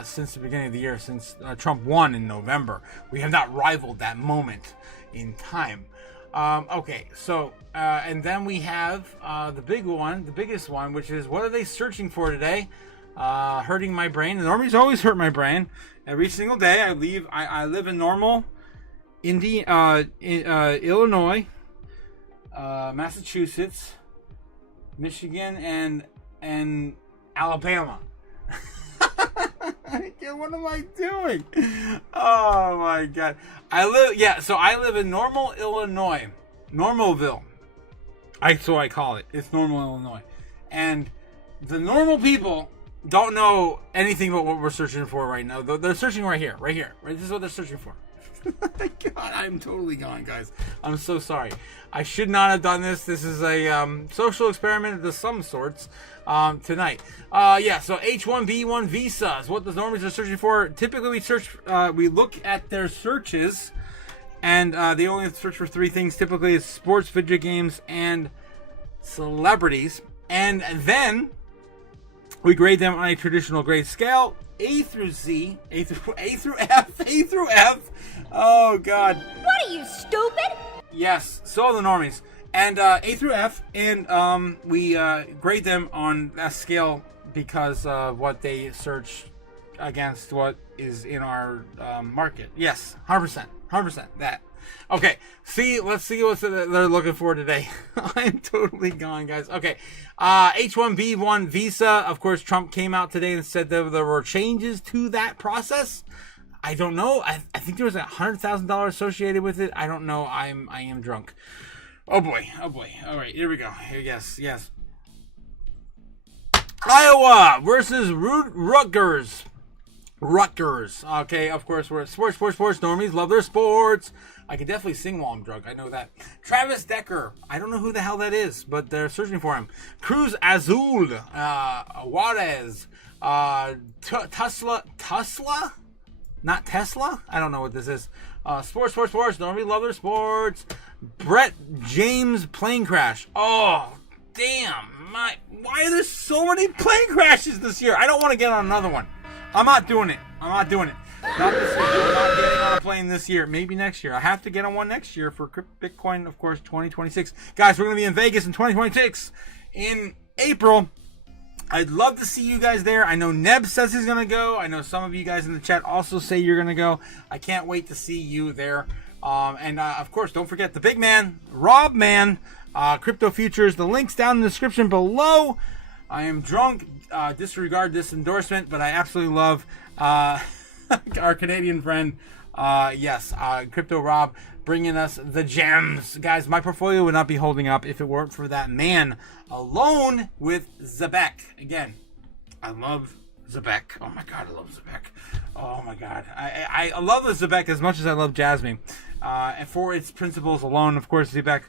since the beginning of the year, since Trump won in November. We have not rivaled that moment in time. Okay, so and then we have the biggest one, which is, what are they searching for today? Hurting my brain. The normies always hurt my brain every single day. I live in Normal, Illinois, Massachusetts, Michigan, and Alabama. What am I doing? Oh my god. I live in Normal, Illinois. Normalville. So I call it. It's Normal, Illinois. And the normal people don't know anything about what we're searching for right now. They're searching right here. Right? This is what they're searching for. God, I'm totally gone, guys. I'm so sorry. I should not have done this. This is a social experiment of some sorts tonight. Yeah, so H-1B1 visas. What the normies are searching for. Typically, we look at their searches, and they only search for three things. Typically, it's sports, video games, and celebrities. And then we grade them on a traditional grade scale. A through F. Oh God. What are you, stupid? Yes, so are the normies. And A through F, and we grade them on that scale because of what they search against what is in our market. Yes, 100%. That. Okay, let's see what they're looking for today. I'm totally gone, guys. Okay, H-1B1 visa. Of course, Trump came out today and said that there were changes to that process. I don't know. I think there was $100,000 associated with it. I don't know. I am drunk. Oh boy. All right, here we go. Yes. Iowa versus Rutgers. Okay, of course, we're at sports. Normies love their sports. I can definitely sing while I'm drunk. I know that. Travis Decker. I don't know who the hell that is, but they're searching for him. Cruz Azul. Juarez. Tesla? Not Tesla? I don't know what this is. Sports. Normie love their sports. Brett James plane crash. Oh, damn. Why are there so many plane crashes this year? I don't want to get on another one. I'm not doing it. Not this year. I'm not getting on a plane this year. Maybe next year. I have to get on one next year for Bitcoin, of course, 2026. Guys, we're going to be in Vegas in 2026 in April. I'd love to see you guys there. I know Neb says he's going to go. I know some of you guys in the chat also say you're going to go. I can't wait to see you there. And of course, don't forget the big man, Rob Man, Crypto Futures. The link's down in the description below. I am drunk. Disregard this endorsement, but I absolutely love our Canadian friend. Yes, Crypto Rob bringing us the gems. Guys, my portfolio would not be holding up if it weren't for that man alone with Zebek. Again, I love Zebek. Oh my god, I love Zebek. Oh my god. I love the Zebek as much as I love Jasmine. And for its principles alone, of course, Zebek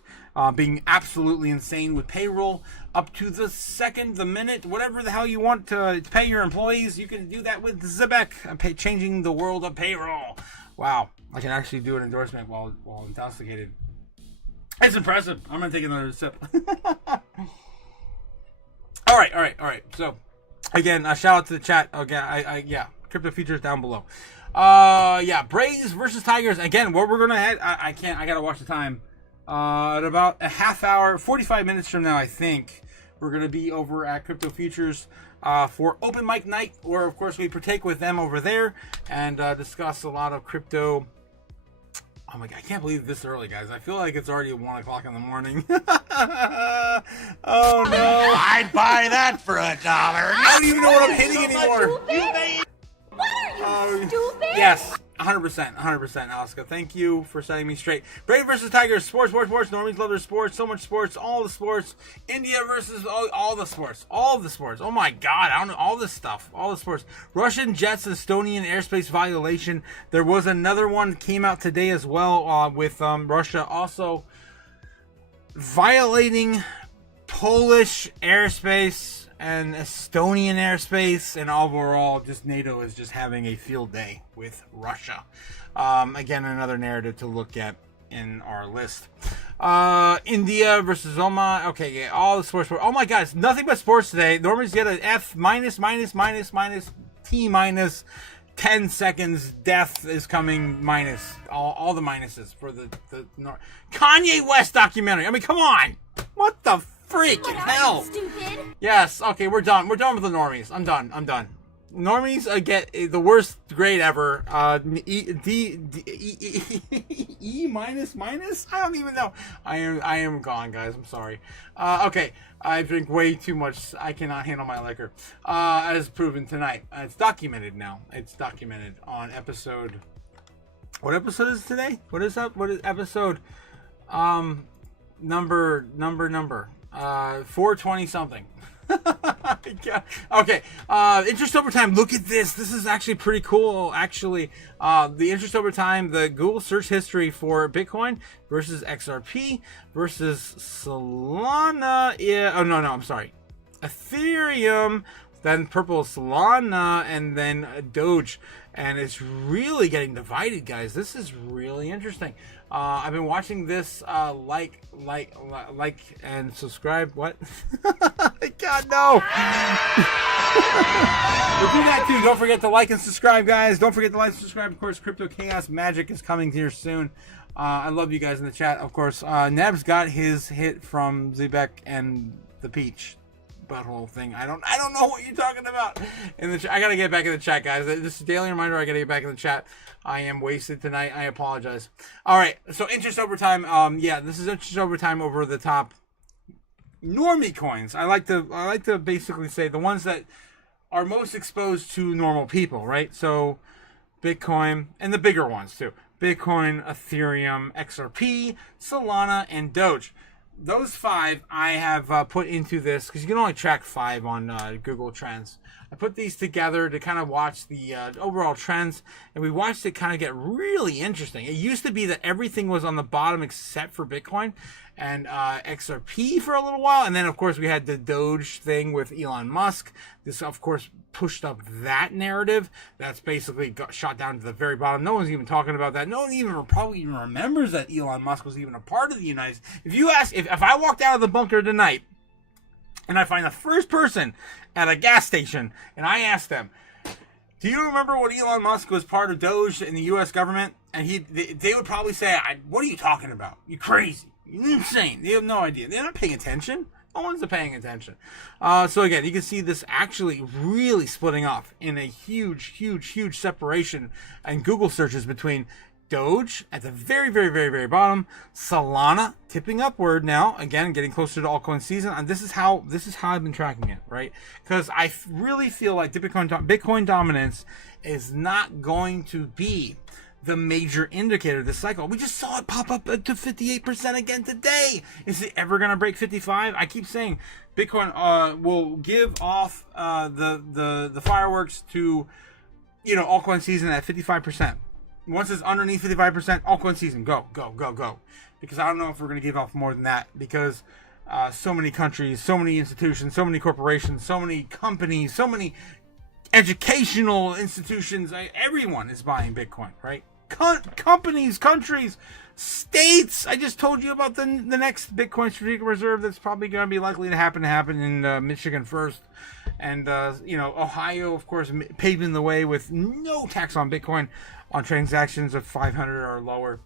being absolutely insane with payroll up to the second, the minute, whatever the hell you want to pay your employees, you can do that with Zebek, changing the world of payroll. Wow, I can actually do an endorsement while intoxicated. It's impressive. I'm gonna take another sip. All right. So, again, shout out to the chat. Again, yeah, crypto futures down below. Yeah, Braves versus Tigers. Again, what we're gonna head. I can't. I gotta watch the time. At about a half hour, 45 minutes from now, I think we're gonna be over at Crypto Futures for open mic night, where of course we partake with them over there and discuss a lot of crypto. Oh my god, I can't believe this early, guys. I feel like it's already 1 o'clock in the morning. Oh no! I'd buy that for $1. I don't even know what I'm hitting anymore. What are you, stupid? Yes, 100%, Alaska. Thank you for setting me straight. Brave versus Tigers, sports. Normies love their sports, so much sports, all the sports. India versus all the sports. Oh my god, I don't know, all this stuff, all the sports. Russian jets, Estonian airspace violation. There was another one came out today as well with Russia also violating Polish airspace and Estonian airspace, and overall just NATO is just having a field day with Russia. Again, another narrative to look at in our list. India versus Oman. Okay, yeah, all the sports. Oh my god, it's nothing but sports today. Normies get an F minus T minus 10 seconds. Death is coming minus all the minuses for the Kanye West documentary. I mean, come on, what the freaking hell? Stupid. Yes, okay, we're done. We're done with the normies. I'm done. Normies get the worst grade ever. E minus? I don't even know. I am gone, guys. I'm sorry. Okay, I drink way too much. I cannot handle my liquor. As proven tonight. It's documented now. It's documented on episode. What episode is today? What is that? What is episode? Number. 420 something. Okay, interest over time. Look at this. This is actually pretty cool. Actually, the interest over time, the Google search history for Bitcoin versus XRP versus Solana. Yeah. Oh no, I'm sorry. Ethereum. Then purple Solana, and then Doge, and it's really getting divided, guys. This is really interesting. I've been watching this. Like, and subscribe. What? God no! We'll do that too. Don't forget to like and subscribe, guys. Don't forget to like and subscribe. Of course, Crypto Chaos Magic is coming here soon. I love you guys in the chat. Of course, Neb's got his hit from Zebek and the Peach butthole thing. I don't know what you're talking about. In the I gotta get back in the chat, guys. This is a daily reminder. I gotta get back in the chat. I am wasted tonight. I apologize. All right. So interest over time. Yeah, this is interest over time over the top normie coins. I like to basically say the ones that are most exposed to normal people, right? So Bitcoin and the bigger ones too. Bitcoin, Ethereum, XRP, Solana, and Doge. Those 5 I have put into this because you can only track 5 on Google Trends. I put these together to kind of watch the overall trends, and we watched it kind of get really interesting. It used to be that everything was on the bottom except for Bitcoin and XRP for a little while, and then of course we had the Doge thing with Elon Musk. This of course pushed up that narrative. That's basically got shot down to the very bottom. No one's even talking about that. No one even probably even remembers that Elon Musk was even a part of the United States. If you ask, if I walked out of the bunker tonight and I find the first person at a gas station and I ask them, do you remember when Elon Musk was part of Doge in the U.S. government? And they would probably say, what are you talking about? You're crazy. You're insane. They have no idea. They're not paying attention. No one's paying attention. So again, you can see this actually really splitting off in a huge separation and Google searches between Doge at the very, very, very, very bottom. Solana tipping upward now, again, getting closer to altcoin season. And this is how I've been tracking it, right? Because I really feel like Bitcoin dominance is not going to be the major indicator of this cycle. We just saw it pop up to 58% again today. Is it ever going to break 55? I keep saying Bitcoin will give off the fireworks to, you know, altcoin season at 55%. Once it's underneath 55%, altcoin season, go. Because I don't know if we're going to give off more than that, because so many countries, so many institutions, so many corporations, so many companies, so many educational institutions, everyone is buying Bitcoin, right? Companies, countries, states. I just told you about the next Bitcoin strategic reserve that's probably going to be likely to happen in Michigan first. And, you know, Ohio, of course, paving the way with no tax on Bitcoin on transactions of 500 or lower.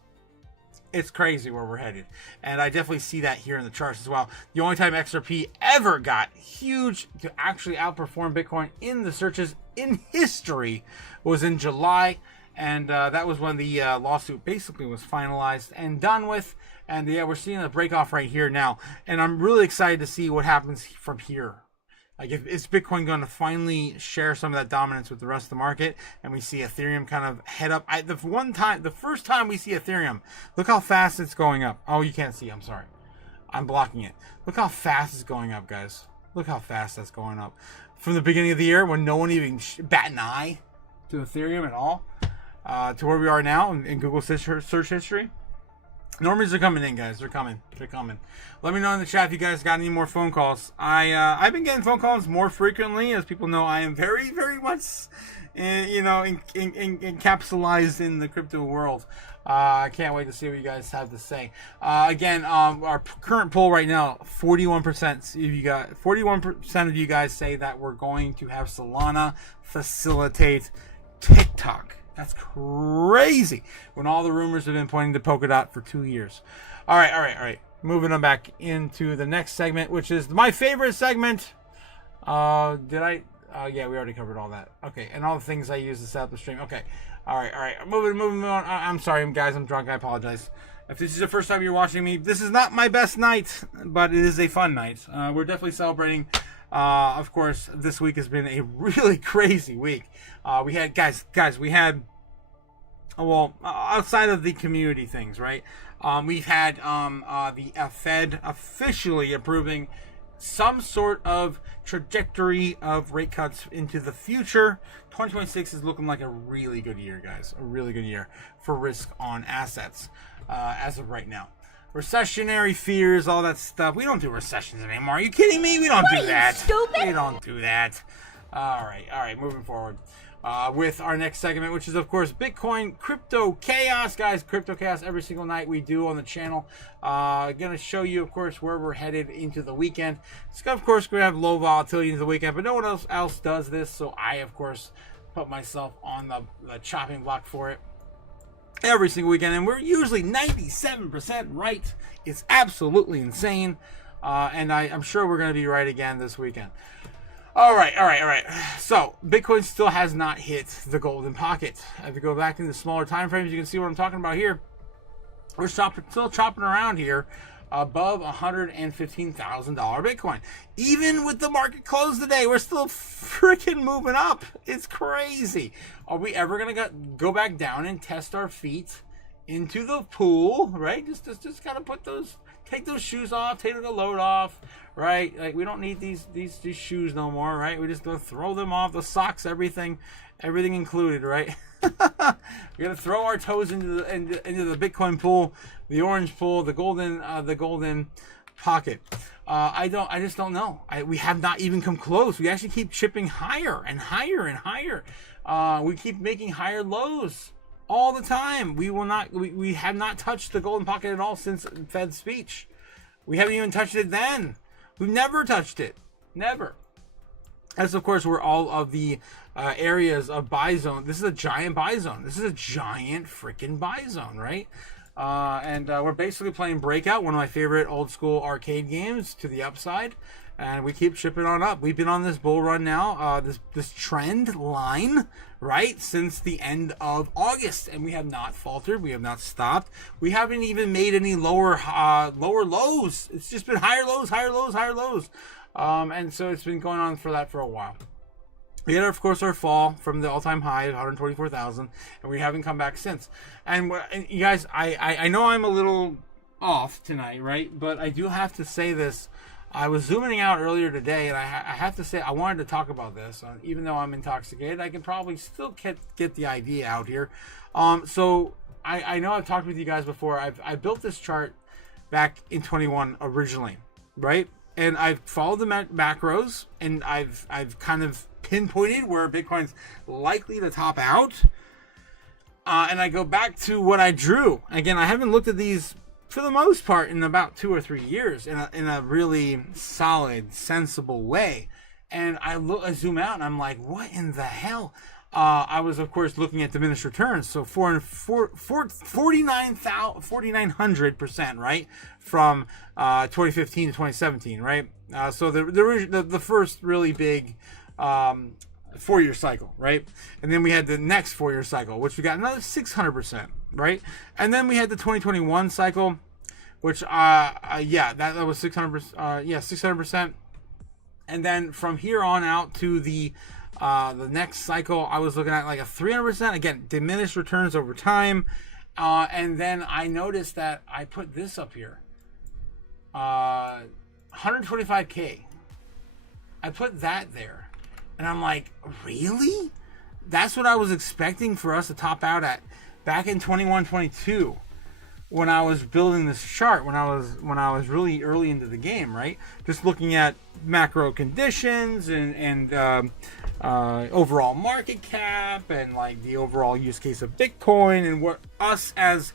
It's crazy where we're headed. And I definitely see that here in the charts as well. The only time XRP ever got huge to actually outperform Bitcoin in the searches in history was in July. And that was when the lawsuit basically was finalized and done with. And yeah, we're seeing a break off right here now. And I'm really excited to see what happens from here. Like, is Bitcoin going to finally share some of that dominance with the rest of the market, and we see Ethereum kind of head up? The first time we see Ethereum, look how fast it's going up. Oh, you can't see. I'm sorry. I'm blocking it. Look how fast it's going up, guys. Look how fast that's going up. From the beginning of the year, when no one even bat an eye to Ethereum at all, to where we are now in Google search history. Normies are coming in, guys. They're coming. Let me know in the chat if you guys got any more phone calls. I've been getting phone calls more frequently. As people know, I am very, very much, encapsulated in the crypto world. I can't wait to see what you guys have to say. Again, our current poll right now, 41% of you guys say that we're going to have Solana facilitate TikTok. That's crazy. When all the rumors have been pointing to Polkadot for 2 years. All right. Moving on back into the next segment, which is my favorite segment. Yeah, we already covered all that. Okay, and all the things I use to set up the stream. Okay. All right. Moving on. I'm sorry, guys. I'm drunk. I apologize. If this is the first time you're watching me, this is not my best night, but it is a fun night. We're definitely celebrating. Of course, this week has been a really crazy week. We had outside of the community things, right? We've had the Fed officially approving some sort of trajectory of rate cuts into the future. 2026 is looking like a really good year, guys. A really good year for risk on assets as of right now. Recessionary fears, all that stuff. We don't do recessions anymore. Are you kidding me? We don't do that. Stupid? We don't do that. All right. Moving forward with our next segment, which is, of course, Bitcoin Crypto Chaos. Guys, Crypto Chaos every single night we do on the channel. Going to show you, of course, where we're headed into the weekend. So, of course, we're going to have low volatility into the weekend, but no one else does this. So I, of course, put myself on the chopping block for it every single weekend, and we're usually 97% right. It's absolutely insane, and I'm sure we're going to be right again this weekend. All right. So Bitcoin still has not hit the golden pocket. If you go back into smaller time frames, you can see what I'm talking about here. We're still chopping around here above $115,000 Bitcoin. Even with the market close today, we're still freaking moving up. It's crazy. Are we ever gonna go back down and test our feet into the pool? Right? Just gotta take those shoes off, take the load off. Right? Like, we don't need these shoes no more. Right? We just gonna throw them off. The socks, everything included. Right? We gotta throw our toes into the Bitcoin pool, the orange pool, the golden pocket. I just don't know. We have not even come close. We actually keep chipping higher and higher and higher. We keep making higher lows all the time. We have not touched the golden pocket at all since Fed's speech. We haven't even touched it then. We've never touched it. Never. That's, of course, where all of the areas of buy zone. This is a giant buy zone. This is a giant freaking buy zone, right? And we're basically playing Breakout, one of my favorite old school arcade games, to the upside. And we keep shipping on up. We've been on this bull run now, this trend line, right, since the end of August, and we have not faltered. We have not stopped. We haven't even made any lower lows. It's just been higher lows, higher lows, higher lows. And so it's been going on for a while. We had, of course, our fall from the all-time high of 124,000, and we haven't come back since. And you guys, I know I'm a little off tonight, right? But I do have to say this. I was zooming out earlier today, and I have to say I wanted to talk about this. Even though I'm intoxicated, I can probably still get the idea out here. So I know I've talked with you guys before. I built this chart back in 21 originally, right? And I've followed the macros, and I've kind of pinpointed where Bitcoin's likely to top out. And I go back to what I drew. Again, I haven't looked at these for the most part in about 2 or 3 years in a really solid, sensible way. And I zoom out and I'm like, what in the hell? I was, of course, looking at diminished returns. So 4,900%, right? From 2015 to 2017, right? So the first really big 4-year cycle, right? And then we had the next 4-year cycle, which we got another 600%, right? And then we had the 2021 cycle, which that was 600%, 600%. And then from here on out to the next cycle, I was looking at like a 300%. Again, diminished returns over time. And then I noticed that I put this up here, 125K. I put that there. And I'm like, really? That's what I was expecting for us to top out at back in 21, 22, when I was building this chart, when I was really early into the game, right? Just looking at macro conditions and overall market cap and like the overall use case of Bitcoin and what us as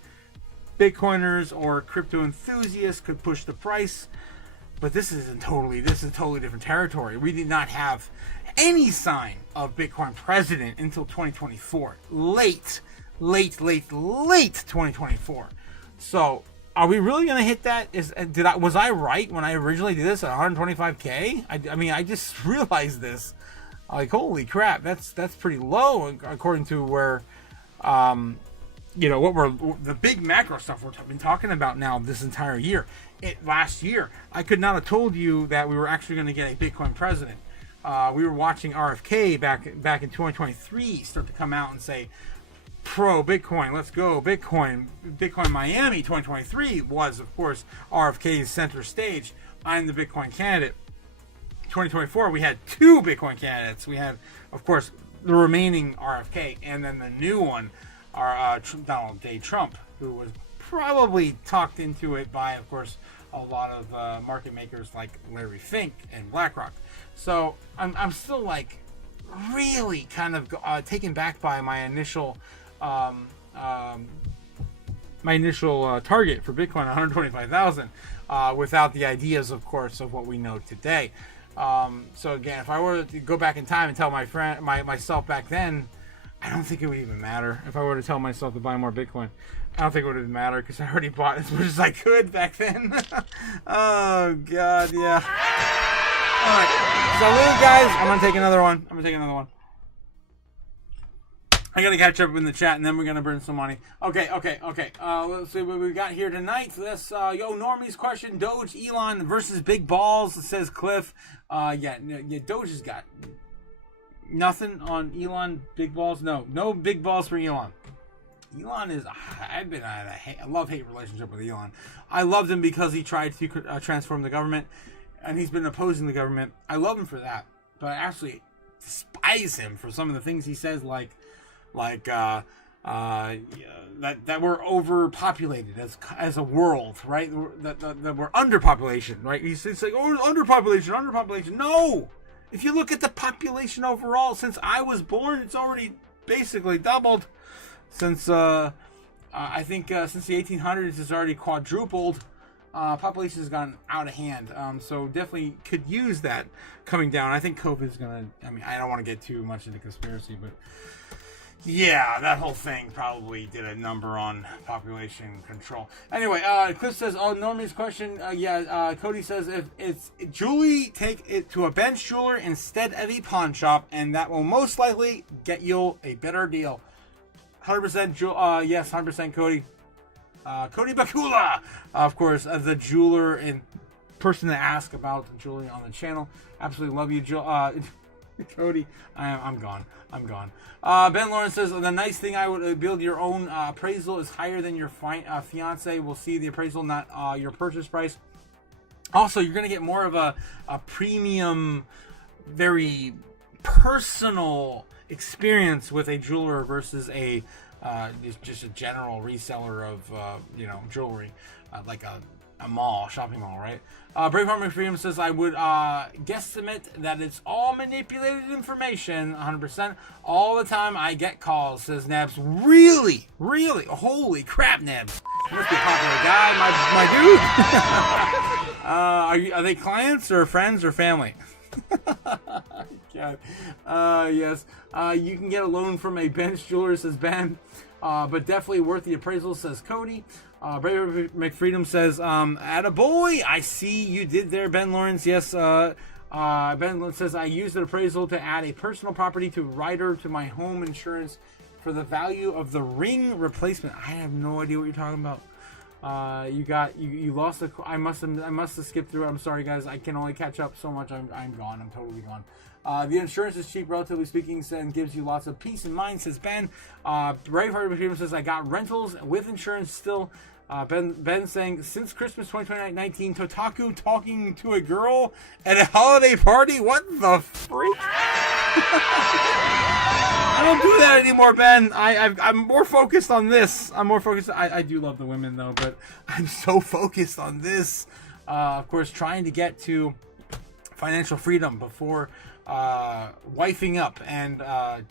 Bitcoiners or crypto enthusiasts could push the price. But this is totally different territory. We did not have any sign of Bitcoin president until 2024. Late 2024. So are we really going to hit that? Was I right when I originally did this at 125K? I mean, I just realized this. Like, holy crap, that's pretty low according to where, what the big macro stuff we've been talking about now this entire year. Last year, I could not have told you that we were actually going to get a Bitcoin president. We were watching RFK back in 2023 start to come out and say, pro Bitcoin, let's go Bitcoin. Bitcoin Miami 2023 was, of course, RFK's center stage. I'm the Bitcoin candidate. 2024, we had 2 Bitcoin candidates. We had, of course, the remaining RFK, and then the new one, Donald J. Trump, who was probably talked into it by, of course, a lot of market makers like Larry Fink and BlackRock. So I'm still like really kind of taken back by my initial target for Bitcoin, 125,000, without the ideas, of course, of what we know today. So again, if I were to go back in time and tell myself back then, I don't think it would even matter. If I were to tell myself to buy more Bitcoin, I don't think it would even matter because I already bought as much as I could back then. Oh God, yeah. All right, so little guys, I'm gonna take another one. I gotta catch up in the chat, and then we're gonna burn some money. Okay. Let's see what we got here tonight. This Normie's question: Doge, Elon versus big balls. Says Cliff. Yeah. Doge has got nothing on Elon. Big balls? No big balls for Elon. Elon is. I've been at a love-hate relationship with Elon. I loved him because he tried to transform the government, and he's been opposing the government. I love him for that, but I actually despise him for some of the things he says, like that we're overpopulated as a world, right? That we're underpopulation, right? He's like, oh, underpopulation. No, if you look at the population overall, since I was born, it's already basically doubled. Since I think since the 1800s, it's already quadrupled. Population has gotten out of hand, so definitely could use that coming down. I think COVID is gonna. I mean, I don't want to get too much into conspiracy, but Yeah, that whole thing probably did a number on population control. Anyway, Cliff says, oh, Normie's question, Cody says, if it's Julie, take it to a bench jeweler instead of a pawn shop, and that will most likely get you a better deal. 100% yes, 100% Cody. Cody Bakula, of course, the jeweler and person to ask about jewelry on the channel. Absolutely love you, Cody. I'm gone. Ben Lawrence says, the nice thing I would build your own appraisal is higher than your fiance will see the appraisal, not your purchase price. Also, you're going to get more of a premium, very personal experience with a jeweler versus a just a general reseller of jewelry, like a mall, shopping mall, right? Braveheart McFreedom says, I would guesstimate that it's all manipulated information, 100%. All the time I get calls, says Nabs. Really? Holy crap, Nabs. You must be a popular guy, my dude. Are they clients or friends or family? God. Yes. You can get a loan from a bench jeweler, says Ben. But definitely worth the appraisal, says Cody. Brave McFreedom says, attaboy, I see you did there, Ben Lawrence. Yes, Ben Lawrence says, I used an appraisal to add a personal property to rider to my home insurance for the value of the ring replacement. I have no idea what you're talking about. You lost the. I must have skipped through it. I'm sorry, guys. I can only catch up so much. I'm gone. I'm totally gone. The insurance is cheap, relatively speaking, and gives you lots of peace of mind, says Ben. Braveheart says, I got rentals with insurance still. Ben saying, since Christmas 2019, Totaku talking to a girl at a holiday party? What the freak? I don't do that anymore, Ben. I'm more focused on this. I do love the women, though, but I'm so focused on this. Of course, trying to get to financial freedom before wifing up and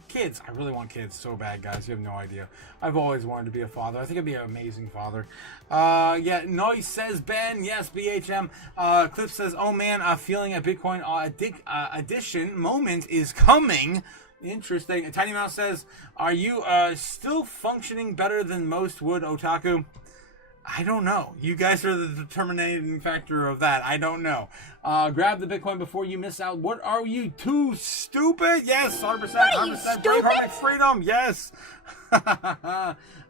kids. I really want kids so bad, guys. You have no idea. I've always wanted to be a father. I think I'd be an amazing father. Noise says Ben. Yes, BHM. Cliff says, oh man, I'm feeling a Bitcoin addition moment is coming. Interesting. Tiny Mouse says, are you still functioning better than most would, Otaku? I don't know. You guys are the determining factor of that. I don't know. Grab the Bitcoin before you miss out. What are you, too stupid? Yes, 100%. 100%. Braveheart freedom. Yes.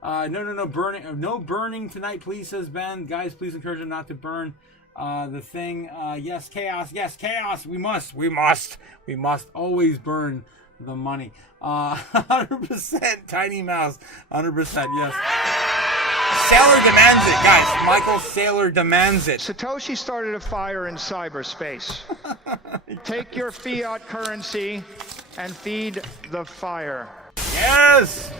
No burning. No burning tonight, please, says Ben. Guys, please encourage them not to burn the thing. Yes, chaos. Yes, chaos. We must always burn the money. 100% Tiny Mouse. 100%. Yes. Sailor demands it, guys. Michael Sailor demands it. Satoshi started a fire in cyberspace. Take your fiat currency and feed the fire. Yes!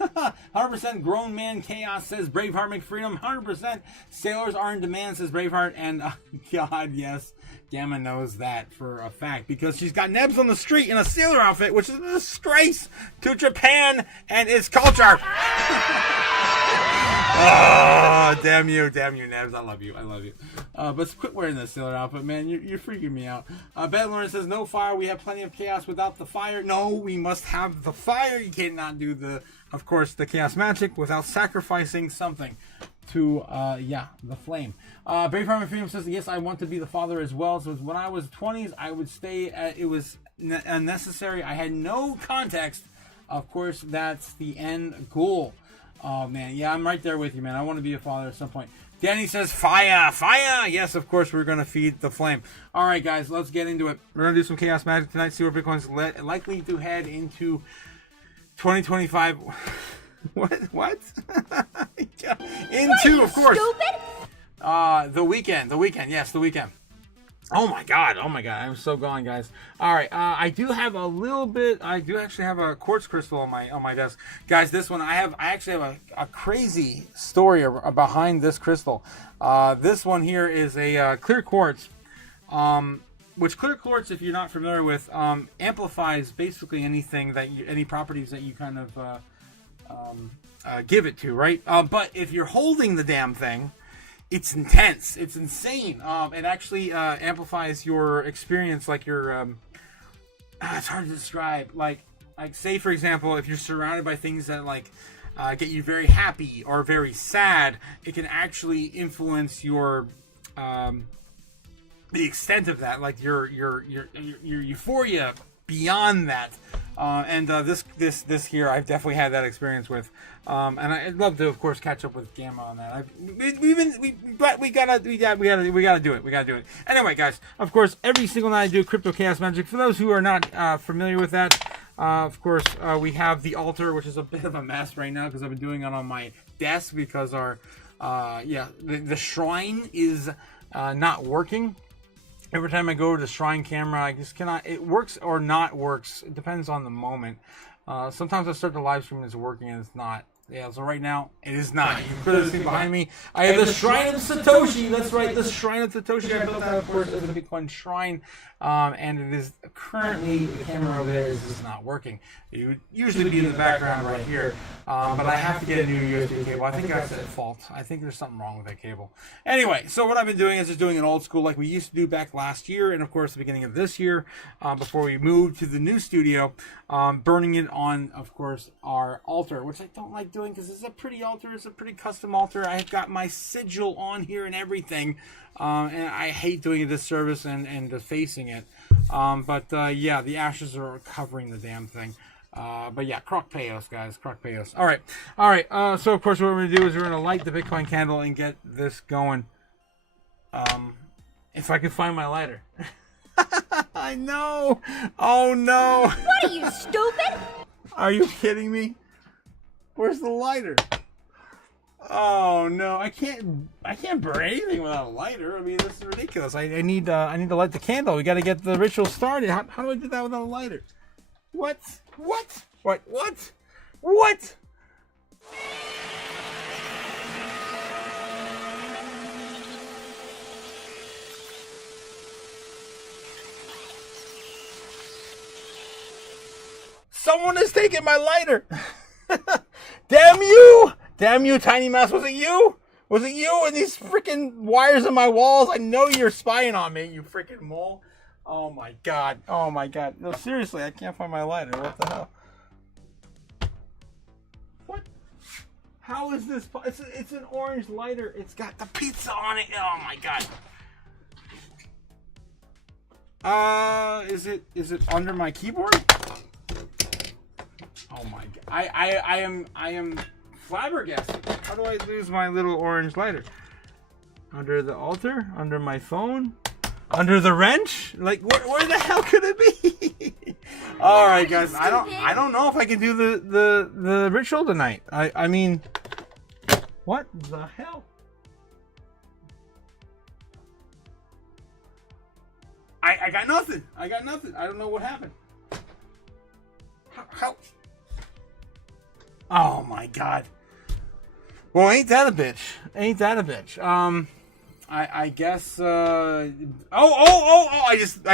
100% grown man chaos, says Braveheart McFreedom. 100% sailors are in demand, says Braveheart. And God, yes, Gamma knows that for a fact because she's got Nebs on the street in a sailor outfit, which is a disgrace to Japan and its culture. Oh, damn you, Nebs. I love you. But quit wearing that sailor outfit, man. You're freaking me out. Ben Lawrence says, no fire. We have plenty of chaos without the fire. No, we must have the fire. You cannot do the chaos magic without sacrificing something to, the flame. Braveheart Freedom says, yes, I want to be the father as well. So when I was 20s, I would stay it was unnecessary. I had no context. Of course, that's the end goal. Oh, man. Yeah, I'm right there with you, man. I want to be a father at some point. Danny says, fire. Yes, of course, we're going to feed the flame. All right, guys, let's get into it. We're going to do some chaos magic tonight, see where Bitcoin's likely to head into 2025. What? Into, of course. Stupid? The weekend. Yes, the weekend. Oh my god, I'm so gone, guys. All right, I do have actually have a quartz crystal on my desk, guys. This one, I actually have a crazy story behind this crystal. This one here is a clear quartz, which clear quartz, if you're not familiar with, amplifies basically any properties that you kind of give it to, right? But if you're holding the damn thing, it's intense. It's insane. It actually amplifies your experience, like your. It's hard to describe. Like Like, say for example, if you're surrounded by things that like get you very happy or very sad, it can actually influence your the extent of that, like your euphoria beyond that. This here, I've definitely had that experience with, and I'd love to, of course, catch up with Gamma on that. We gotta do it. Anyway, guys, of course, every single night I do Crypto Chaos Magic. For those who are not familiar with that, of course, we have the altar, which is a bit of a mess right now because I've been doing it on my desk because our the shrine is not working. Every time I go to the shrine camera, I just cannot. It works or not works. It depends on the moment. Sometimes I start the live stream and it's working and it's not. Yeah, so right now it is not. You can clearly see behind me. I have the Shrine of Satoshi. That's right, the Shrine of Satoshi. I built that, of course, as a Bitcoin shrine, and it is currently, the camera over there is just not working. It would usually be in the background right here, but I have to get a new USB cable. I think that's at fault. I think there's something wrong with that cable. Anyway, so what I've been doing is just doing an old school like we used to do back last year, and of course the beginning of this year, before we moved to the new studio, burning it on, of course, our altar, which I don't like doing because it's a pretty altar. It's a pretty custom altar. I've got my sigil on here and everything, and I hate doing a disservice and defacing it. Yeah, the ashes are covering the damn thing. But yeah, CRPYPTO, guys, CRPYPTO. All right. So of course, what we're gonna do is we're gonna light the Bitcoin candle and get this going. If I can find my lighter. I know. Oh no. What are you, stupid? Are you kidding me? Where's the lighter? Oh no, I can't burn anything without a lighter. I mean, this is ridiculous. I need to light the candle. We got to get the ritual started. How do I do that without a lighter? What? Someone is taking my lighter. Damn you! Damn you, Tiny Mouse. Was it you? Was it you and these freaking wires in my walls? I know you're spying on me, you freaking mole. Oh my god. Oh my god. No, seriously, I can't find my lighter. What the hell? What? How is this? It's an orange lighter. It's got the pizza on it. Oh my god. Is it under my keyboard? Oh my god. I am flabbergasted. How do I lose my little orange lighter? Under the altar? Under my phone? Under the wrench? Like where the hell could it be? All right, guys. I don't know if I can do the ritual tonight. I mean, what the hell? I got nothing. I don't know what happened. How? Oh my god. Well, ain't that a bitch? I guess. I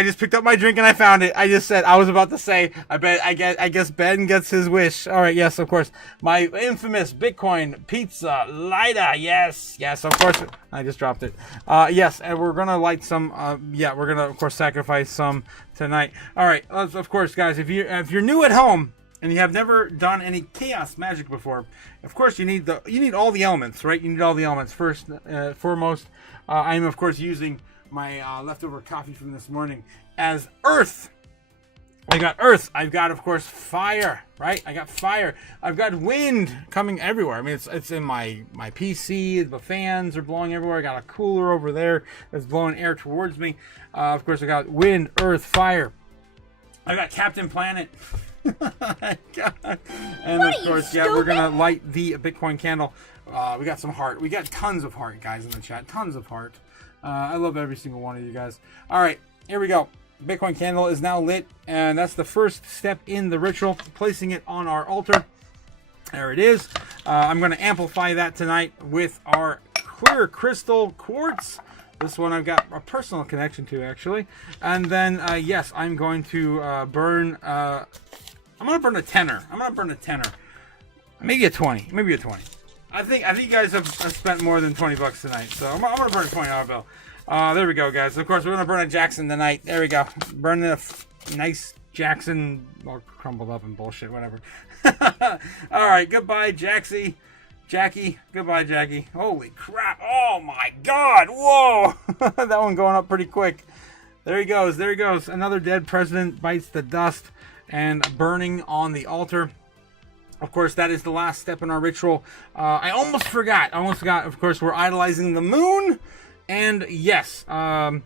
just picked up my drink and I found it. I just said I was about to say. I guess Ben gets his wish. All right. Yes, of course. My infamous Bitcoin pizza lighter. Yes, of course. I just dropped it. Yes, and we're gonna light some. We're gonna of course sacrifice some tonight. All right. Of course, guys. If you're new at home and you have never done any chaos magic before, of course you need all the elements, right? You need all the elements. First, foremost, I'm of course using my leftover coffee from this morning as earth. I got earth. I've got, of course, fire, right? I got fire. I've got wind coming everywhere. I mean, it's in my PC. The fans are blowing everywhere. I got a cooler over there that's blowing air towards me. Of course, I got wind, earth, fire. I got Captain Planet. God. And of course, we're gonna light the Bitcoin candle. We got some heart. We got tons of heart, guys, in the chat. Tons of heart. I love every single one of you guys. All right, here we go. Bitcoin candle is now lit, and that's the first step in the ritual, placing it on our altar. There it is. I'm going to amplify that tonight with our clear crystal quartz. This one I've got a personal connection to, actually. And then, yes, I'm going to burn. I'm going to burn a tenner. Maybe a 20. I think you guys have spent more than $20 tonight, so I'm going to burn a $20 bill. There we go, guys. Of course, we're going to burn a Jackson tonight. There we go. Burning a nice Jackson, all crumbled up and bullshit, whatever. All right, goodbye, Jackie. Goodbye, Jackie. Holy crap. Oh, my God. Whoa. That one going up pretty quick. There he goes. Another dead president bites the dust and burning on the altar. Of course, that is the last step in our ritual. I almost forgot. Of course, we're idolizing the moon. And yes, I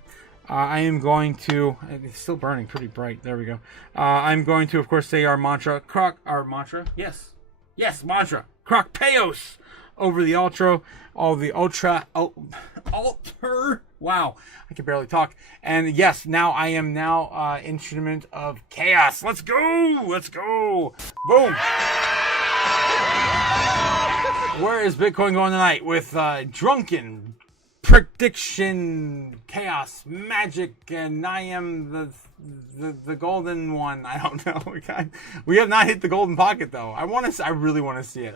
am going to... It's still burning pretty bright. There we go. I'm going to, of course, say our mantra. Yes, mantra. CRPYPTO over the altar. Altar. Wow, I can barely talk. And yes, now I am instrument of chaos. Let's go. Boom. Where is Bitcoin going tonight? With Drunken, Prediction, Chaos, Magic, and I am the golden one. I don't know. We have not hit the golden pocket though. I really want to see it.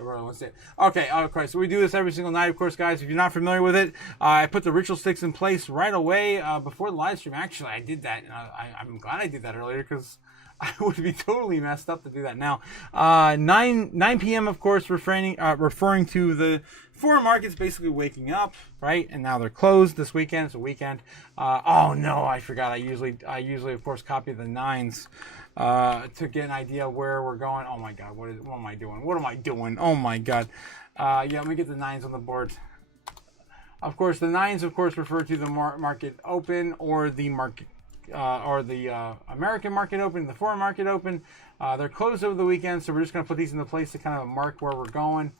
Okay. So we do this every single night, of course, guys. If you're not familiar with it, I put the ritual sticks in place right away before the live stream. Actually, I did that. I'm glad I did that earlier because I would be totally messed up to do that now. 9 p.m. of course, referring to the foreign markets basically waking up, right? And now they're closed this weekend. It's a weekend. Oh no, I forgot. I usually of course copy the 9s to get an idea where we're going. Oh my God, what am I doing? Oh my God. Yeah, let me get the 9s on the board. Of course, the 9s of course refer to the market open or the market. Or the American market open, the foreign market open. They're closed over the weekend, so we're just going to put these into place to kind of mark where we're going.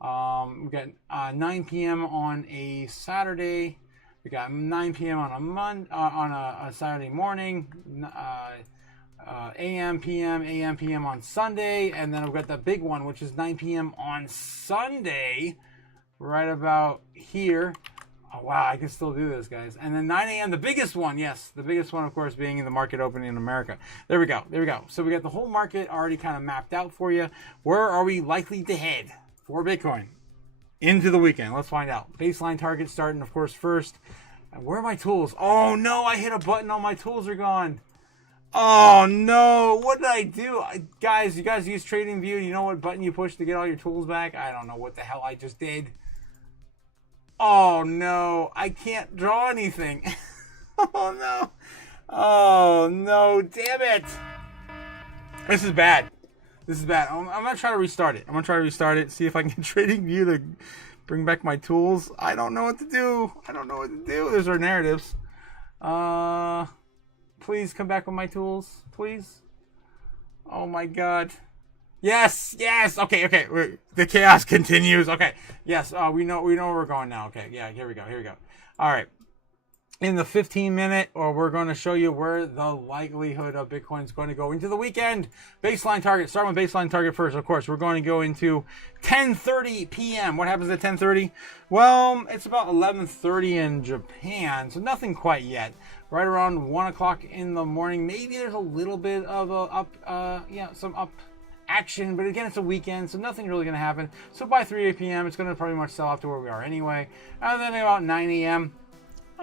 We got 9 p.m. on a Saturday. We got 9 p.m. on a Saturday morning. AM, PM on Sunday, and then I've got the big one, which is 9 p.m. on Sunday, right about here. Oh, wow, I can still do this, guys. And then 9 a.m., the biggest one, yes. The biggest one, of course, being in the market opening in America. There we go. So we got the whole market already kind of mapped out for you. Where are we likely to head for Bitcoin into the weekend? Let's find out. Baseline target starting, of course, first. Where are my tools? Oh, no, I hit a button. All my tools are gone. Oh, no. What did I do? Guys, you guys use TradingView. You know what button you push to get all your tools back? I don't know what the hell I just did. Oh no, I can't draw anything. Oh no, damn it. This is bad. I'm gonna try to restart it. See if I can get TradingView to bring back my tools. I don't know what to do. There's our narratives. Please come back with my tools, please. Oh my God. Yes. Okay. The chaos continues. Okay. Yes. We know where we're going now. Okay. Yeah. Here we go. All right. In the 15-minute, we're going to show you where the likelihood of Bitcoin is going to go into the weekend. Baseline target. Start with baseline target first. Of course, we're going to go into 10:30 p.m. What happens at 10:30? Well, it's about 11:30 in Japan, so nothing quite yet. Right around 1 o'clock in the morning, maybe there's a little bit of some up action, but again, it's a weekend, so nothing really going to happen. So by 3 p.m., it's going to pretty much sell off to where we are anyway. And then about 9 a.m.,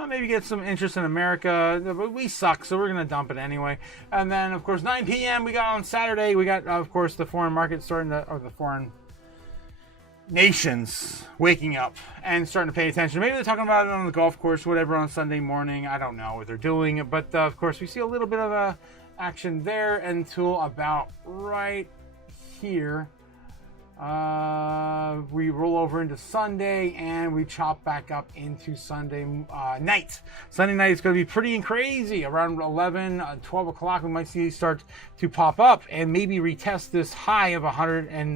maybe get some interest in America, but we suck, so we're going to dump it anyway. And then, of course, 9 p.m., we got on Saturday, we got, of course, the foreign market or the foreign nations waking up and starting to pay attention. Maybe they're talking about it on the golf course, whatever, on Sunday morning. I don't know what they're doing, but, of course, we see a little bit of action there until about right here. We roll over into Sunday and we chop back up into Sunday night. Sunday night is going to be pretty crazy. Around 11, 12 o'clock, we might see it start to pop up and maybe retest this high of $118,000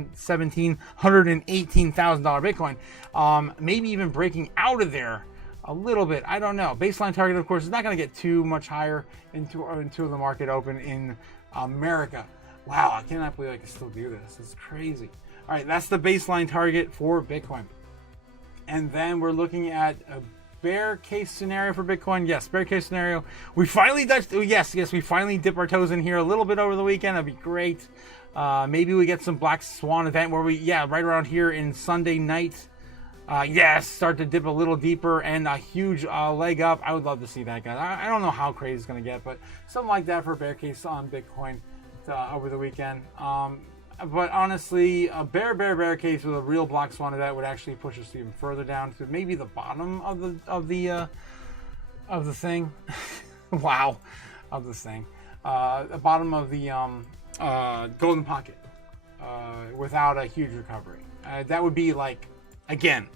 Bitcoin. Maybe even breaking out of there a little bit. I don't know. Baseline target, of course, is not going to get too much higher into the market open in America. Wow, I cannot believe I can still do this. It's crazy. All right, that's the baseline target for Bitcoin. And then we're looking at a bear case scenario for Bitcoin. Yes, bear case scenario. We finally we finally dip our toes in here a little bit over the weekend. That'd be great. Maybe we get some Black Swan event where right around here in Sunday night. Start to dip a little deeper and a huge leg up. I would love to see that, guys. I don't know how crazy it's going to get, but something like that for a bear case on Bitcoin. over the weekend. But honestly, a bear case with a real black swan event would actually push us even further down to maybe the bottom of the thing. Wow, of this thing. The bottom of the golden pocket without a huge recovery. That would be like, again,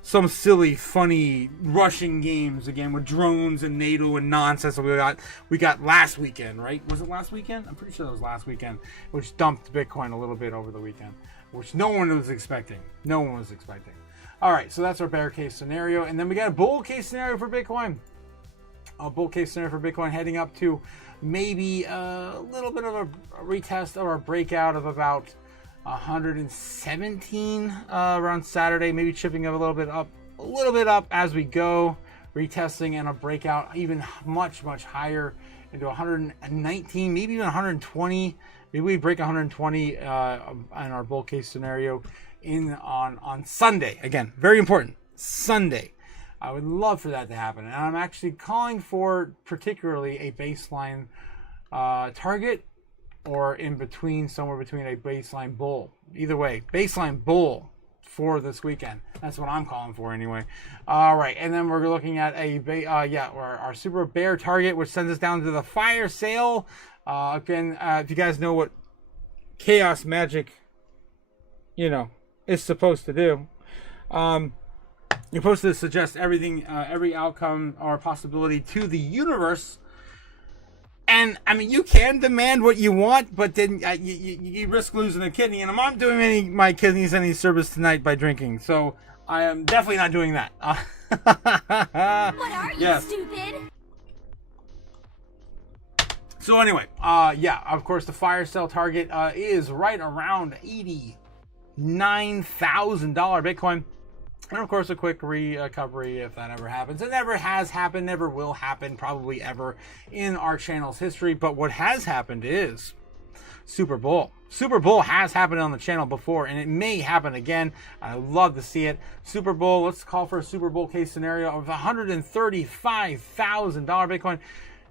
some silly, funny Russian games again with drones and NATO and nonsense that we got last weekend, right? Was it last weekend? I'm pretty sure that was last weekend, which dumped Bitcoin a little bit over the weekend, which no one was expecting. No one was expecting. All right, so that's our bear case scenario, and then we got a bull case scenario for Bitcoin. A bull case scenario for Bitcoin heading up to maybe a little bit of a retest of our breakout of about 117 around Saturday, maybe chipping up a little bit up as we go, retesting and a breakout even much higher into 119, maybe even 120. Maybe we break 120 in our bull case scenario on Sunday. Again, very important, Sunday. I would love for that to happen, and I'm actually calling for particularly a baseline target, or in between, somewhere between a baseline bull. Either way, baseline bull for this weekend. That's what I'm calling for anyway. All right, and then we're looking at our super bear target, which sends us down to the fire sale. Again, if you guys know what chaos magic, is supposed to do, you're supposed to suggest everything, every outcome or possibility to the universe. And I mean, you can demand what you want, but then you risk losing a kidney. And I'm not doing my kidneys any service tonight by drinking, so I am definitely not doing that. What are you, stupid? So anyway, of course, the fire sale target is right around $89,000 Bitcoin. And of course, a quick recovery if that ever happens. It never has happened, never will happen, probably ever in our channel's history. But what has happened is Super Bull. Super Bull has happened on the channel before, and it may happen again. I love to see it. Super Bull, let's call for a Super Bull case scenario of $135,000 Bitcoin.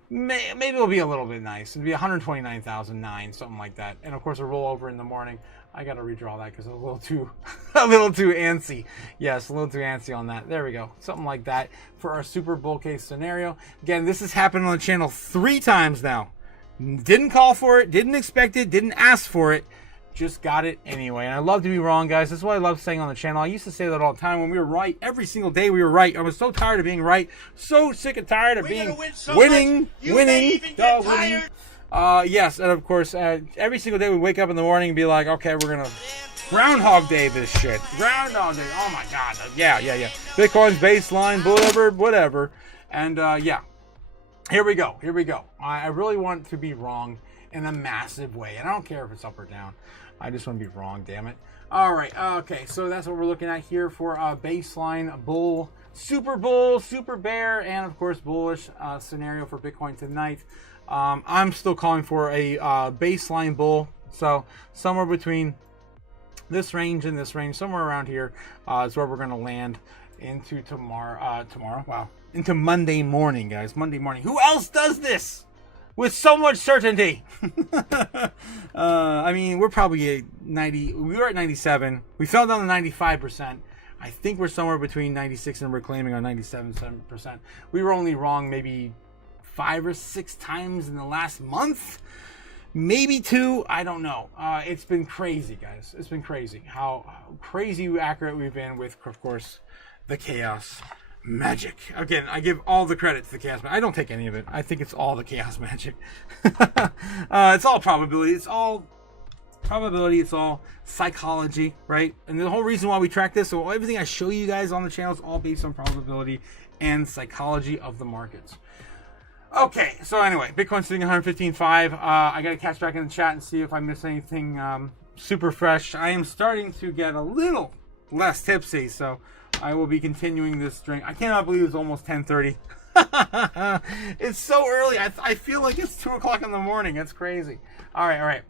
Maybe it'll be a little bit nice. It'll be $129,009, something like that. And of course, a rollover in the morning. I gotta redraw that because a little too antsy. Yes, a little too antsy on that. There we go. Something like that for our Super Bull case scenario. Again, this has happened on the channel 3 times now. Didn't call for it, didn't expect it, didn't ask for it. Just got it anyway. And I love to be wrong, guys. That's what I love saying on the channel. I used to say that all the time when we were right. Every single day we were right. I was so tired of being right. So sick and tired of being winning. Yes, and of course, every single day we wake up in the morning and be like, okay, we're gonna Groundhog Day this shit. Groundhog Day. Oh my God. Yeah. Bitcoin's baseline, whatever. And here we go. I really want to be wrong in a massive way, and I don't care if it's up or down. I just want to be wrong, damn it. All right. Okay, so that's what we're looking at here for a baseline bull, super bear, and of course bullish scenario for Bitcoin tonight. I'm still calling for a baseline bull, so somewhere between this range and this range, somewhere around here is where we're going to land into tomorrow. Wow, into Monday morning, guys. Monday morning. Who else does this with so much certainty? I mean, we're probably at 90. We were at 97. We fell down to 95%. I think we're somewhere between 96 and we're claiming on 97%. We were only wrong maybe 5 or 6 times in the last month, maybe 2. I don't know. It's been crazy, guys. It's been crazy how crazy accurate we've been with, of course, the chaos magic. Again, I give all the credit to the chaos magic. I don't take any of it. I think it's all the chaos magic. It's all probability. It's all psychology, right? And the whole reason why we track this, so everything I show you guys on the channel is all based on probability and psychology of the markets. Okay, so anyway, Bitcoin's sitting at 115.5. I got to catch back in the chat and see if I miss anything super fresh. I am starting to get a little less tipsy, so I will be continuing this drink. I cannot believe it's almost 10:30. It's so early. I feel like it's 2 o'clock in the morning. It's crazy. All right.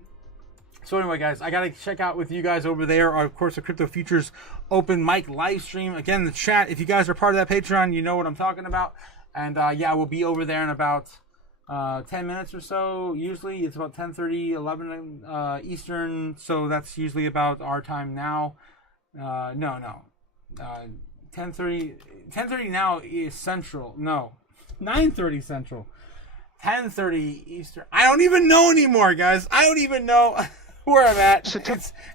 So anyway, guys, I got to check out with you guys over there. Of course, the Crypto Futures open mic live stream. Again, the chat, if you guys are part of that Patreon, you know what I'm talking about. And we'll be over there in about 10 minutes or so. Usually it's about 10:30, 11 Eastern. So that's usually about our time now. No. 10:30 now is Central. No, 9:30 Central. 10:30 Eastern. I don't even know anymore, guys. I don't even know where I'm at.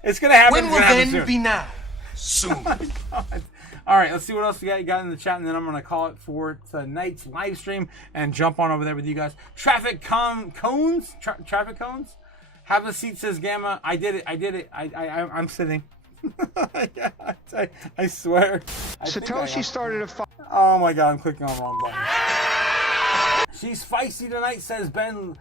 It's gonna happen. When will then soon. be now? Soon. Oh, all right, let's see what else you got in the chat, and then I'm gonna call it for tonight's live stream and jump on over there with you guys. Traffic cones. Traffic cones. Have a seat, says Gamma. I did it. I'm sitting. I swear. Satoshi started a fight. Oh my god, I'm clicking on the wrong button. She's feisty tonight, says Ben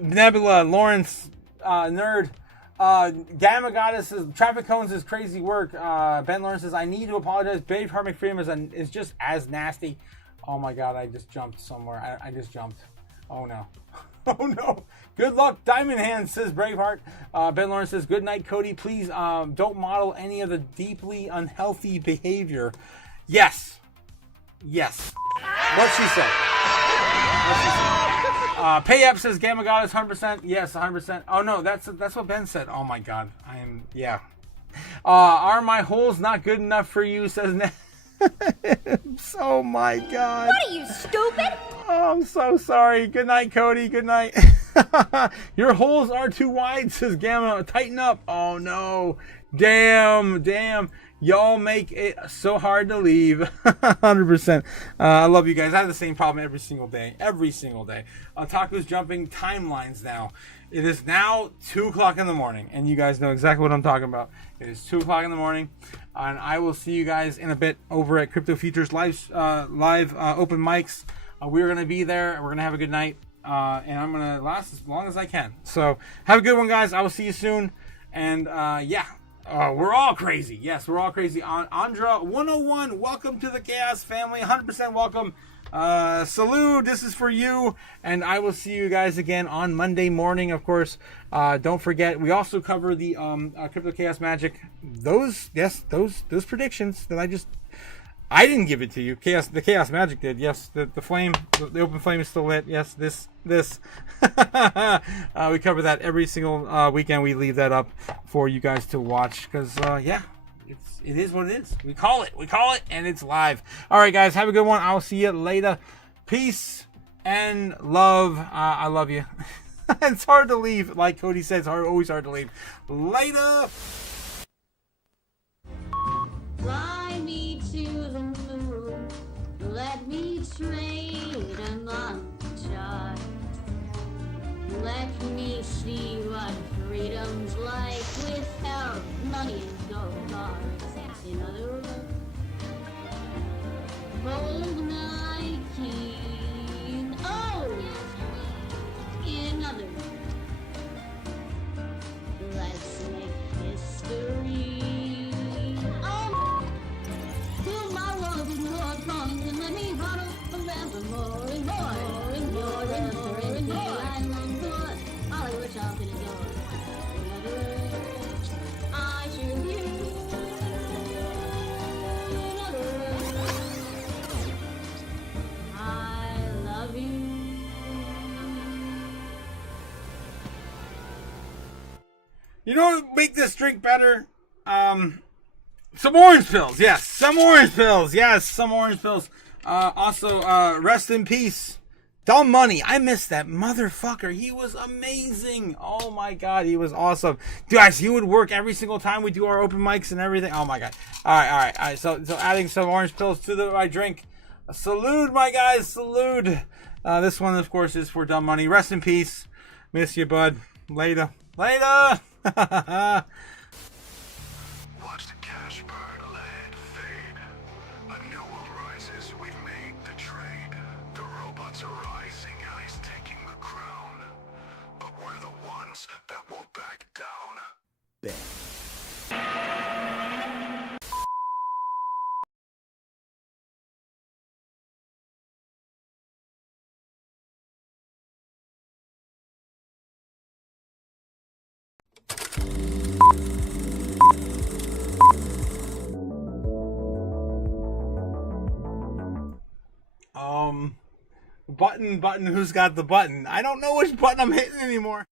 Nebula, Lawrence, Nerd. Gamma Goddess says, Traffic Cones is crazy work. Ben Lawrence says, I need to apologize. Babe Heart McFreeman is just as nasty. Oh my god, I just jumped somewhere. I just jumped. Oh no. Oh no. Good luck, Diamond Hands, says Braveheart. Ben Lawrence says, good night, Cody. Please don't model any of the deeply unhealthy behavior. Yes. What she said. Pay Up says Gamma God is 100%. Yes, 100%. Oh no, that's what Ben said. Oh my god. Are my holes not good enough for you, says Oh my god. What are you, stupid? Oh, I'm so sorry. Good night, Cody. Good night. Your holes are too wide, says Gamma. Tighten up. Oh no. Damn. Y'all make it so hard to leave. 100%. I love you guys. I have the same problem every single day. Otaku's jumping timelines now. It is now 2 o'clock in the morning, and you guys know exactly what I'm talking about. It is 2 o'clock in the morning, and I will see you guys in a bit over at Crypto Futures live open mics. We're going to be there. We're going to have a good night, and I'm going to last as long as I can. So have a good one, guys. I will see you soon, and we're all crazy. Yes, we're all crazy. Andra 101, welcome to the Chaos family. 100% welcome. Salute, this is for you. And I will see you guys again on Monday morning, of course. Don't forget, we also cover the Crypto Chaos Magic. Those predictions that I didn't give it to you. The Chaos Magic did. Yes, the flame, the open flame is still lit. Yes, this. We cover that every single weekend. We leave that up for you guys to watch because, it is what it is. We call it, and it's live. All right, guys, have a good one. I'll see you later. Peace and love. I love you. It's hard to leave, like Cody says. Always hard to leave. Later. Fly me to the moon, let me trade a montage. Let me see what freedom's like without money and gold bars. In other words, hold my king. Oh! In other words, let's make history. You know what would make this drink better? Some orange pills. Yes, some orange pills. Also, rest in peace, Dumb Money. I missed that motherfucker. He was amazing. Oh my god, he was awesome. Guys, he would work every single time we do our open mics and everything. Oh my god. All right. So adding some orange pills to my drink. Salute, my guys. Salute. This one, of course, is for Dumb Money. Rest in peace. Miss you, bud. Later. Watch the cash burn, land fade. A new world rises, we've made the trade. The robots are rising, ICE taking the crown. But we're the ones that won't back down. Button, who's got the button? I don't know which button I'm hitting anymore.